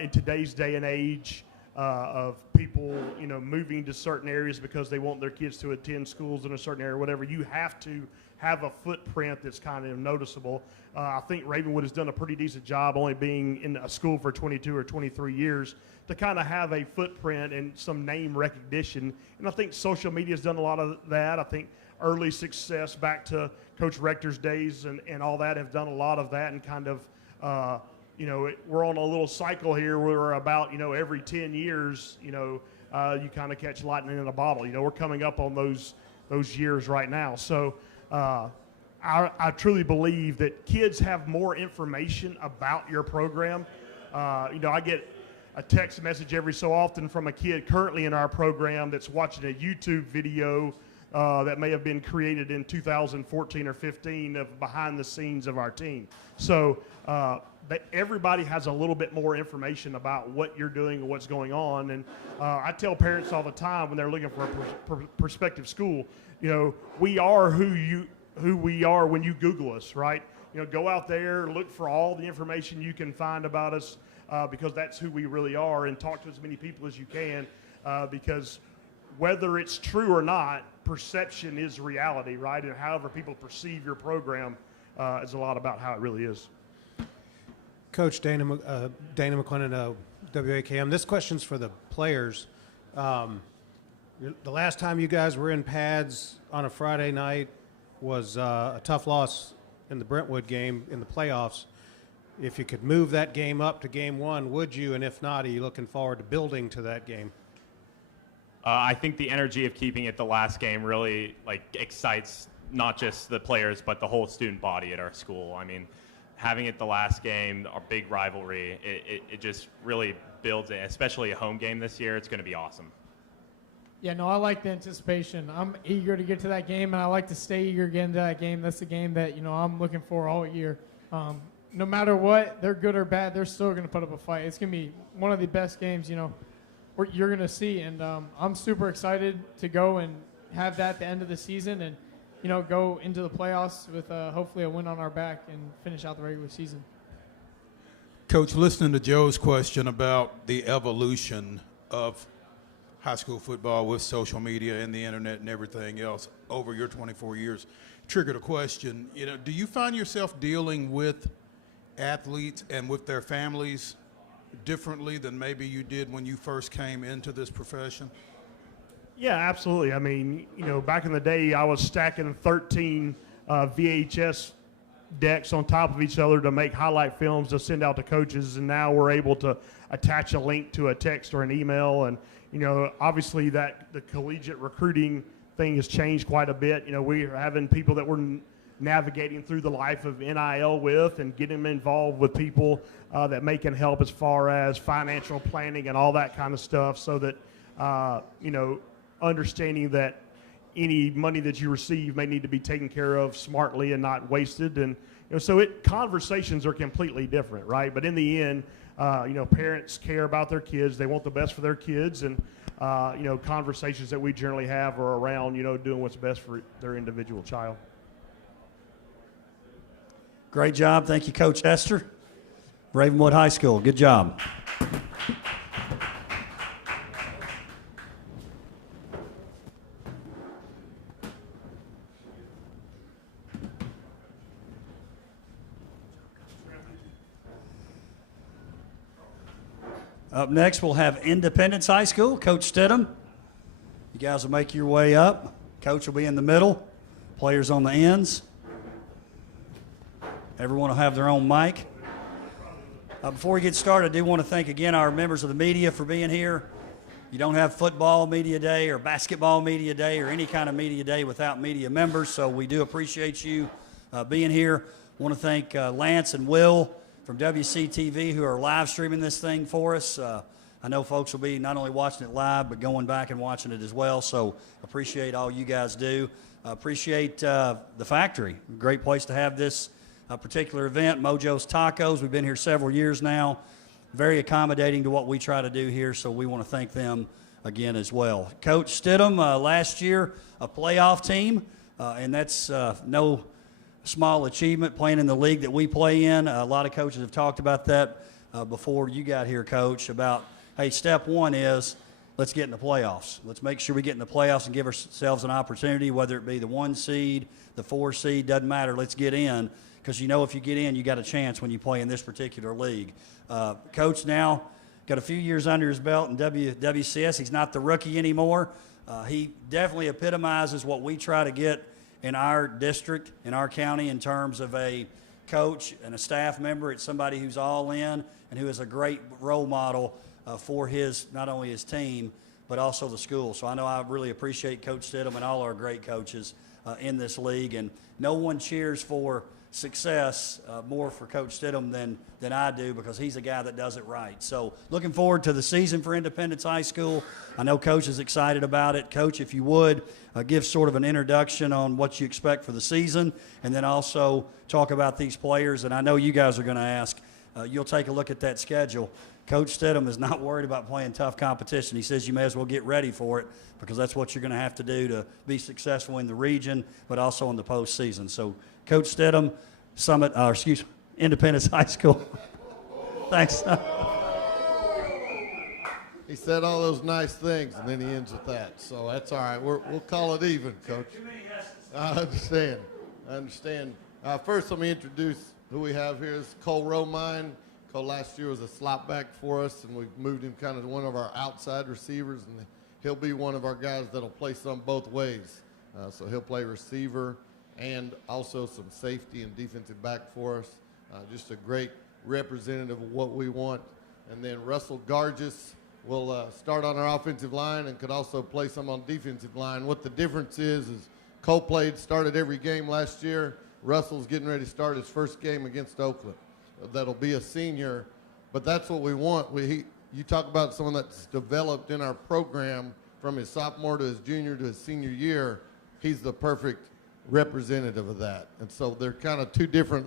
in today's day and age of people, you know, moving to certain areas because they want their kids to attend schools in a certain area, whatever, you have to have a footprint that's kind of noticeable. I think Ravenwood has done a pretty decent job, only being in a school for 22 or 23 years, to kind of have a footprint and some name recognition. And I think social media has done a lot of that. I think early success back to Coach Rector's days and all that have done a lot of that, and kind of you know, we're on a little cycle here where we're about, you know, every 10 years, you know, you kind of catch lightning in a bottle. You know, we're coming up on those years right now. So I truly believe that kids have more information about your program. You know, I get a text message every so often from a kid currently in our program that's watching a YouTube video that may have been created in 2014 or 15 of behind the scenes of our team. So but everybody has a little bit more information about what you're doing and what's going on. And I tell parents all the time when they're looking for a prospective school, you know, we are who we are when you Google us, right? You know, go out there, look for all the information you can find about us because that's who we really are, and talk to as many people as you can because whether it's true or not, perception is reality, right? And however people perceive your program is a lot about how it really is. Coach Dana McClendon, WAKM. This question's for the players. The last time you guys were in pads on a Friday night was a tough loss in the Brentwood game in the playoffs. If you could move that game up to game one, would you? And if not, are you looking forward to building to that game? I think the energy of keeping it the last game really excites not just the players but the whole student body at our school. I mean, having it the last game, our big rivalry, it just really builds it, especially a home game this year. It's going to be awesome. Yeah, no, I like the anticipation. I'm eager to get to that game, and I like to stay eager to get into that game. That's the game that, I'm looking for all year. No matter what, they're good or bad, they're still going to put up a fight. It's going to be one of the best games, you're going to see. And I'm super excited to go and have that at the end of the season and, go into the playoffs with hopefully a win on our back and finish out the regular season. Coach, listening to Joe's question about the evolution of high school football with social media and the internet and everything else over your 24 years triggered a question. Do you find yourself dealing with athletes and with their families differently than maybe you did when you first came into this profession? Yeah, absolutely. I mean, back in the day, I was stacking 13 VHS decks on top of each other to make highlight films to send out to coaches, and now we're able to attach a link to a text or an email. And obviously that the collegiate recruiting thing has changed quite a bit. We're having people that we're navigating through the life of NIL with and getting them involved with people that may can help as far as financial planning and all that kind of stuff, so that understanding that any money that you receive may need to be taken care of smartly and not wasted. And so conversations are completely different, right? But in the end, parents care about their kids. They want the best for their kids, and conversations that we generally have are around doing what's best for their individual child. Great job. Thank you, Coach Hester. Ravenwood High School, good job. Up next, we'll have Independence High School. Coach Stidham, you guys will make your way up. Coach will be in the middle, players on the ends. Everyone will have their own mic. Before we get started, I do want to thank again our members of the media for being here. You don't have football media day or basketball media day or any kind of media day without media members, so we do appreciate you being here. I want to thank Lance and Will from WCTV who are live streaming this thing for us. I know folks will be not only watching it live, but going back and watching it as well, so appreciate all you guys do. Appreciate the factory. Great place to have this particular event, Mojo's Tacos. We've been here several years now. Very accommodating to what we try to do here, so we want to thank them again as well. Coach Stidham, last year a playoff team, and that's no small achievement playing in the league that we play in. A lot of coaches have talked about that before you got here, Coach, about, hey, step one is let's get in the playoffs. Let's make sure we get in the playoffs and give ourselves an opportunity, whether it be the 1 seed, the 4 seed, doesn't matter. Let's get in, because if you get in, you got a chance when you play in this particular league. Coach now got a few years under his belt in WCS. He's not the rookie anymore. He definitely epitomizes what we try to get in our district, in our county, in terms of a coach and a staff member. It's somebody who's all in and who is a great role model for not only his team, but also the school. So I know I really appreciate Coach Stidham and all our great coaches in this league. And no one cheers for success more for Coach Stidham than I do, because he's a guy that does it right. So looking forward to the season for Independence High School. I know Coach is excited about it. Coach, if you would, give sort of an introduction on what you expect for the season, and then also talk about these players. And I know you guys are going to ask. You'll take a look at that schedule. Coach Stidham is not worried about playing tough competition. He says you may as well get ready for it, because that's what you're going to have to do to be successful in the region, but also in the postseason. So Coach Stidham, Independence High School. Thanks. He said all those nice things, and then he ends with that. So that's all right. We'll call it even, Coach. I understand. First, let me introduce who we have here. This is Cole Romine. Cole last year was a slot back for us, and we've moved him kind of to one of our outside receivers, and he'll be one of our guys that'll play some both ways. So he'll play receiver and also some safety and defensive back for us. Just a great representative of what we want. And then Russell Gargis will start on our offensive line and could also play some on defensive line. What the difference is Cole started every game last year. Russell's getting ready to start his first game against Oakland. That'll be a senior, but that's what we want. You talk about someone that's developed in our program from his sophomore to his junior to his senior year. He's the perfect representative of that. And so they're kind of two different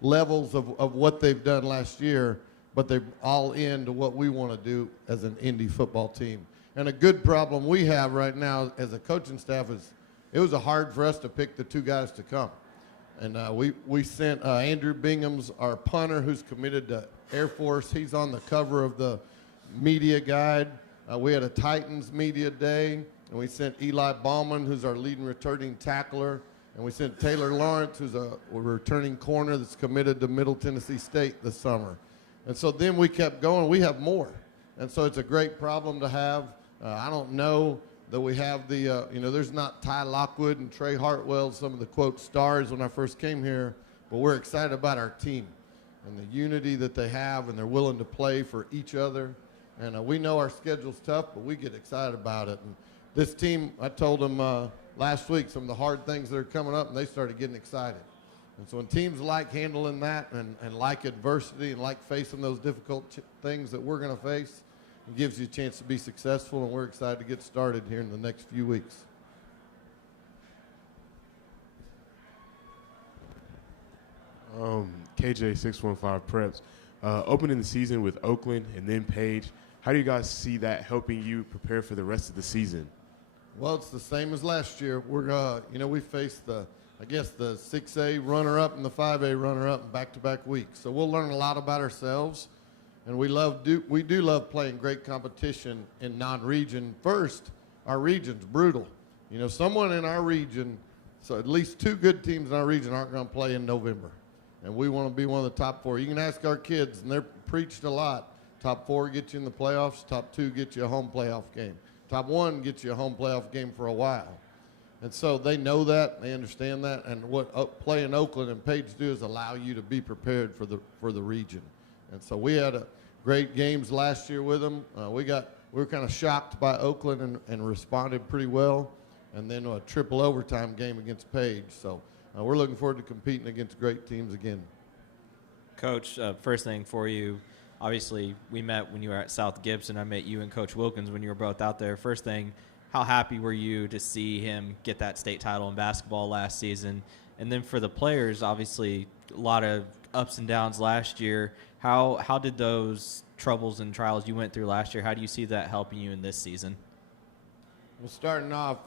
levels of what they've done last year, but they're all into what we want to do as an Indy football team. And a good problem we have right now as a coaching staff is it was hard for us to pick the two guys to come. And we sent Andrew Bingham's our punter who's committed to Air Force. He's on the cover of the media guide. We had a Titans media day, and we sent Eli Bauman, who's our leading returning tackler, and we sent Taylor Lawrence, who's a returning corner that's committed to Middle Tennessee State this summer. And so then we kept going. We have more. And so it's a great problem to have. I don't know that we have the, there's not Ty Lockwood and Trey Hartwell, some of the, quote, stars when I first came here, but we're excited about our team and the unity that they have, and they're willing to play for each other. And we know our schedule's tough, but we get excited about it. And this team, I told them last week some of the hard things that are coming up, and they started getting excited. And so when teams like handling that and like adversity and like facing those difficult things that we're going to face, it gives you a chance to be successful, and we're excited to get started here in the next few weeks. KJ 615 Preps, opening the season with Oakland and then Page. How do you guys see that helping you prepare for the rest of the season? Well, it's the same as last year. We're, we faced the 6A runner-up and the 5A runner-up in back-to-back weeks. So we'll learn a lot about ourselves. And we do love playing great competition in non-region. First, our region's brutal. Someone in our region, so at least two good teams in our region aren't going to play in November. And we want to be one of the top four. You can ask our kids, and they're preached a lot. Top four gets you in the playoffs. Top two gets you a home playoff game. Top one gets you a home playoff game for a while. And so they know that, they understand that, and what playing Oakland and Page do is allow you to be prepared for the region. And so we had great games last year with them. We were kind of shocked by Oakland and responded pretty well, and then a triple overtime game against Page. So we're looking forward to competing against great teams again. Coach, first thing for you, obviously we met when you were at South Gibson. I met you and Coach Wilkins when you were both out there. First thing, how happy were you to see him get that state title in basketball last season? And then for the players, obviously a lot of ups and downs last year. How did those troubles and trials you went through last year, how do you see that helping you in this season? Well, starting off,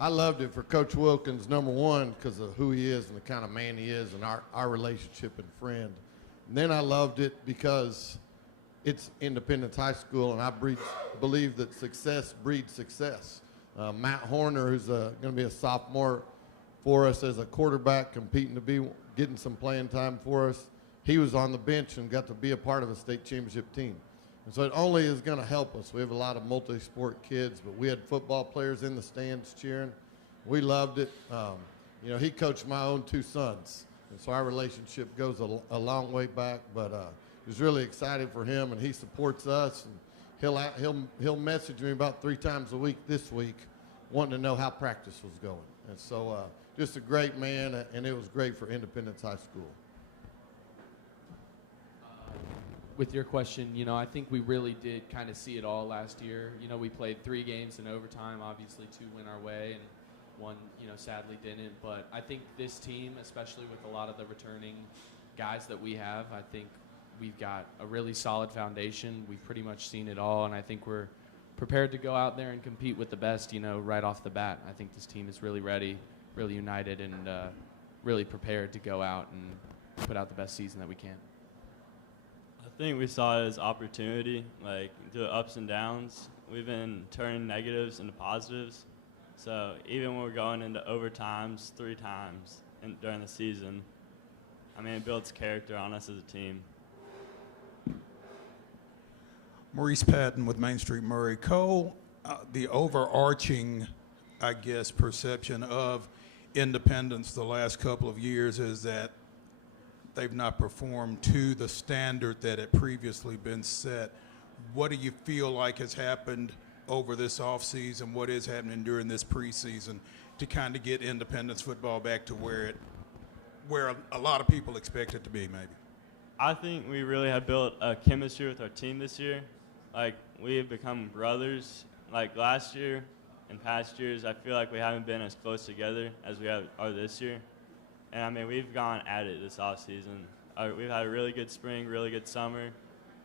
I loved it for Coach Wilkins, number one, because of who he is and the kind of man he is and our relationship and friend. And then I loved it because it's Independence High School, and I believe that success breeds success. Matt Horner, who's going to be a sophomore for us as a quarterback, competing to be getting some playing time for us, he was on the bench and got to be a part of a state championship team. And so it only is going to help us. We have a lot of multi-sport kids, but we had football players in the stands cheering. We loved it. He coached my own two sons, and so our relationship goes a long way back, but I was really excited for him, and he supports us. And he'll message me about 3 times a week this week, wanting to know how practice was going. And so just a great man, and it was great for Independence High School. With your question, I think we really did kind of see it all last year. We played 3 games in overtime. Obviously, 2 went our way, and 1, sadly didn't. But I think this team, especially with a lot of the returning guys that we have, I think we've got a really solid foundation. We've pretty much seen it all, and I think we're prepared to go out there and compete with the best, right off the bat. I think this team is really ready, really united, and really prepared to go out and put out the best season that we can. I think we saw it as opportunity, like through the ups and downs. We've been turning negatives into positives. So even when we're going into overtimes 3 times during the season, it builds character on us as a team. Maurice Patton with Main Street Murray. Cole, the overarching, perception of Independence the last couple of years is that they've not performed to the standard that had previously been set. What do you feel like has happened over this offseason? What is happening during this preseason to kind of get Independence football back to where a lot of people expect it to be, maybe? I think we really have built a chemistry with our team this year. Like, we have become brothers. Like last year and past years, I feel like we haven't been as close together as we are this year. And I mean, we've gone at it this offseason. We've had a really good spring, really good summer.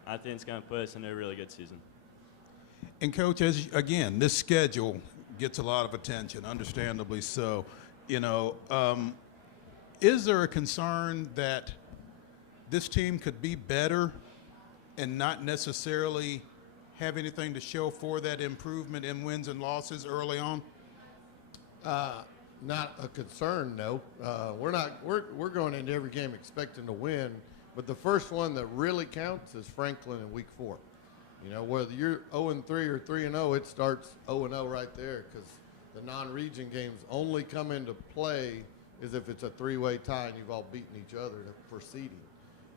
I think it's going to put us into a really good season. And Coach, again, this schedule gets a lot of attention, understandably so. You know, is there a concern that this team could be better and not necessarily have anything to show for that improvement in wins and losses early on? Not a concern, no. We're going into every game expecting to win, but the first one that really counts is Franklin in week 4. You know, whether you're 0-3 or 3-0, it starts 0-0 right there, because the non-region games only come into play is if it's a 3-way tie and you've all beaten each other for seeding.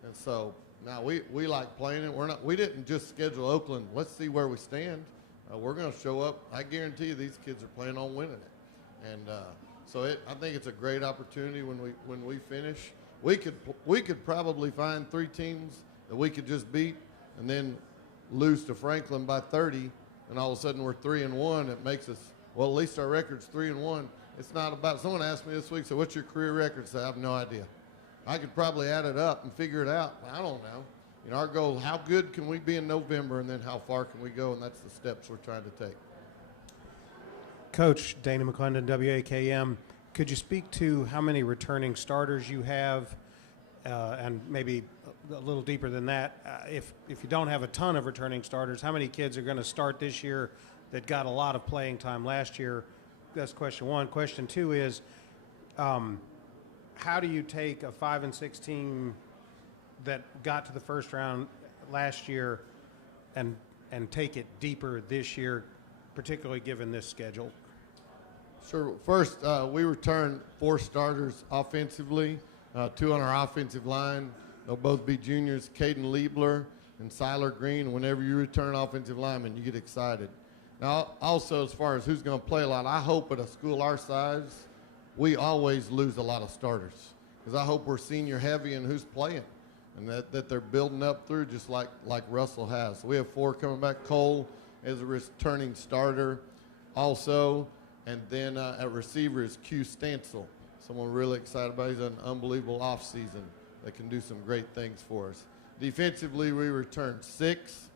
And so now we like playing it. We didn't just schedule Oakland. Let's see where we stand. We're going to show up. I guarantee you these kids are planning on winning it. And so I think it's a great opportunity when we finish. We could probably find 3 teams that we could just beat and then lose to Franklin by 30, and all of a sudden we're 3-1. It makes us, well, at least our record's 3-1. It's not about, someone asked me this week, so what's your career record? I have no idea. I could probably add it up and figure it out, but I don't know. You know, our goal, how good can we be in November, and then how far can we go, and that's the steps we're trying to take. Coach Dana McClendon, WAKM, could you speak to how many returning starters you have, and maybe a little deeper than that, if you don't have a ton of returning starters, how many kids are going to start this year that got a lot of playing time last year? That's question 1. Question 2 is, how do you take a 5-6 team that got to the first round last year and take it deeper this year, particularly given this schedule? Sure. First, we returned 4 starters offensively, 2 on our offensive line. They'll both be juniors, Caden Liebler and Siler Green. Whenever you return an offensive lineman, you get excited. Now, also, as far as who's going to play a lot, I hope at a school our size, we always lose a lot of starters, because I hope we're senior heavy in who's playing, and that they're building up through just like Russell has. So we have 4 coming back. Cole is a returning starter also, and then at receiver is Q Stansel, someone we're really excited about. He's an unbelievable offseason that can do some great things for us. Defensively, we returned 6.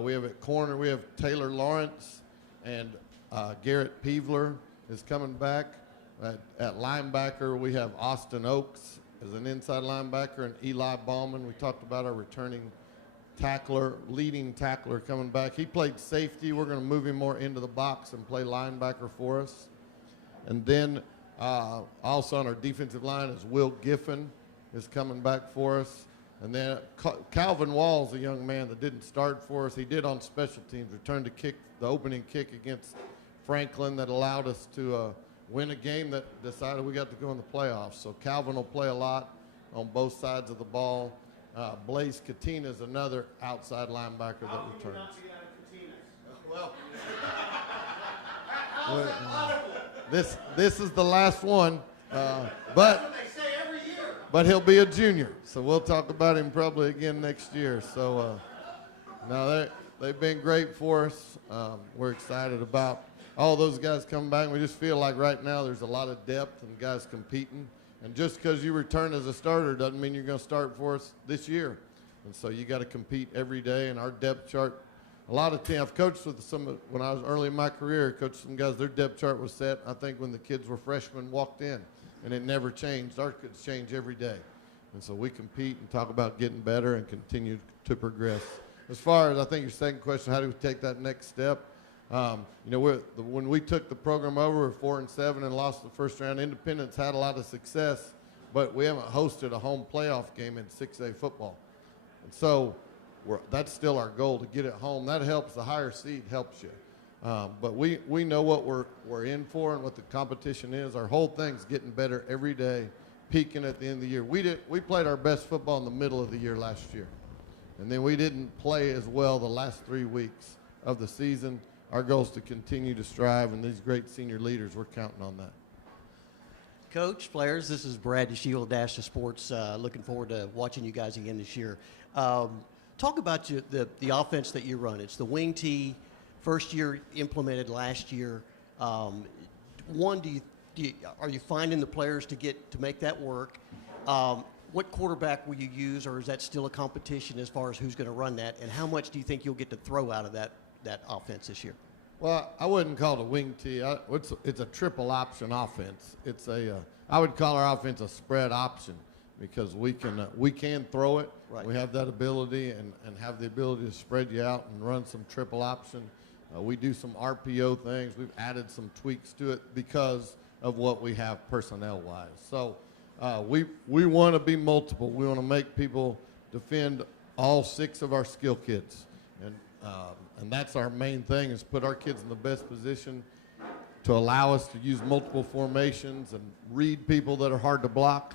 We have at corner, we have Taylor Lawrence, and Garrett Peevler is coming back. At linebacker, we have Austin Oakes as an inside linebacker, and Eli Ballman. We talked about our returning tackler, leading tackler coming back. He played safety. We're going to move him more into the box and play linebacker for us. And then also on our defensive line is Will Giffen is coming back for us. And then Calvin Wall's a young man that didn't start for us. He did on special teams, returned to kick the opening kick against Franklin that allowed us to win a game that decided we got to go in the playoffs. So Calvin will play a lot on both sides of the ball. Blaze Katina is another outside linebacker that returns. This is the last one, but he'll be a junior, so we'll talk about him probably again next year. So now they've been great for us. We're excited about all those guys coming back. We just feel like right now there's a lot of depth and guys competing. And just because you return as a starter doesn't mean you're going to start for us this year. And so you got to compete every day. And our depth chart, a lot of teams, I've coached with when I was early in my career, coached some guys, their depth chart was set, I think, when the kids were freshmen walked in. And it never changed. Our kids change every day. And so we compete and talk about getting better and continue to progress. As far as, I think, your second question, how do we take that next step? When we took the program over, we were 4-7 and lost the first round. Independence had a lot of success, but we haven't hosted a home playoff game in 6A football. And so that's still our goal, to get it home. That helps. The higher seed helps you. But we know what we're in for and what the competition is. Our whole thing's getting better every day, peaking at the end of the year. We played our best football in the middle of the year last year. And then we didn't play as well the last 3 weeks of the season. Our goal is to continue to strive, and these great senior leaders, we're counting on that. Coach, players, this is Brad DeShield, Dash to Sports. Looking forward to watching you guys again this year. Talk about the offense that you run. It's the wing tee, first year implemented last year. One, are you finding the players to make that work? What quarterback will you use, or is that still a competition as far as who's going to run that? And how much do you think you'll get to throw out of that offense this year? Well, I wouldn't call it a wing tee. It's a triple option offense. I would call our offense a spread option because we can throw it. Right. We have that ability and have the ability to spread you out and run some triple option. We do some RPO things. We've added some tweaks to it because of what we have personnel-wise. So we want to be multiple. We want to make people defend all 6 of our skill kids. And that's our main thing, is put our kids in the best position to allow us to use multiple formations and read people that are hard to block,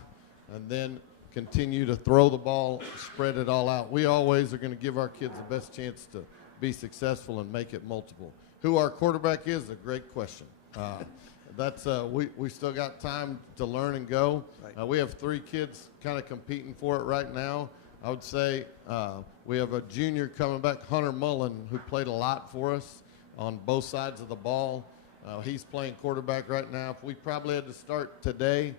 and then continue to throw the ball, spread it all out. We always are going to give our kids the best chance to be successful and make it multiple. Who our quarterback is a great question. We still got time to learn and go. Right. We have 3 kids kind of competing for it right now. I would say we have a junior coming back, Hunter Mullen, who played a lot for us on both sides of the ball. He's playing quarterback right now. If we probably had to start today,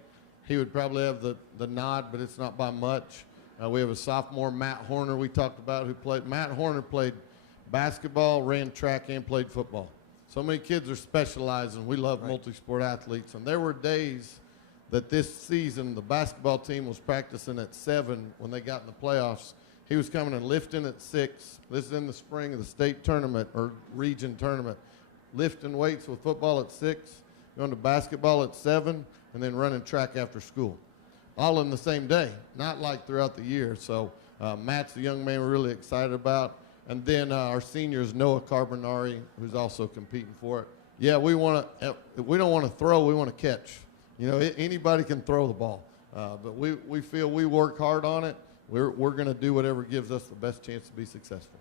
he would probably have the nod, but it's not by much. We have a sophomore, Matt Horner, we talked about, who played. Matt Horner played basketball, ran track, and played football. So many kids are specializing. We love multi-sport athletes. And there were days that this season the basketball team was practicing at 7 when they got in the playoffs. He was coming and lifting at 6. This is in the spring of the state tournament or region tournament. Lifting weights with football at 6, going to basketball at 7, and then running track after school. All in the same day, not like throughout the year. So Matt's the young man we're really excited about. And then our senior is Noah Carbonari, who's also competing for it. Yeah, we don't want to throw, we want to catch. You know, anybody can throw the ball, but we feel we work hard on it. We're going to do whatever gives us the best chance to be successful.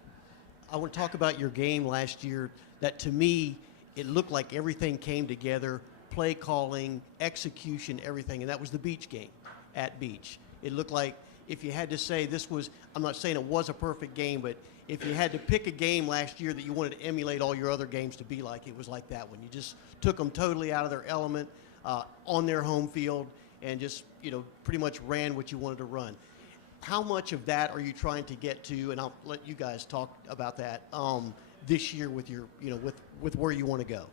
I want to talk about your game last year. That to me, it looked like everything came together, play calling, execution, everything, and that was the Beach game at Beach. It looked like if you had to say this was, I'm not saying it was a perfect game, but if you had to pick a game last year that you wanted to emulate all your other games to be like, it was like that one. You just took them totally out of their element on their home field and just, pretty much ran what you wanted to run. How much of that are you trying to get to, and I'll let you guys talk about that, this year with your, with where you want to go?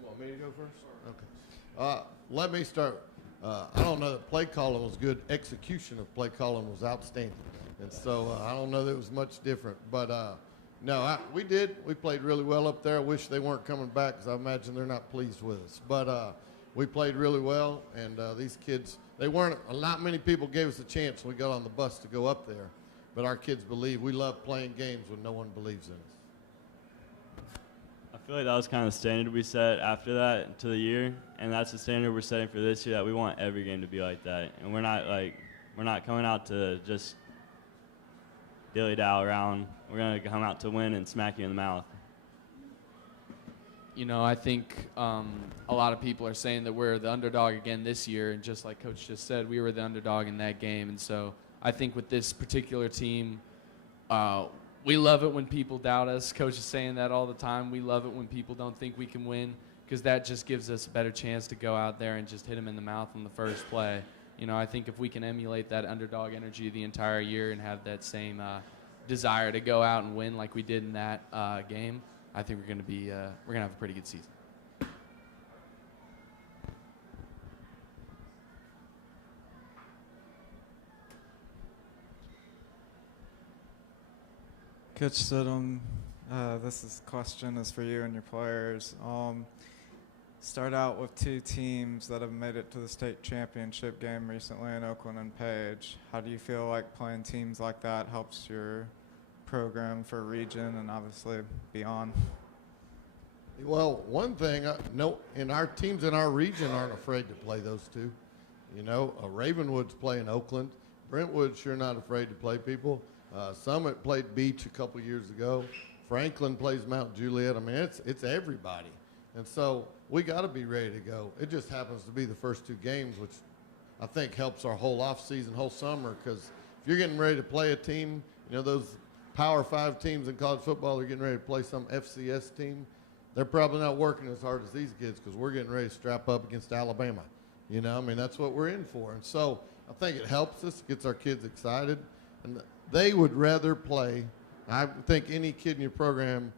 You want me to go first? Okay. Let me start. I don't know that play calling was good. Execution of play calling was outstanding. And so I don't know that it was much different. But, no, we did. We played really well up there. I wish they weren't coming back because I imagine they're not pleased with us. But we played really well, and these kids, not many people gave us a chance when we got on the bus to go up there. But our kids believe. We love playing games when no one believes in us. I feel like that was kind of the standard we set after that to the year, and that's the standard we're setting for this year, that we want every game to be like that. And we're not coming out to just dilly-dally around. We're going to come out to win and smack you in the mouth. I think a lot of people are saying that we're the underdog again this year, and just like Coach just said, we were the underdog in that game. And so I think with this particular team, we love it when people doubt us. Coach is saying that all the time. We love it when people don't think we can win, because that just gives us a better chance to go out there and just hit them in the mouth on the first play. I think if we can emulate that underdog energy the entire year and have that same desire to go out and win like we did in that game, I think we're going to have a pretty good season. Coach Stidham, this question is for you and your players. Start out with 2 teams that have made it to the state championship game recently in Oakland and Page. How do you feel like playing teams like that helps your program for region and obviously beyond? Well, one thing, no, in our teams in our region aren't afraid to play those two. You know, Ravenwood's playing Oakland. Brentwood's sure not afraid to play people. Summit played Beach a couple years ago. Franklin plays Mount Juliet. I mean, it's everybody. And so we got to be ready to go. It just happens to be the first two games, which I think helps our whole off season, whole summer, because if you're getting ready to play a team, you know, those Power 5 teams in college football are getting ready to play some FCS team. They're probably not working as hard as these kids because we're getting ready to strap up against Alabama. You know, I mean, that's what we're in for. And so I think it helps us, gets our kids excited. And they would rather play. I think any kid in your program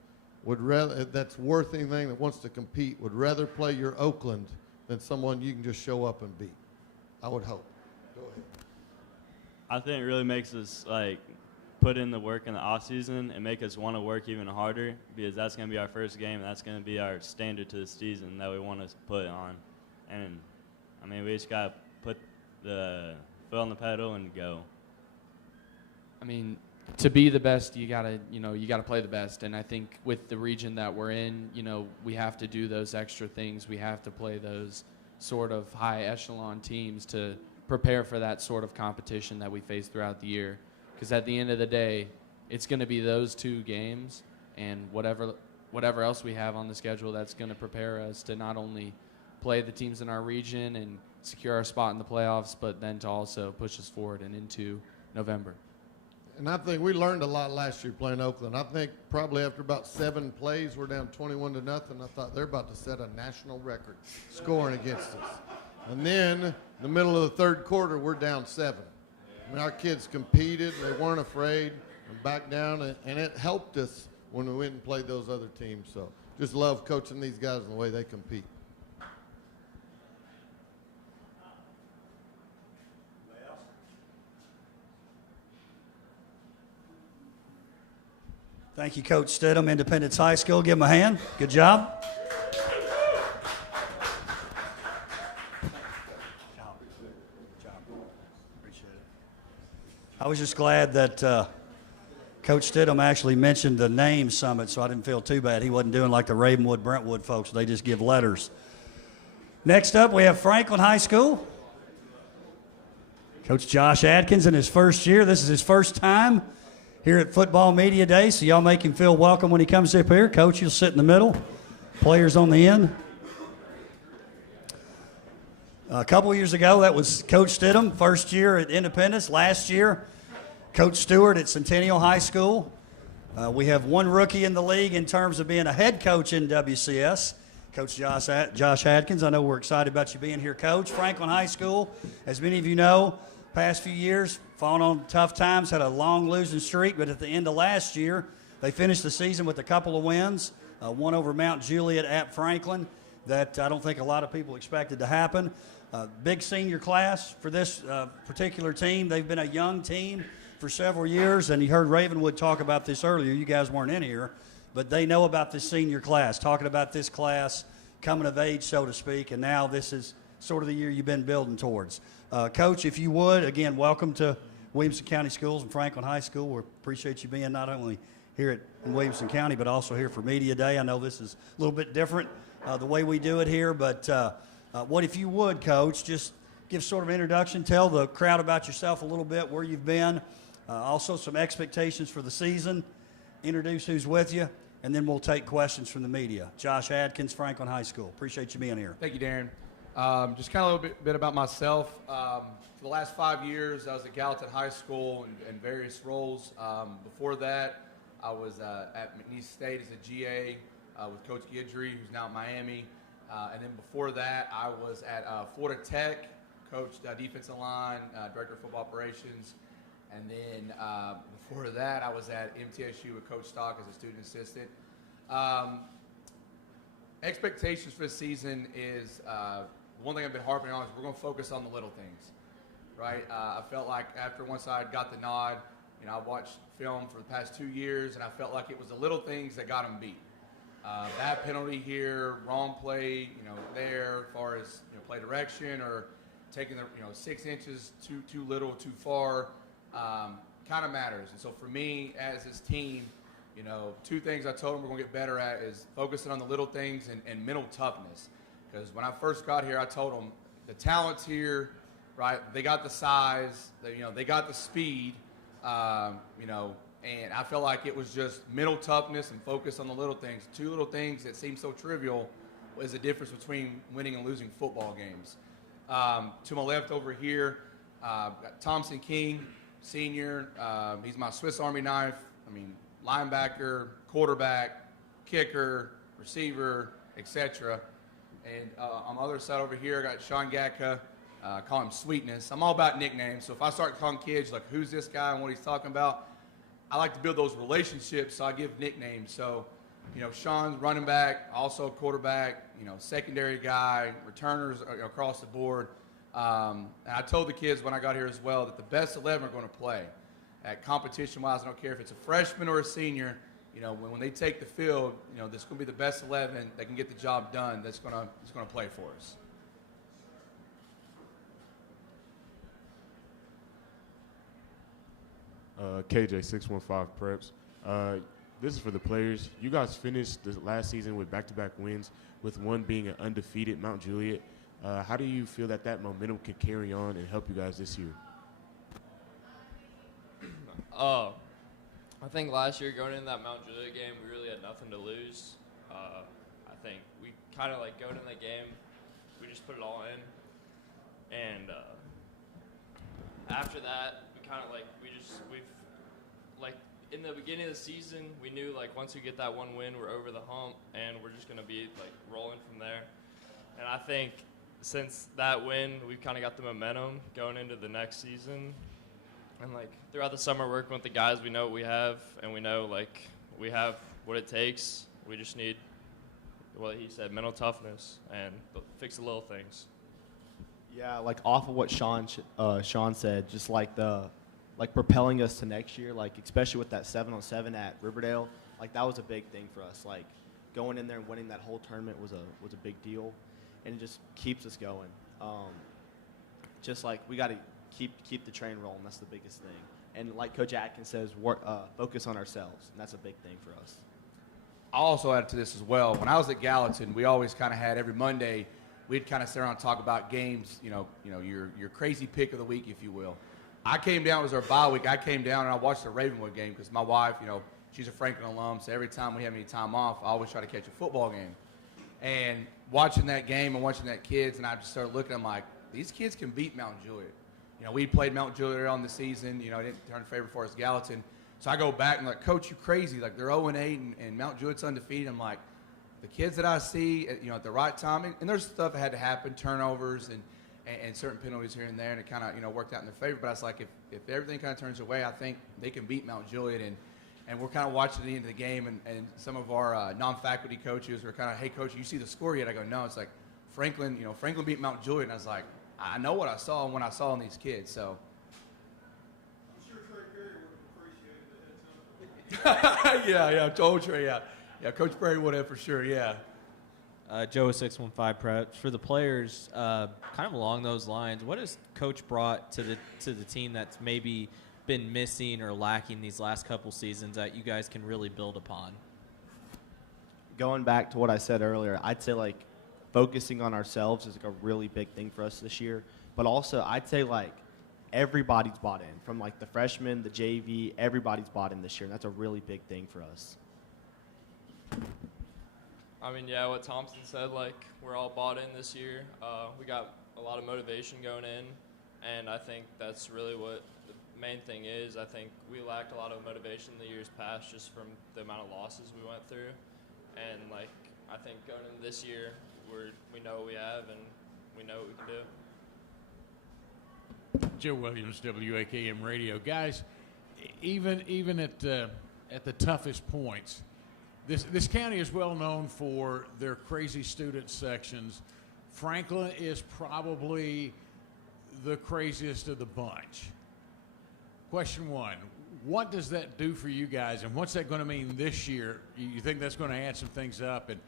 would rather, that's worth anything, that wants to compete, would rather play your Oakland than someone you can just show up and beat. I would hope. Go ahead. I think it really makes us like put in the work in the off season and make us want to work even harder, because that's going to be our first game and that's going to be our standard to the season that we want to put on. And I mean, we just got to put the foot on the pedal and go. I mean, to be the best, you gotta play the best. And I think with the region that we're in, you know, we have to do those extra things. We have to play those sort of high echelon teams to prepare for that sort of competition that we face throughout the year. Because at the end of the day, it's going to be those two games and whatever else we have on the schedule that's going to prepare us to not only play the teams in our region and secure our spot in the playoffs, but then to also push us forward and into November. And I think we learned a lot last year playing Oakland. I think probably after about 7 plays, we're down 21-0. I thought they're about to set a national record scoring against us. And then in the middle of the third quarter, we're down 7. I mean, our kids competed. They weren't afraid and backed down, and it helped us when we went and played those other teams. So just love coaching these guys and the way they compete. Thank you, Coach Stidham, Independence High School. Give him a hand. Good job. I was just glad that Coach Stidham actually mentioned the name Summit, so I didn't feel too bad. He wasn't doing like the Ravenwood, Brentwood folks. They just give letters. Next up, we have Franklin High School. Coach Josh Adkins in his first year. This is his first time here at Football Media Day, so y'all make him feel welcome when he comes up here. Coach, you'll sit in the middle. Players on the end. A couple years ago, that was Coach Stidham, first year at Independence. Last year, Coach Stewart at Centennial High School. We have one rookie in the league in terms of being a head coach in WCS, Coach Josh Adkins. I know we're excited about you being here, Coach. Franklin High School, as many of you know, past few years, fallen on tough times, had a long losing streak, but at the end of last year, they finished the season with a couple of wins, one over Mount Juliet at Franklin that I don't think a lot of people expected to happen. Big senior class for this particular team. They've been a young team for several years, and you heard Ravenwood talk about this earlier. You guys weren't in here, but they know about this senior class, talking about this class coming of age, so to speak, and now this is sort of the year you've been building towards. Coach, if you would, again, welcome to Williamson County Schools and Franklin High School. We appreciate you being not only here in Williamson County, but also here for Media Day. I know this is a little bit different the way we do it here, but what if you would, Coach, just give sort of an introduction, tell the crowd about yourself a little bit, where you've been, also some expectations for the season, introduce who's with you, and then we'll take questions from the media. Josh Adkins, Franklin High School. Appreciate you being here. Thank you, Darren. Just kind of a little bit about myself. For the last 5 years, I was at Gallatin High School in various roles. Before that, I was at McNeese State as a GA with Coach Guidry, who's now at Miami. And then before that, I was at Florida Tech, coached defensive line, director of football operations. And then before that, I was at MTSU with Coach Stock as a student assistant. Expectations for the season is one thing I've been harping on is we're going to focus on the little things, right? I felt like once I got the nod, you know, I watched film for the past 2 years, and I felt like it was the little things that got them beat. Bad penalty here, wrong play, you know, there, as far as, you know, play direction or taking the, 6 inches too little, too far. kind of matters. And so for me, as this team, you know, two things I told them we're going to get better at is focusing on the little things and mental toughness. Because when I first got here, I told them the talent's here, right? They got the size, they got the speed, and I feel like it was just mental toughness and focus on the little things. Two little things that seem so trivial is the difference between winning and losing football games. To my left over here, got Thompson King, senior. He's my Swiss Army knife. I mean, linebacker, quarterback, kicker, receiver, etc. And on the other side over here, I got Sean Gatka. Call him Sweetness. I'm all about nicknames, so if I start calling kids like, who's this guy and what he's talking about, I like to build those relationships, so I give nicknames. So, Sean's running back, also quarterback, secondary guy, returners across the board. And I told the kids when I got here as well that the best 11 are going to play. At competition-wise, I don't care if it's a freshman or a senior, when they take the field, this is going to be the best 11 that can get the job done that's going to play for us. KJ 615 Preps. This is for the players. You guys finished the last season with back-to-back wins, with one being an undefeated Mount Juliet. How do you feel that momentum can carry on and help you guys this year? I think last year going into that Mount Juliet game, we really had nothing to lose. I think we kind of going into that game, we just put it all in, and after that, we kind of in the beginning of the season, we knew once we get that one win, we're over the hump, and we're just going to be rolling from there. And I think since that win, we've kind of got the momentum going into the next season. And throughout the summer, working with the guys, we know what we have, and we know we have what it takes. We just need, what he said, mental toughness and fix the little things. Yeah, off of what Sean said, just propelling us to next year, especially with that 7-on-7 at Riverdale, that was a big thing for us. Going in there and winning that whole tournament was a big deal, and it just keeps us going. We got to keep the train rolling. That's the biggest thing. And like Coach Atkins says, focus on ourselves, and that's a big thing for us. I'll also add to this as well. When I was at Gallatin, we always kind of had every Monday, we'd kind of sit around and talk about games, your crazy pick of the week, if you will. I came down, it was our bye week, I came down and I watched the Ravenwood game because my wife, she's a Franklin alum, so every time we have any time off, I always try to catch a football game. And watching that game and watching that kids, and I just started looking, I'm like, these kids can beat Mount Juliet. We played Mount Juliet on the season, it didn't turn in favor for us, Gallatin. So I go back and Coach, you crazy, they're 0-8 and Mount Juliet's undefeated. I'm like, the kids that I see, at the right time, and there's stuff that had to happen, turnovers and certain penalties here and there, and it kind of worked out in their favor. But I was like, if everything kind of turns away, I think they can beat Mount Juliet. And we're kind of watching the end of the game, and some of our non-faculty coaches were kind of, hey, Coach, you see the score yet? I go, no. It's like Franklin beat Mount Juliet, and I was like, I know what I saw when I saw in these kids. So. I'm sure Trey Perry would have appreciated the heads up. yeah, told Trey, yeah, Coach Perry would have for sure, yeah. Joe 615 Preps. For the players, kind of along those lines, what has Coach brought to the team that's maybe been missing or lacking these last couple seasons that you guys can really build upon? Going back to what I said earlier, I'd say focusing on ourselves is a really big thing for us this year. But also, I'd say everybody's bought in, from the freshmen, the JV, everybody's bought in this year, and that's a really big thing for us. I mean, yeah, what Thompson said, we're all bought in this year. We got a lot of motivation going in, and I think that's really what the main thing is. I think we lacked a lot of motivation in the years past just from the amount of losses we went through. And, I think going into this year, we know what we have, and we know what we can do. Joe Williams, WAKM Radio. Guys, even at the toughest points, this county is well known for their crazy student sections. Franklin is probably the craziest of the bunch. Question one, what does that do for you guys, and what's that going to mean this year? You think that's going to add some things up? And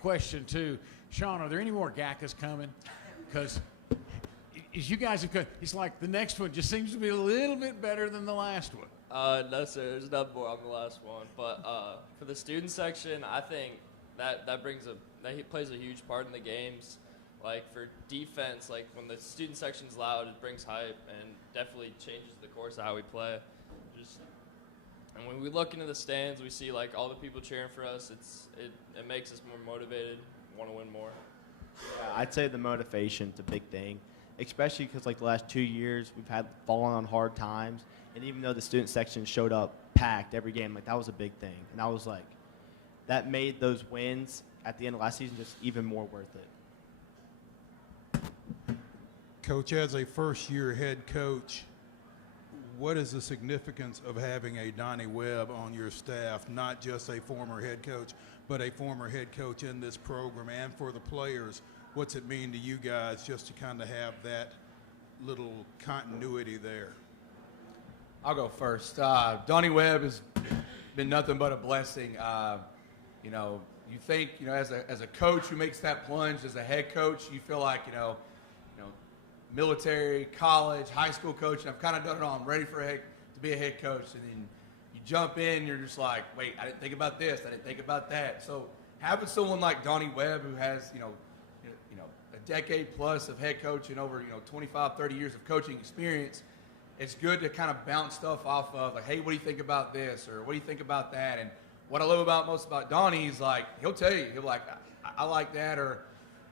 question two, Sean, are there any more GACAs coming? Because as you guys have, it's like the next one just seems to be a little bit better than the last one. No, sir. There's another more. I'm the last one. But for the student section, I think that plays a huge part in the games. Like for defense, like when the student section's loud, it brings hype and definitely changes the course of how we play. And when we look into the stands, we see like all the people cheering for us. It makes us more motivated, want to win more. Yeah, I'd say the motivation's a big thing, especially because like the last 2 years we've had fallen on hard times, and even though the student section showed up packed every game, like that was a big thing, and I was like, that made those wins at the end of last season just even more worth it. Coach, as a first-year head coach, what is the significance of having a Donnie Webb on your staff, not just a former head coach, but a former head coach in this program? And for the players, what's it mean to you guys just to kind of have that little continuity there? I'll go first. Donnie Webb has been nothing but a blessing. You think, as a coach who makes that plunge, as a head coach, you feel like, military, college, high school coach, and I've kind of done it all. I'm ready to be a head coach. And then you jump in, and you're just like, wait, I didn't think about this, I didn't think about that. So having someone like Donnie Webb who has, a decade plus of head coaching, over 25, 30 years of coaching experience, it's good to kind of bounce stuff off of, like, hey, what do you think about this, or what do you think about that? And what I love most about Donnie is, like, he'll tell you, he'll be like, I like that, or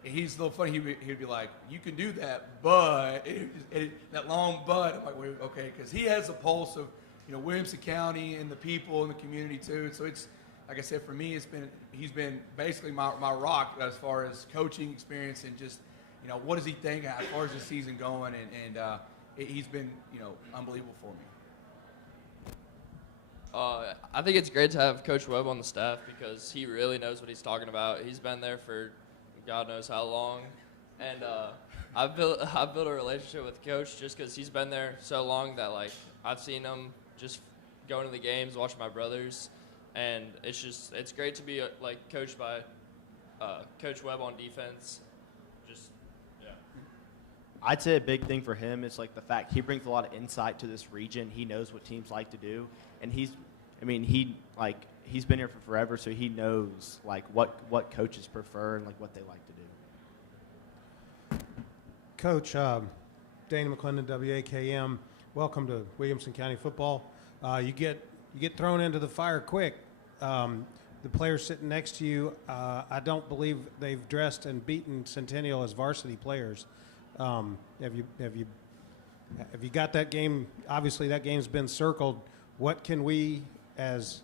he's a little funny. He'd be like, you can do that, but that long but. I'm like, wait, okay, because he has a pulse of, Williamson County and the people and the community too. So it's, like I said, for me, he's been basically my rock as far as coaching experience and just, what does he think as far as the season going, and he's been, unbelievable for me. I think it's great to have Coach Webb on the staff because he really knows what he's talking about. He's been there for God knows how long, and I've built a relationship with Coach just because he's been there so long that like I've seen him just going to the games, watching my brothers, and it's great to be coached by Coach Webb on defense. I'd say a big thing for him is like the fact he brings a lot of insight to this region. He knows what teams like to do, and he's been here for forever, so he knows like what coaches prefer and like what they like to do. Coach, Dana McClendon, WAKM, welcome to Williamson County football. You get thrown into the fire quick. The players sitting next to you, I don't believe they've dressed and beaten Centennial as varsity players. Have you got that game? Obviously, that game's been circled. What can we, as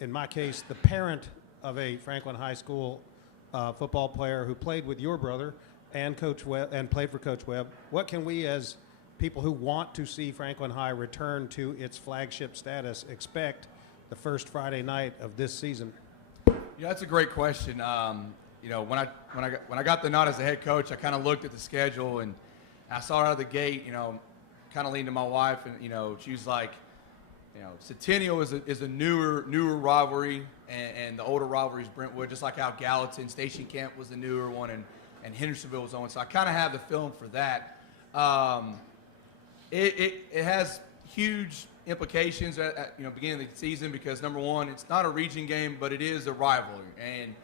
in my case, the parent of a Franklin High School football player who played with your brother and Coach Webb and played for Coach Webb, what can we, as people who want to see Franklin High return to its flagship status, expect the first Friday night of this season? Yeah, that's a great question. When I got the nod as a head coach, I kind of looked at the schedule and I saw it out of the gate. Kind of leaned to my wife, and she was like, Centennial is a newer rivalry, and the older rivalry is Brentwood, just like how Gallatin, Station Camp was the newer one, and Hendersonville was on. So I kind of have the feeling for that. It has huge implications at beginning of the season because, number one, it's not a region game, but it is a rivalry. And,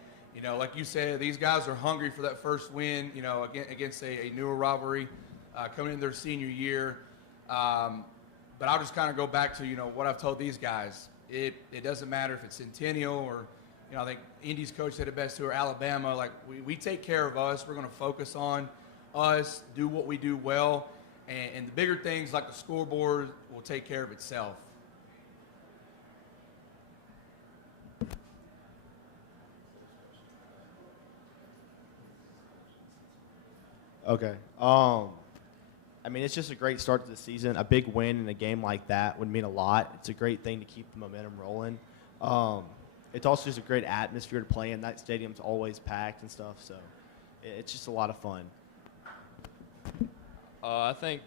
like you said, these guys are hungry for that first win, against a newer rivalry coming in their senior year. But I'll just kind of go back to, what I've told these guys. It doesn't matter if it's Centennial or, I think Indy's coach said it best too, or Alabama. Like, we take care of us. We're going to focus on us, do what we do well. And the bigger things like the scoreboard will take care of itself. Okay. It's just a great start to the season. A big win in a game like that would mean a lot. It's a great thing to keep the momentum rolling. It's also just a great atmosphere to play in. That stadium's always packed and stuff, so it's just a lot of fun. I think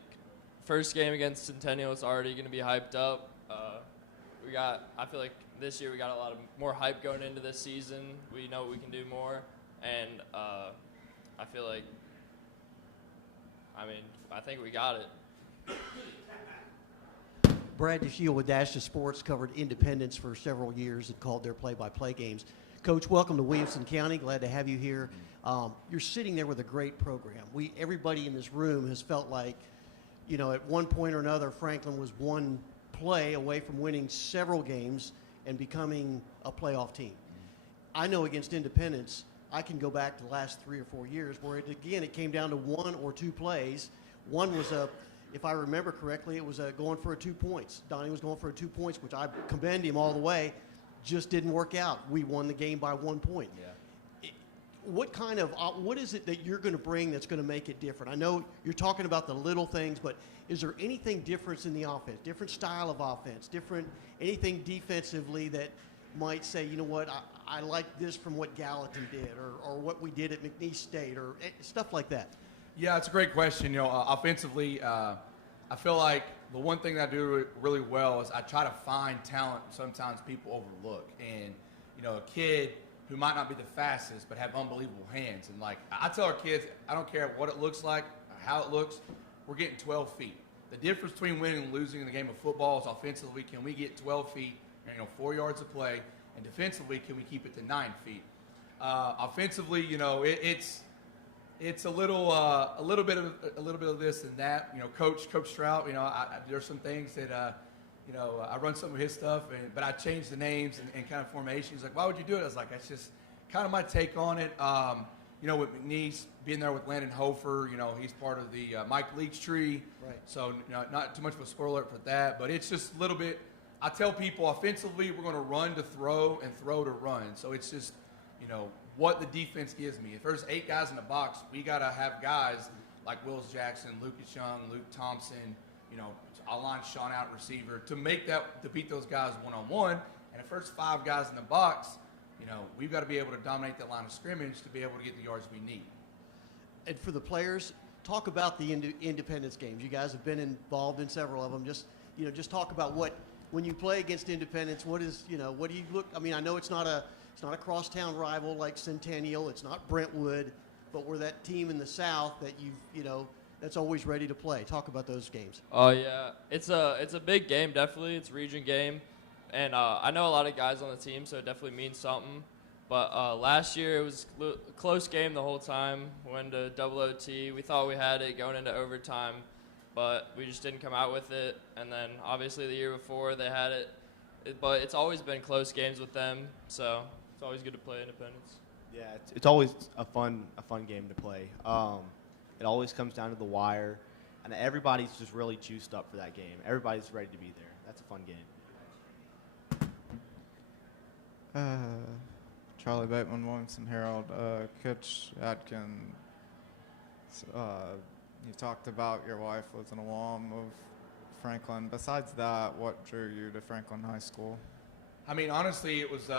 first game against Centennial is already going to be hyped up. I feel like this year we got a lot of more hype going into this season. We know we can do more, and I feel like, I think we got it. Brad DeShiel with Dash to Sports covered Independence for several years and called their play-by-play games. Coach, welcome to Williamson County. Glad to have you here. You're sitting there with a great program. Everybody in this room has felt like, you know, at one point or another, Franklin was one play away from winning several games and becoming a playoff team. I know against Independence, I can go back to the last 3 or 4 years where, it came down to 1 or 2 plays. One was if I remember correctly, it was going for a 2 points. Donnie was going for a 2 points, which I commend him all the way. Just didn't work out. We won the game by 1 point. Yeah. What is it that you're going to bring that's going to make it different? I know you're talking about the little things, but is there anything different in the offense, different style of offense, anything defensively that might say, you know what, I like this from what Gallatin did or what we did at McNeese State or stuff like that? Yeah, it's a great question. You know, offensively, I feel like the one thing that I do really well is I try to find talent sometimes people overlook. And, you know, a kid who might not be the fastest but have unbelievable hands. And, like, I tell our kids, I don't care what it looks like, how it looks, we're getting 12 feet. The difference between winning and losing in the game of football is offensively, can we get 12 feet, 4 yards of play, and defensively, can we keep it to 9 feet? Offensively, you know, it's a little bit of this and that. You know, Coach Strout. You know, there's some things that I run some of his stuff, but I changed the names and kind of formations. Like, why would you do it? I was like, that's just kind of my take on it. You know, with McNeese being there with Landon Hofer, you know, he's part of the Mike Leach tree. Right. So, you know, not too much of a spoiler for that, but it's just a little bit. I tell people offensively, we're going to run to throw and throw to run. So it's just, you know, what the defense gives me. If there's 8 guys in the box, we got to have guys like Wills Jackson, Lucas Young, Luke Thompson, you know, I'll line Sean out receiver to beat those guys one-on-one. And if there's 5 guys in the box, you know, we've got to be able to dominate that line of scrimmage to be able to get the yards we need. And for the players, talk about the Independence games. You guys have been involved in several of them. Just talk about when you play against Independence, what do you look? I mean, I know it's not a crosstown rival like Centennial. It's not Brentwood, but we're that team in the South that that's always ready to play. Talk about those games. Oh yeah, it's a big game, definitely. It's a region game, and I know a lot of guys on the team, so it definitely means something. But last year it was a close game the whole time. Went to double OT. We thought we had it going into overtime, but we just didn't come out with it. And then obviously the year before they had it, but it's always been close games with them, so it's always good to play Independence. Yeah, it's always a fun game to play. It always comes down to the wire, and everybody's just really juiced up for that game. Everybody's ready to be there. That's a fun game. Charlie Bateman, Williamson Herald. Coach Adkin, you talked about your wife was an alum of Franklin. Besides that, what drew you to Franklin High School? I mean, honestly, it was,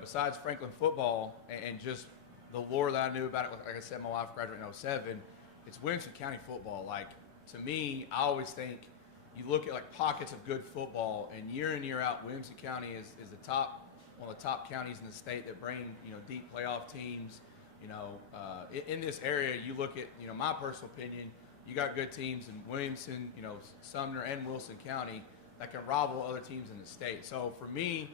besides Franklin football and just the lore that I knew about it, like I said, my wife graduated in 07, it's Williamson County football. Like, to me, I always think you look at, like, pockets of good football, and year in, year out, Williamson County is one of the top counties in the state that bring, deep playoff teams. In this area, you look at, my personal opinion, you got good teams in Williamson, Sumner and Wilson County that can rival other teams in the state. So for me,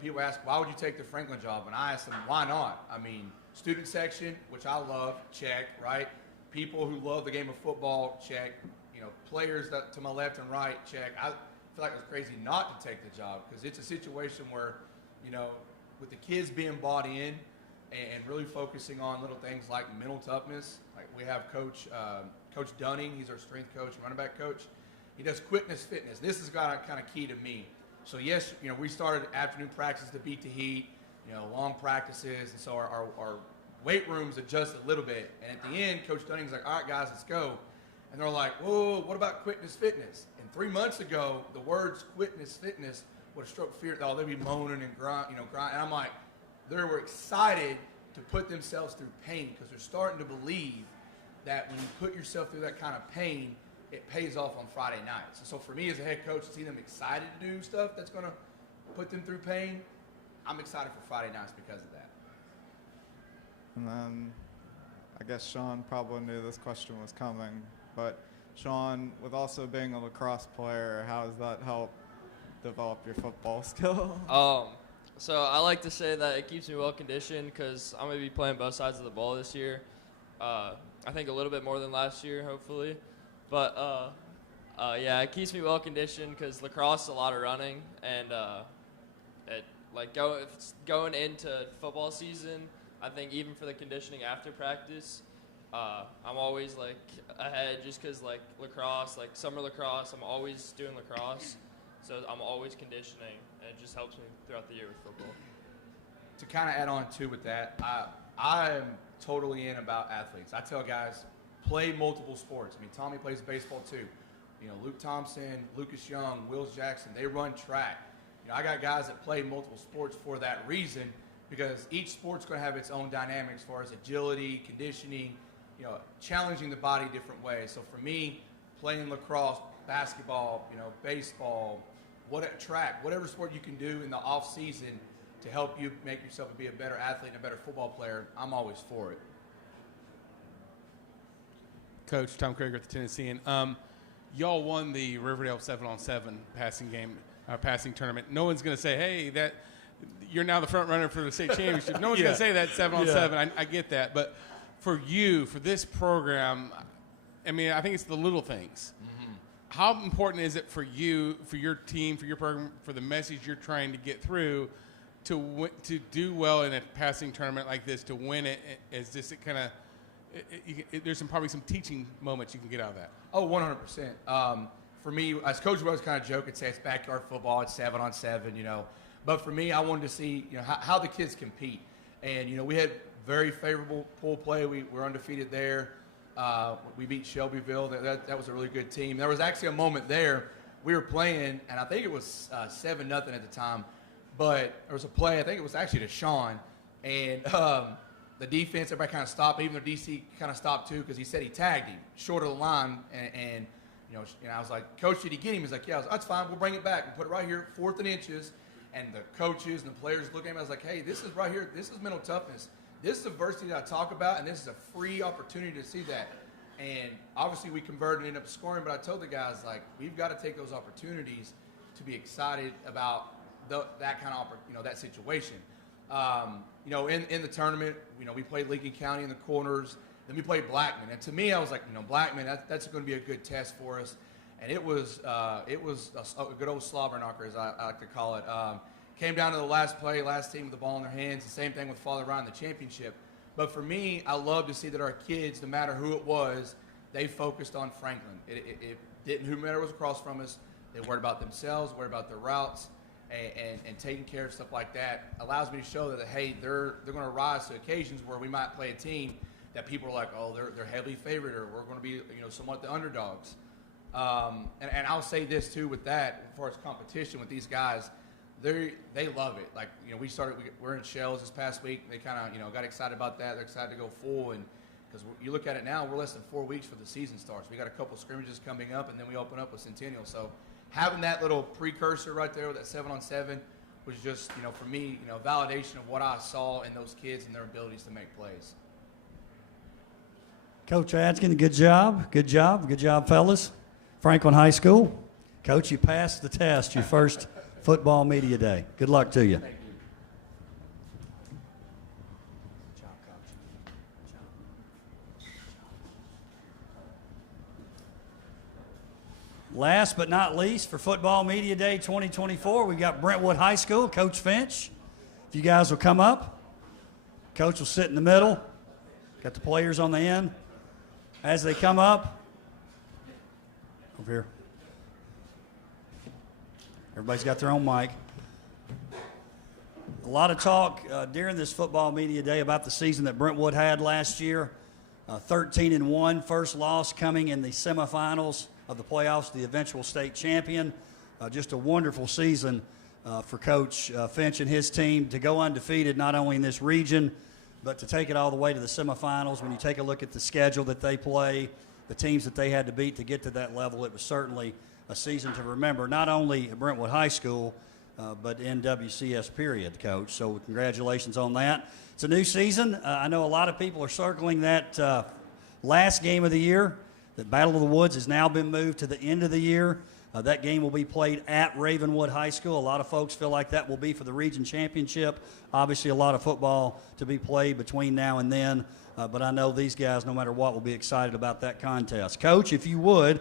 people ask, why would you take the Franklin job? And I ask them, why not? I mean, student section, which I love, check, right? People who love the game of football, check. Players that to my left and right, check. I feel like it was crazy not to take the job because it's a situation where, with the kids being bought in and really focusing on little things like mental toughness. Like we have Coach Dunning, he's our strength coach, running back coach. He does quickness fitness. This is kind of key to me. So yes, we started afternoon practice to beat the heat, long practices, and so our weight rooms adjust a little bit. And at the end, Coach Dunning's like, all right, guys, let's go. And they're like, whoa, what about quickness fitness? And 3 months ago, the words quickness fitness would have struck fear. Oh, they'd be moaning and grind. And I'm like, they were excited to put themselves through pain because they're starting to believe that when you put yourself through that kind of pain, it pays off on Friday nights. And so for me as a head coach, to see them excited to do stuff that's going to put them through pain, I'm excited for Friday nights because of that. And then I guess Sean probably knew this question was coming, but Sean, with also being a lacrosse player, how has that helped develop your football skill? So I like to say that it keeps me well conditioned because I'm going to be playing both sides of the ball this year. I think a little bit more than last year, hopefully. But, yeah, it keeps me well conditioned because lacrosse is a lot of running. And if it's going into football season, I think even for the conditioning after practice, I'm always, ahead just because, lacrosse, summer lacrosse, I'm always doing lacrosse. So I'm always conditioning, and it just helps me throughout the year with football. To kind of add on to with that, I am totally in about athletes. I tell guys, play multiple sports. I mean, Tommy plays baseball too. You know, Luke Thompson, Lucas Young, Wills Jackson, they run track. You know, I got guys that play multiple sports for that reason because each sport's going to have its own dynamics as far as agility, conditioning, you know, challenging the body different ways. So for me, playing lacrosse, basketball, you know, baseball, track, whatever sport you can do in the off season to help you make yourself be a better athlete and a better football player, I'm always for it. Coach Tom Krager at the Tennessean. Y'all won the Riverdale 7-on-7 passing tournament. No one's going to say, hey, that you're now the front runner for the state championship. No one's going to say that 7-on-7. I get that. But for you, for this program, I mean, I think it's the little things. Mm-hmm. How important is it for you, for your team, for your program, for the message you're trying to get through to do well in a passing tournament like this, to win it? Is this kind of there's probably some teaching moments you can get out of that? Oh, 100%. For me, as Coach Rose kind of joke and say it's backyard football, it's 7-on-7, you know. But for me, I wanted to see, you know, how the kids compete. And, you know, we had very favorable pool play. We were undefeated there. We beat Shelbyville. That was a really good team. There was actually a moment there we were playing, and I think it was 7-0 at the time. But there was a play, I think it was actually to Sean, and the defense, everybody kind of stopped. Even the DC kind of stopped too because he said he tagged him short of the line. And you know, I was like, Coach, did he get him? He's like, yeah. I was like, that's fine. We'll bring it back and put it right here, 4th and inches. And the coaches and the players looking at me. I was like, hey, this is right here. This is mental toughness. This is adversity that I talk about, and this is a free opportunity to see that. And obviously we converted and ended up scoring, but I told the guys, like, we've got to take those opportunities to be excited about that kind of, you know, that situation. You know, in the tournament, you know, we played Lincoln County in the corners. Then we played Blackman. And to me, I was like, you know, Blackman, that's going to be a good test for us. And it was a good old slobber knocker, as I like to call it. Came down to the last play, last team with the ball in their hands. The same thing with Father Ryan, the championship. But for me, I love to see that our kids, no matter who it was, they focused on Franklin. It didn't whomever was across from us. They worried about themselves, worried about their routes, and taking care of stuff like that allows me to show that, hey, they're going to rise to occasions where we might play a team that people are like, oh, they're heavily favored, or we're going to be, you know, somewhat the underdogs. And I'll say this too with that, as far as competition with these guys, they love it. Like, you know, we're in Shells this past week. They kind of, you know, got excited about that. They're excited to go full, and because you look at it now, we're less than 4 weeks for the season starts. We got a couple scrimmages coming up, and then we open up with Centennial. So having that little precursor right there with that 7-on-7 was just, you know, for me, you know, validation of what I saw in those kids and their abilities to make plays. Coach Adskin, good job. Good job. Good job, fellas. Franklin High School. Coach, you passed the test, your first football media day. Good luck to you. Thank you. Last but not least, for Football Media Day 2024, we've got Brentwood High School, Coach Finch. If you guys will come up, Coach will sit in the middle. Got the players on the end. As they come up, over here. Everybody's got their own mic. A lot of talk during this Football Media Day about the season that Brentwood had last year. 13-1, first loss coming in the semifinals of the playoffs, the eventual state champion. Just a wonderful season for Coach Finch and his team to go undefeated, not only in this region, but to take it all the way to the semifinals. When you take a look at the schedule that they play, the teams that they had to beat to get to that level, it was certainly a season to remember, not only at Brentwood High School, but in WCS period, Coach. So congratulations on that. It's a new season. I know a lot of people are circling that last game of the year, The Battle of the Woods has now been moved to the end of the year. That game will be played at Ravenwood High School. A lot of folks feel like that will be for the region championship. Obviously, a lot of football to be played between now and then. But I know these guys, no matter what, will be excited about that contest. Coach, if you would,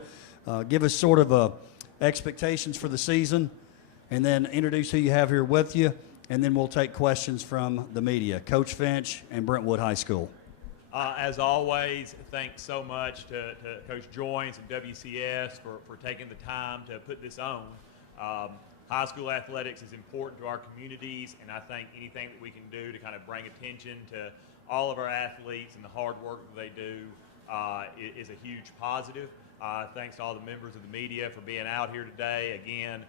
give us sort of expectations for the season, and then introduce who you have here with you, and then we'll take questions from the media. Coach Finch and Brentwood High School. As always, thanks so much to Coach Joins and WCS for taking the time to put this on. High school athletics is important to our communities, and I think anything that we can do to kind of bring attention to all of our athletes and the hard work that they do is a huge positive. Thanks to all the members of the media for being out here today. Again,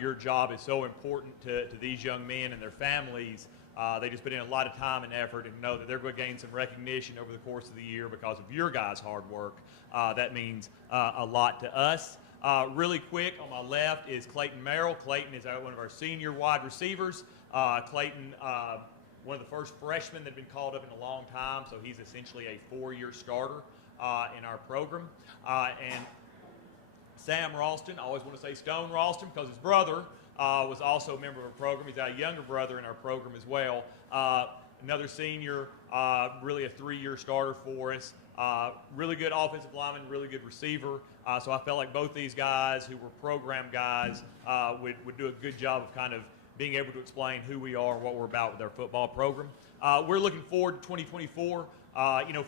your job is so important to these young men and their families. They just put in a lot of time and effort, and know that they're going to gain some recognition over the course of the year because of your guys' hard work. That means a lot to us. Really quick, on my left is Clayton Merrill. Clayton is one of our senior wide receivers. Clayton, one of the first freshmen that have been called up in a long time, so he's essentially a 4-year starter in our program. And Sam Ralston, I always want to say Stone Ralston because his brother was also a member of our program. He's our younger brother in our program as well. Another senior, really a 3-year starter for us. Really good offensive lineman, really good receiver. So I felt like both these guys who were program guys would do a good job of kind of being able to explain who we are and what we're about with our football program. We're looking forward to 2024.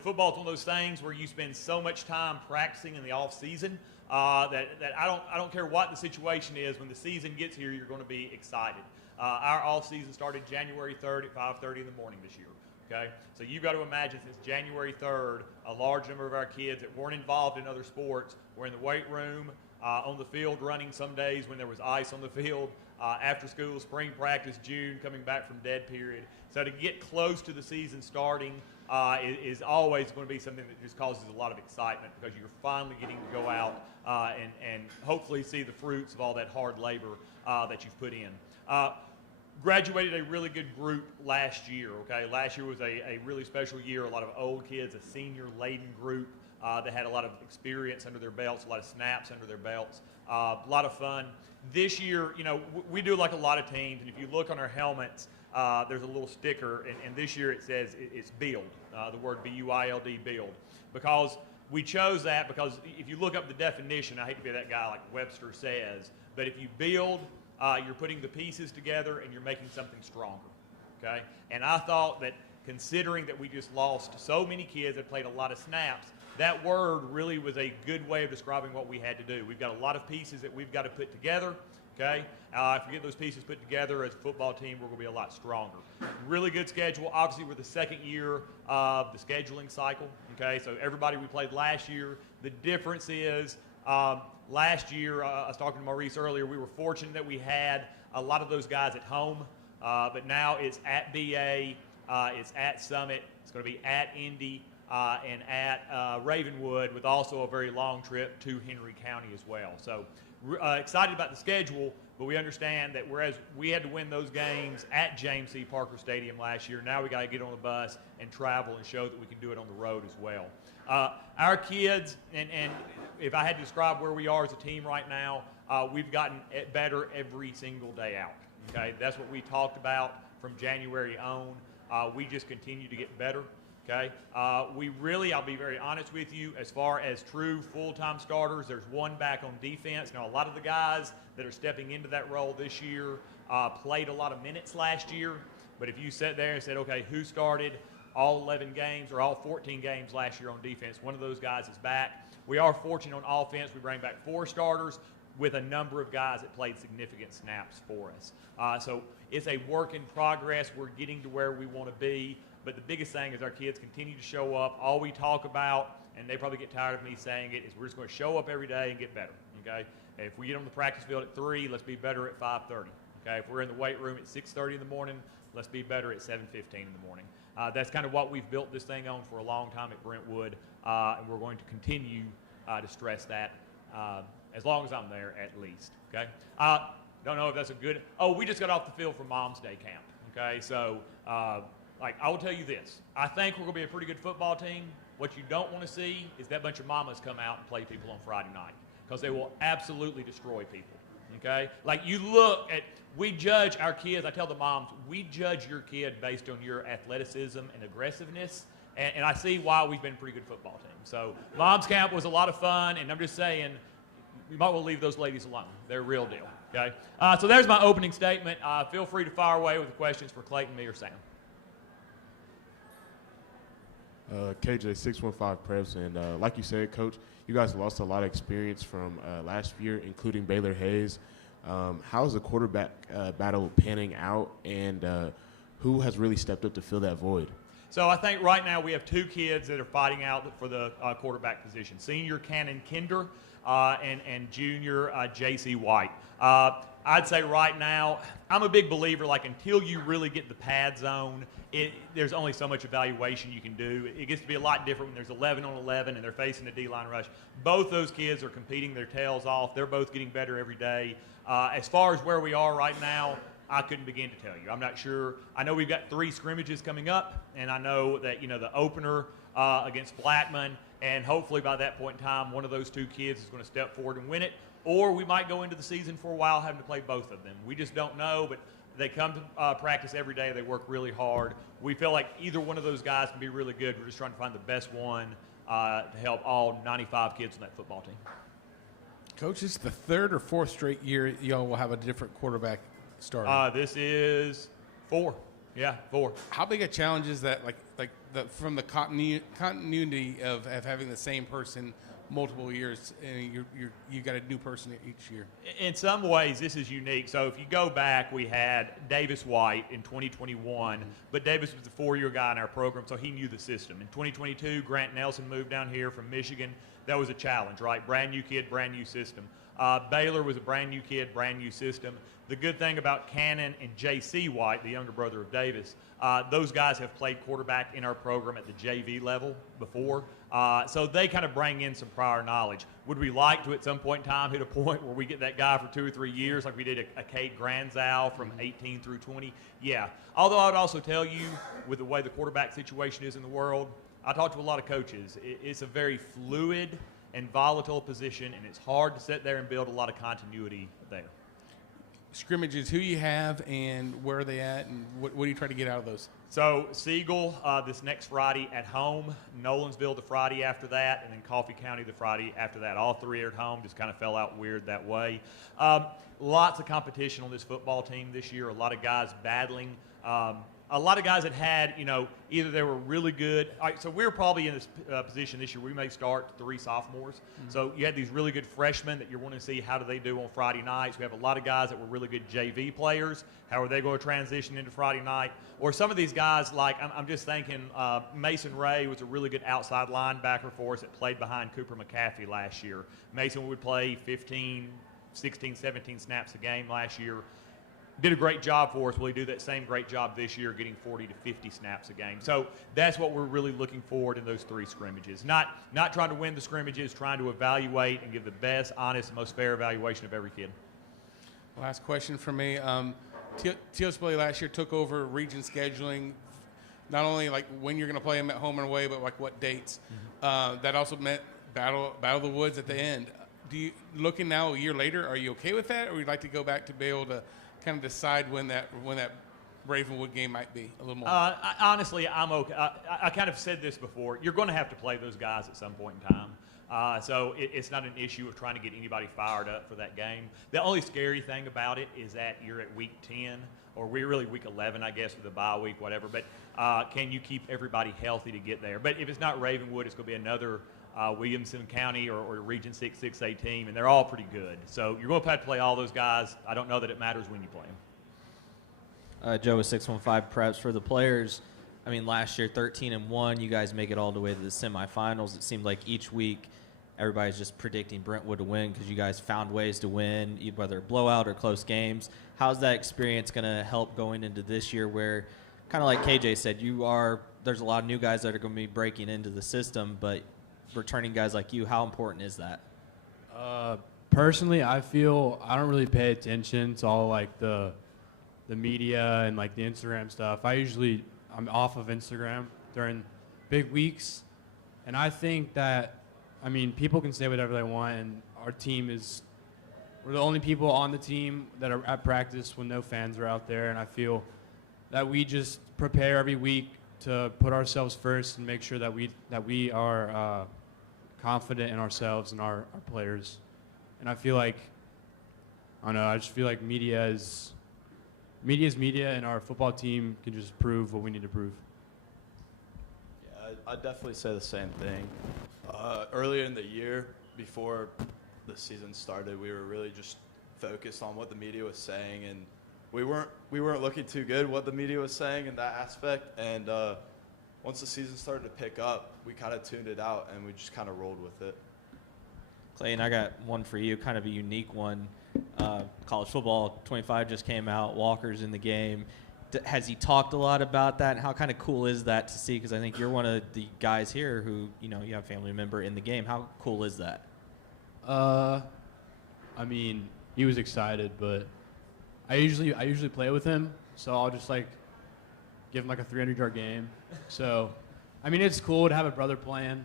Football's one of those things where you spend so much time practicing in the off season that I don't care what the situation is. When the season gets here, you're going to be excited. Our off season started January 3rd at 5:30 in the morning this year. Okay, so you've got to imagine since January 3rd, a large number of our kids that weren't involved in other sports were in the weight room, on the field running some days when there was ice on the field, after school, spring practice, June, coming back from dead period. So to get close to the season starting is always going to be something that just causes a lot of excitement because you're finally getting to go out and hopefully see the fruits of all that hard labor that you've put in. Graduated a really good group last year, okay? Last year was a really special year. A lot of old kids, a senior-laden group that had a lot of experience under their belts, a lot of snaps under their belts, a lot of fun. This year, we do like a lot of teams, and if you look on our helmets, there's a little sticker, and this year it says it's build, the word B-U-I-L-D, build, because we chose that because if you look up the definition, I hate to be that guy like Webster says, but if you build, you're putting the pieces together and you're making something stronger, okay? And I thought that considering that we just lost so many kids that played a lot of snaps, that word really was a good way of describing what we had to do. We've got a lot of pieces that we've got to put together, okay? If we get those pieces put together as a football team, we're going to be a lot stronger. Really good schedule. Obviously, we're the second year of the scheduling cycle, okay? So everybody we played last year, the difference is last year, I was talking to Maurice earlier, we were fortunate that we had a lot of those guys at home, but now it's at BA, it's at Summit, it's going to be at Indy, and at Ravenwood, with also a very long trip to Henry County as well. So excited about the schedule, but we understand that whereas we had to win those games at James C. Parker Stadium last year, now we got to get on the bus and travel and show that we can do it on the road as well. Our kids, and if I had to describe where we are as a team right now, we've gotten better every single day out. Okay, that's what we talked about from January on. We just continue to get better. Okay, we really, I'll be very honest with you, as far as true full-time starters, there's one back on defense. Now, a lot of the guys that are stepping into that role this year played a lot of minutes last year, but if you sat there and said, okay, who started all 11 games or all 14 games last year on defense, one of those guys is back. We are fortunate on offense. We bring back 4 starters with a number of guys that played significant snaps for us. So it's a work in progress. We're getting to where we want to be. But the biggest thing is our kids continue to show up. All we talk about, and they probably get tired of me saying it, is we're just going to show up every day and get better, okay? And if we get on the practice field at 3, let's be better at 5:30, okay? If we're in the weight room at 6:30 in the morning, let's be better at 7:15 in the morning. That's kind of what we've built this thing on for a long time at Brentwood, and we're going to continue to stress that as long as I'm there at least, okay? Don't know if that's a good – we just got off the field from Mom's Day camp, okay? So I will tell you this. I think we're going to be a pretty good football team. What you don't want to see is that bunch of mamas come out and play people on Friday night, because they will absolutely destroy people. Okay? Like, you look at, we judge our kids, I tell the moms, we judge your kid based on your athleticism and aggressiveness, and I see why we've been a pretty good football team. So Moms Camp was a lot of fun, and I'm just saying, you might want to leave those ladies alone. They're real deal. Okay? So there's my opening statement. Feel free to fire away with the questions for Clayton, me, or Sam. KJ 615 Preps, and like you said, Coach, you guys lost a lot of experience from last year, including Baylor Hayes. How's the quarterback battle panning out, and who has really stepped up to fill that void? So I think right now we have two kids that are fighting out for the quarterback position. Senior Cannon Kinder and junior J.C. White. I'd say right now, I'm a big believer, like, until you really get the pad zone, there's only so much evaluation you can do. It gets to be a lot different when there's 11 on 11 and they're facing a D-line rush. Both those kids are competing their tails off. They're both getting better every day. As far as where we are right now, I couldn't begin to tell you. I'm not sure. I know we've got 3 scrimmages coming up, and I know that, the opener against Blackman, and hopefully by that point in time, one of those 2 kids is going to step forward and win it. Or we might go into the season for a while having to play both of them. We just don't know, but they come to practice every day. They work really hard. We feel like either one of those guys can be really good. We're just trying to find the best one to help all 95 kids on that football team. Coach, this is the 3rd or 4th straight year y'all will have a different quarterback starting. This is 4. Yeah, 4. How big a challenge is that, from the continuity of having the same person multiple years, and you got a new person each year? In some ways, this is unique. So if you go back, we had Davis White in 2021, but Davis was the 4-year guy in our program, so he knew the system. In 2022, Grant Nelson moved down here from Michigan. That was a challenge, right? Brand new kid, brand new system. Baylor was a brand new kid, brand new system. The good thing about Cannon and J.C. White, the younger brother of Davis, those guys have played quarterback in our program at the JV level before. So they kind of bring in some prior knowledge. Would we like to, at some point in time, hit a point where we get that guy for 2 or 3 years, like we did a Cade Granzow from 18 through 20? Yeah. Although I would also tell you, with the way the quarterback situation is in the world, I talk to a lot of coaches. It's a very fluid and volatile position, and it's hard to sit there and build a lot of continuity there. Scrimmages, who you have and where are they at, and what do you try to get out of those? So Siegel this next Friday at home, Nolensville the Friday after that, and then Coffee County the Friday after that. All 3 are at home, just kind of fell out weird that way. Lots of competition on this football team this year, a lot of guys battling. A lot of guys that had, either they were really good. All right, so we're probably in this position this year. We may start 3 sophomores. Mm-hmm. So you had these really good freshmen that you're wanting to see how do they do on Friday nights. We have a lot of guys that were really good JV players. How are they going to transition into Friday night? Or some of these guys, like I'm just thinking Mason Ray was a really good outside linebacker for us that played behind Cooper McAfee last year. Mason would play 15, 16, 17 snaps a game last year. Did a great job for us. Will he do that same great job this year, getting 40 to 50 snaps a game? So that's what we're really looking forward in those 3 scrimmages. Not trying to win the scrimmages, trying to evaluate and give the best, honest, most fair evaluation of every kid. Last question for me. T.O. Spilly last year took over region scheduling, not only like when you're going to play them at home and away, but like what dates. Mm-hmm. That also meant battle of the woods at the end. Looking now a year later, are you okay with that, or would you like to go back to be able to kind of decide when that Ravenwood game might be a little more? Honestly, I'm okay. I kind of said this before. You're going to have to play those guys at some point in time. So it's not an issue of trying to get anybody fired up for that game. The only scary thing about it is that you're at week 10, or we're really week 11, I guess, with the bye week, whatever. But can you keep everybody healthy to get there? But if it's not Ravenwood, it's going to be another Williamson County or Region 6 6A team, and they're all pretty good. So you're going to have to play all those guys. I don't know that it matters when you play them. Joe with 615 Preps. For the players, I mean, last year 13-1, you guys make it all the way to the semifinals. It seemed like each week everybody's just predicting Brentwood to win because you guys found ways to win, whether blowout or close games. How's that experience going to help going into this year where, kind of like KJ said, there's a lot of new guys that are going to be breaking into the system, but returning guys like you, how important is that? Personally, I feel I don't really pay attention to all like the media and like the Instagram stuff. I'm off of Instagram during big weeks, And I think that, I mean, people can say whatever they want, and our team we're the only people on the team that are at practice when no fans are out there, and I feel that we just prepare every week to put ourselves first and make sure that we are confident in ourselves and our players. And I feel like, I don't know, I just feel like media is media, and our football team can just prove what we need to prove. Yeah, I'd definitely say the same thing. Earlier in the year, before the season started, we were really just focused on what the media was saying, and we weren't looking too good what the media was saying in that aspect. And once the season started to pick up, we kind of tuned it out, and we just kind of rolled with it. Clayton, I got one for you, kind of a unique one. College football 25 just came out. Walker's in the game. Has he talked a lot about that? And how kind of cool is that to see? Because I think you're one of the guys here who, you have a family member in the game. How cool is that? I mean, he was excited, but I usually play with him, so I'll just give him a 300-yard game. So, I mean, it's cool to have a brother playing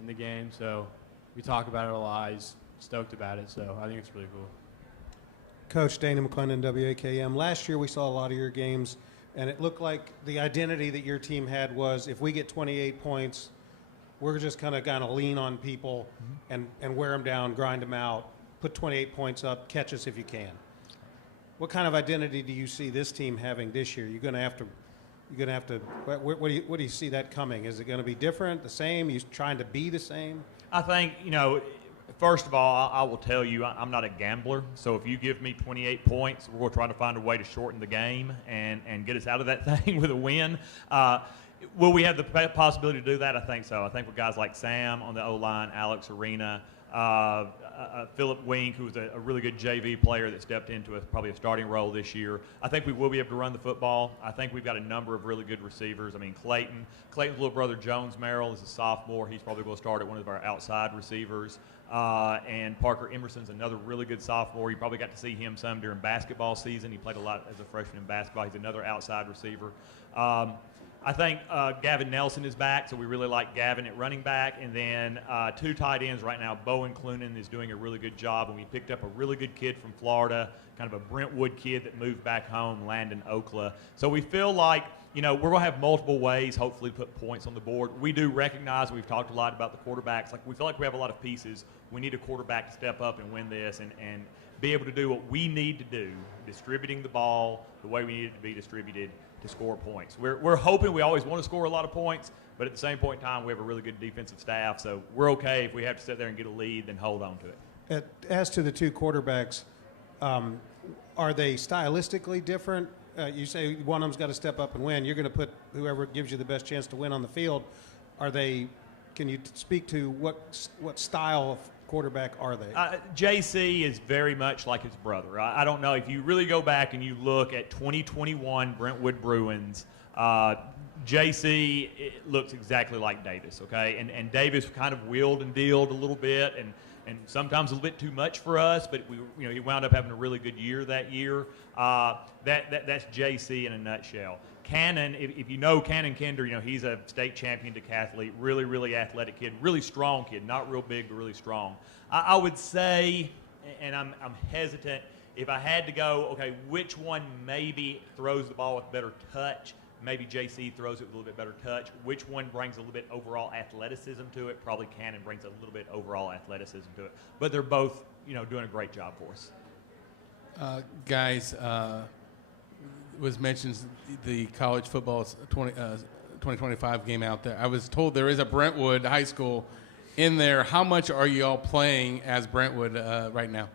in the game. So we talk about it a lot. He's stoked about it, so I think it's really cool. Coach Dana McClendon, WAKM. Last year we saw a lot of your games, and it looked like the identity that your team had was if we get 28 points, we're just kind of lean on people and wear them down, grind them out, put 28 points up, catch us if you can. What kind of identity do you see this team having this year? You're going to have to. What do you see that coming? Is it going to be different, the same? Are you trying to be the same? I think, first of all, I will tell you I'm not a gambler. So if you give me 28 points, we're trying to find a way to shorten the game and get us out of that thing with a win. Will we have the possibility to do that? I think so. I think with guys like Sam on the O-line, Alex Arena, Philip Wink, who was a really good JV player that stepped into probably a starting role this year. I think we will be able to run the football. I think we've got a number of really good receivers. I mean, Clayton's little brother Jones Merrill is a sophomore. He's probably going to start at one of our outside receivers. And Parker Emerson's another really good sophomore. You probably got to see him some during basketball season. He played a lot as a freshman in basketball. He's another outside receiver. I think Gavin Nelson is back, so we really like Gavin at running back. And then 2 tight ends right now. Bowen Clunan is doing a really good job, and we picked up a really good kid from Florida, kind of a Brentwood kid that moved back home, Landon Okla. So we feel like, we're going to have multiple ways, hopefully, to put points on the board. We do recognize, we've talked a lot about the quarterbacks. We feel like we have a lot of pieces. We need a quarterback to step up and win this and be able to do what we need to do, distributing the ball the way we need it to be distributed to score points. We're hoping we always want to score a lot of points, but at the same point in time, we have a really good defensive staff, so we're okay if we have to sit there and get a lead, then hold on to it. As to the 2 quarterbacks, are they stylistically different? You say one of them's got to step up and win. You're going to put whoever gives you the best chance to win on the field. Can you speak to what style of quarterback are they? JC is very much like his brother. I don't know if you really go back and you look at 2021 Brentwood Bruins, JC looks exactly like Davis, okay? And Davis kind of wheeled and dealed a little bit and sometimes a little bit too much for us, but he wound up having a really good year that year. That's JC in a nutshell. Cannon, if you know Cannon Kinder, he's a state champion decathlete, really, really athletic kid, really strong kid, not real big, but really strong. I would say, and I'm hesitant, if I had to go, okay, which one maybe throws the ball with better touch? Maybe JC throws it with a little bit better touch. Which one brings a little bit overall athleticism to it? Probably Cannon brings a little bit overall athleticism to it. But they're both, doing a great job for us. Guys, was mentioned the college football 2025 game out there. I was told there is a Brentwood High School in there. How much are you all playing as Brentwood right now?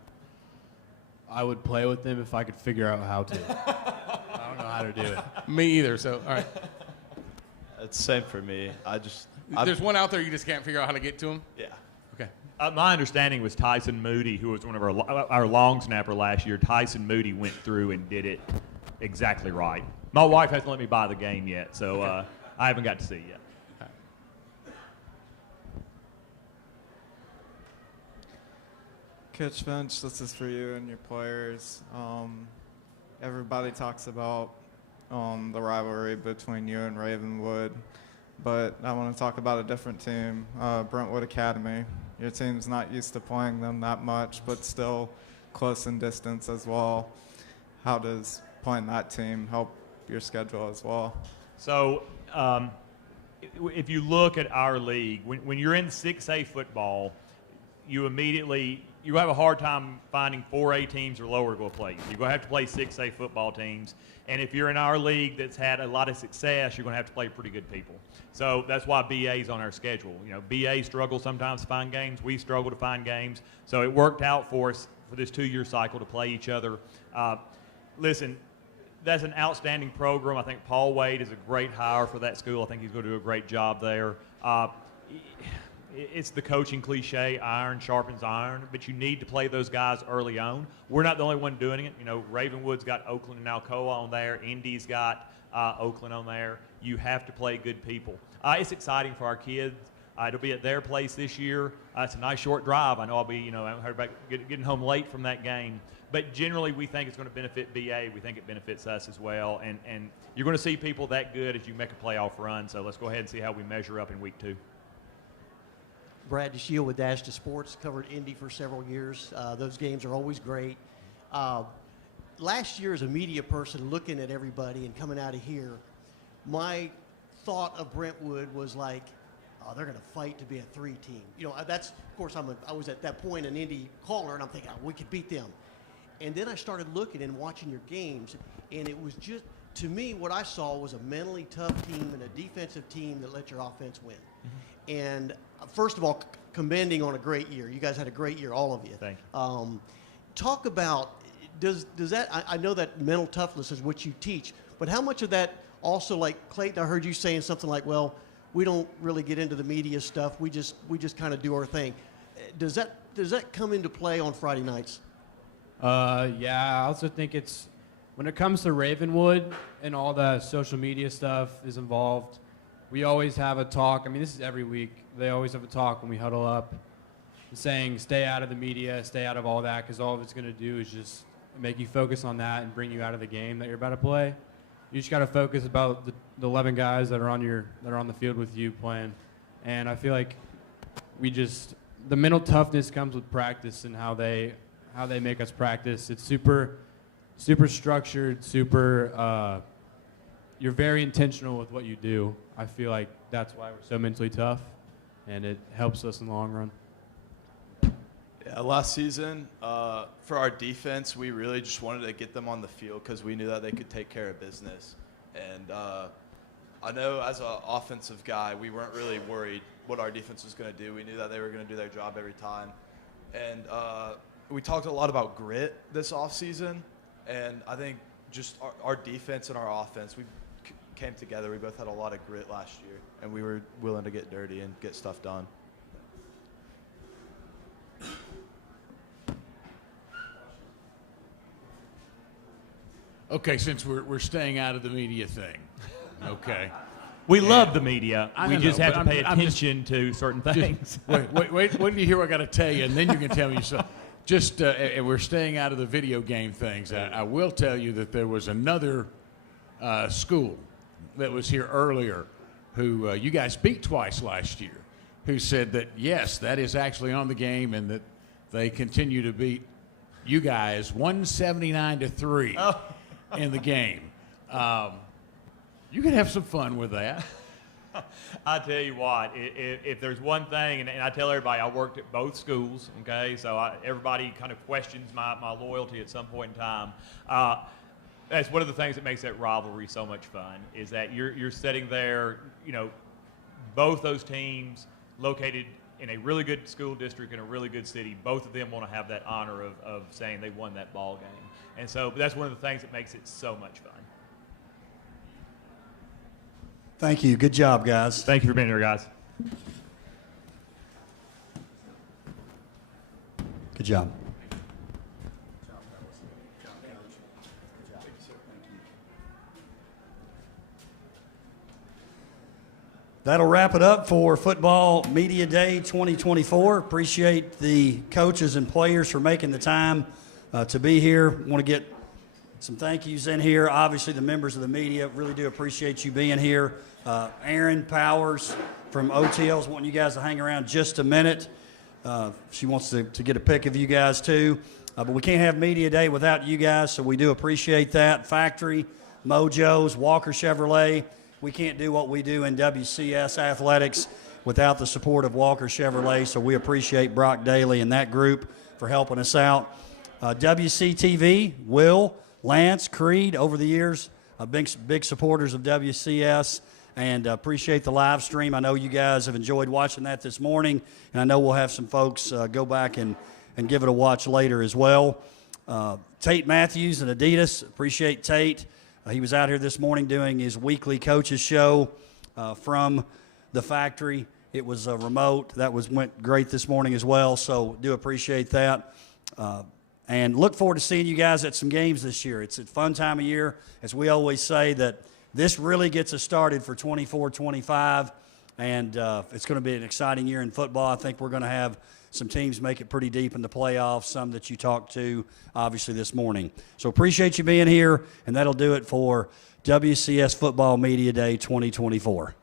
I would play with them if I could figure out how to. I don't know how to do it. Me either, so all right. It's the same for me. There's one out there you just can't figure out how to get to him? Yeah. Okay. My understanding was Tyson Moody, who was one of our long snapper last year. Tyson Moody went through and did it exactly right. My wife hasn't let me buy the game yet, so I haven't got to see it yet. Coach Finch, this is for you and your players. Everybody talks about the rivalry between you and Ravenwood. but I want to talk about a different team, Brentwood Academy. Your team's not used to playing them that much, but still close in distance as well. How does playing that team help your schedule as well? So if you look at our league, when you're in 6A football, you have a hard time finding 4A teams or lower to go play. You're going to have to play 6A football teams. And if you're in our league that's had a lot of success, you're going to have to play pretty good people. So that's why BA's on our schedule. You know, BA struggles sometimes to find games. We struggle to find games. So it worked out for us for this 2-year cycle to play each other. Listen, that's an outstanding program. I think Paul Wade is a great hire for that school. I think he's going to do a great job there. It's the coaching cliche, iron sharpens iron, but you need to play those guys early on. We're not the only one doing it. You know, Ravenwood's got Oakland and Alcoa on there. Indy's got Oakland on there. You have to play good people. It's exciting for our kids. It'll be at their place this year. It's a nice short drive. I know I'll be, I heard about getting home late from that game. But generally, we think it's going to benefit BA. We think it benefits us as well. And you're going to see people that good as you make a playoff run. So let's go ahead and see how we measure up in week 2. Brad DeShiel with Dash to Sports, covered Indy for several years. Those games are always great. Last year, as a media person looking at everybody and coming out of here, my thought of Brentwood was like, oh, they're going to fight to be a 3 team. You know, that's, of course, I was at that point an Indy caller, and I'm thinking, oh, we could beat them. And then I started looking and watching your games, and it was just, to me, what I saw was a mentally tough team and a defensive team that let your offense win. Mm-hmm. And first of all, commending on a great year. You guys had a great year, all of you. Thank you. Talk about, does that, I know that mental toughness is what you teach, but how much of that also, like Clayton, I heard you saying something like, well, we don't really get into the media stuff. We just kind of do our thing. Does that come into play on Friday nights? Yeah, I also think it's, when it comes to Ravenwood and all the social media stuff is involved, we always have a talk. I mean, this is every week. They always have a talk when we huddle up saying stay out of the media, stay out of all that, because all it's going to do is just make you focus on that and bring you out of the game that you're about to play. You just got to focus about the 11 guys that are on the field with you playing. And I feel like the mental toughness comes with practice and how they make us practice. It's super structured, you're very intentional with what you do. I feel like that's why we're so mentally tough, and it helps us in the long run. Yeah, last season, for our defense, we really just wanted to get them on the field because we knew that they could take care of business. And I know as an offensive guy, we weren't really worried what our defense was going to do. We knew that they were going to do their job every time. And we talked a lot about grit this offseason, and I think just our defense and our offense, we came together. We both had a lot of grit last year, and we were willing to get dirty and get stuff done. Okay, since we're staying out of the media thing, okay. We love the media. I We don't just know, have but to pay I'm attention to certain things. Wait, when do you hear what I got to tell you, and then you can tell me yourself. Just, we're staying out of the video game things. I will tell you that there was another school that was here earlier who you guys beat twice last year, who said that, yes, that is actually on the game and that they continue to beat you guys 179-3 in the game. You can have some fun with that. I tell you what, if there's one thing, and I tell everybody, I worked at both schools, okay, so everybody kind of questions my loyalty at some point in time. That's one of the things that makes that rivalry so much fun, is that you're sitting there, both those teams located in a really good school district in a really good city, both of them want to have that honor of saying they won that ball game. And so that's one of the things that makes it so much fun. Thank you. Good job, guys. Thank you for being here, guys. Good job. That'll wrap it up for Football Media Day 2024. Appreciate the coaches and players for making the time to be here. Want to get some thank yous in here. Obviously, the members of the media really do appreciate you being here. Aaron Powers from OTL's wanting you guys to hang around just a minute. She wants to get a pic of you guys too. But we can't have Media Day without you guys, so we do appreciate that. Factory, Mojo's, Walker Chevrolet. We can't do what we do in WCS Athletics without the support of Walker Chevrolet, so we appreciate Brock Daly and that group for helping us out. WCTV, Will, Lance, Creed, over the years, big supporters of WCS, and appreciate the live stream. I know you guys have enjoyed watching that this morning, and I know we'll have some folks go back and give it a watch later as well. Tate Matthews and Adidas, appreciate Tate. He was out here this morning doing his weekly coaches show from the factory. It was remote. That went great this morning as well, so do appreciate that. And look forward to seeing you guys at some games this year. It's a fun time of year. As we always say, that this really gets us started for 24-25, and it's going to be an exciting year in football. I think we're going to have some teams make it pretty deep in the playoffs, some that you talked to, obviously, this morning. So appreciate you being here, and that'll do it for WCS Football Media Day 2024.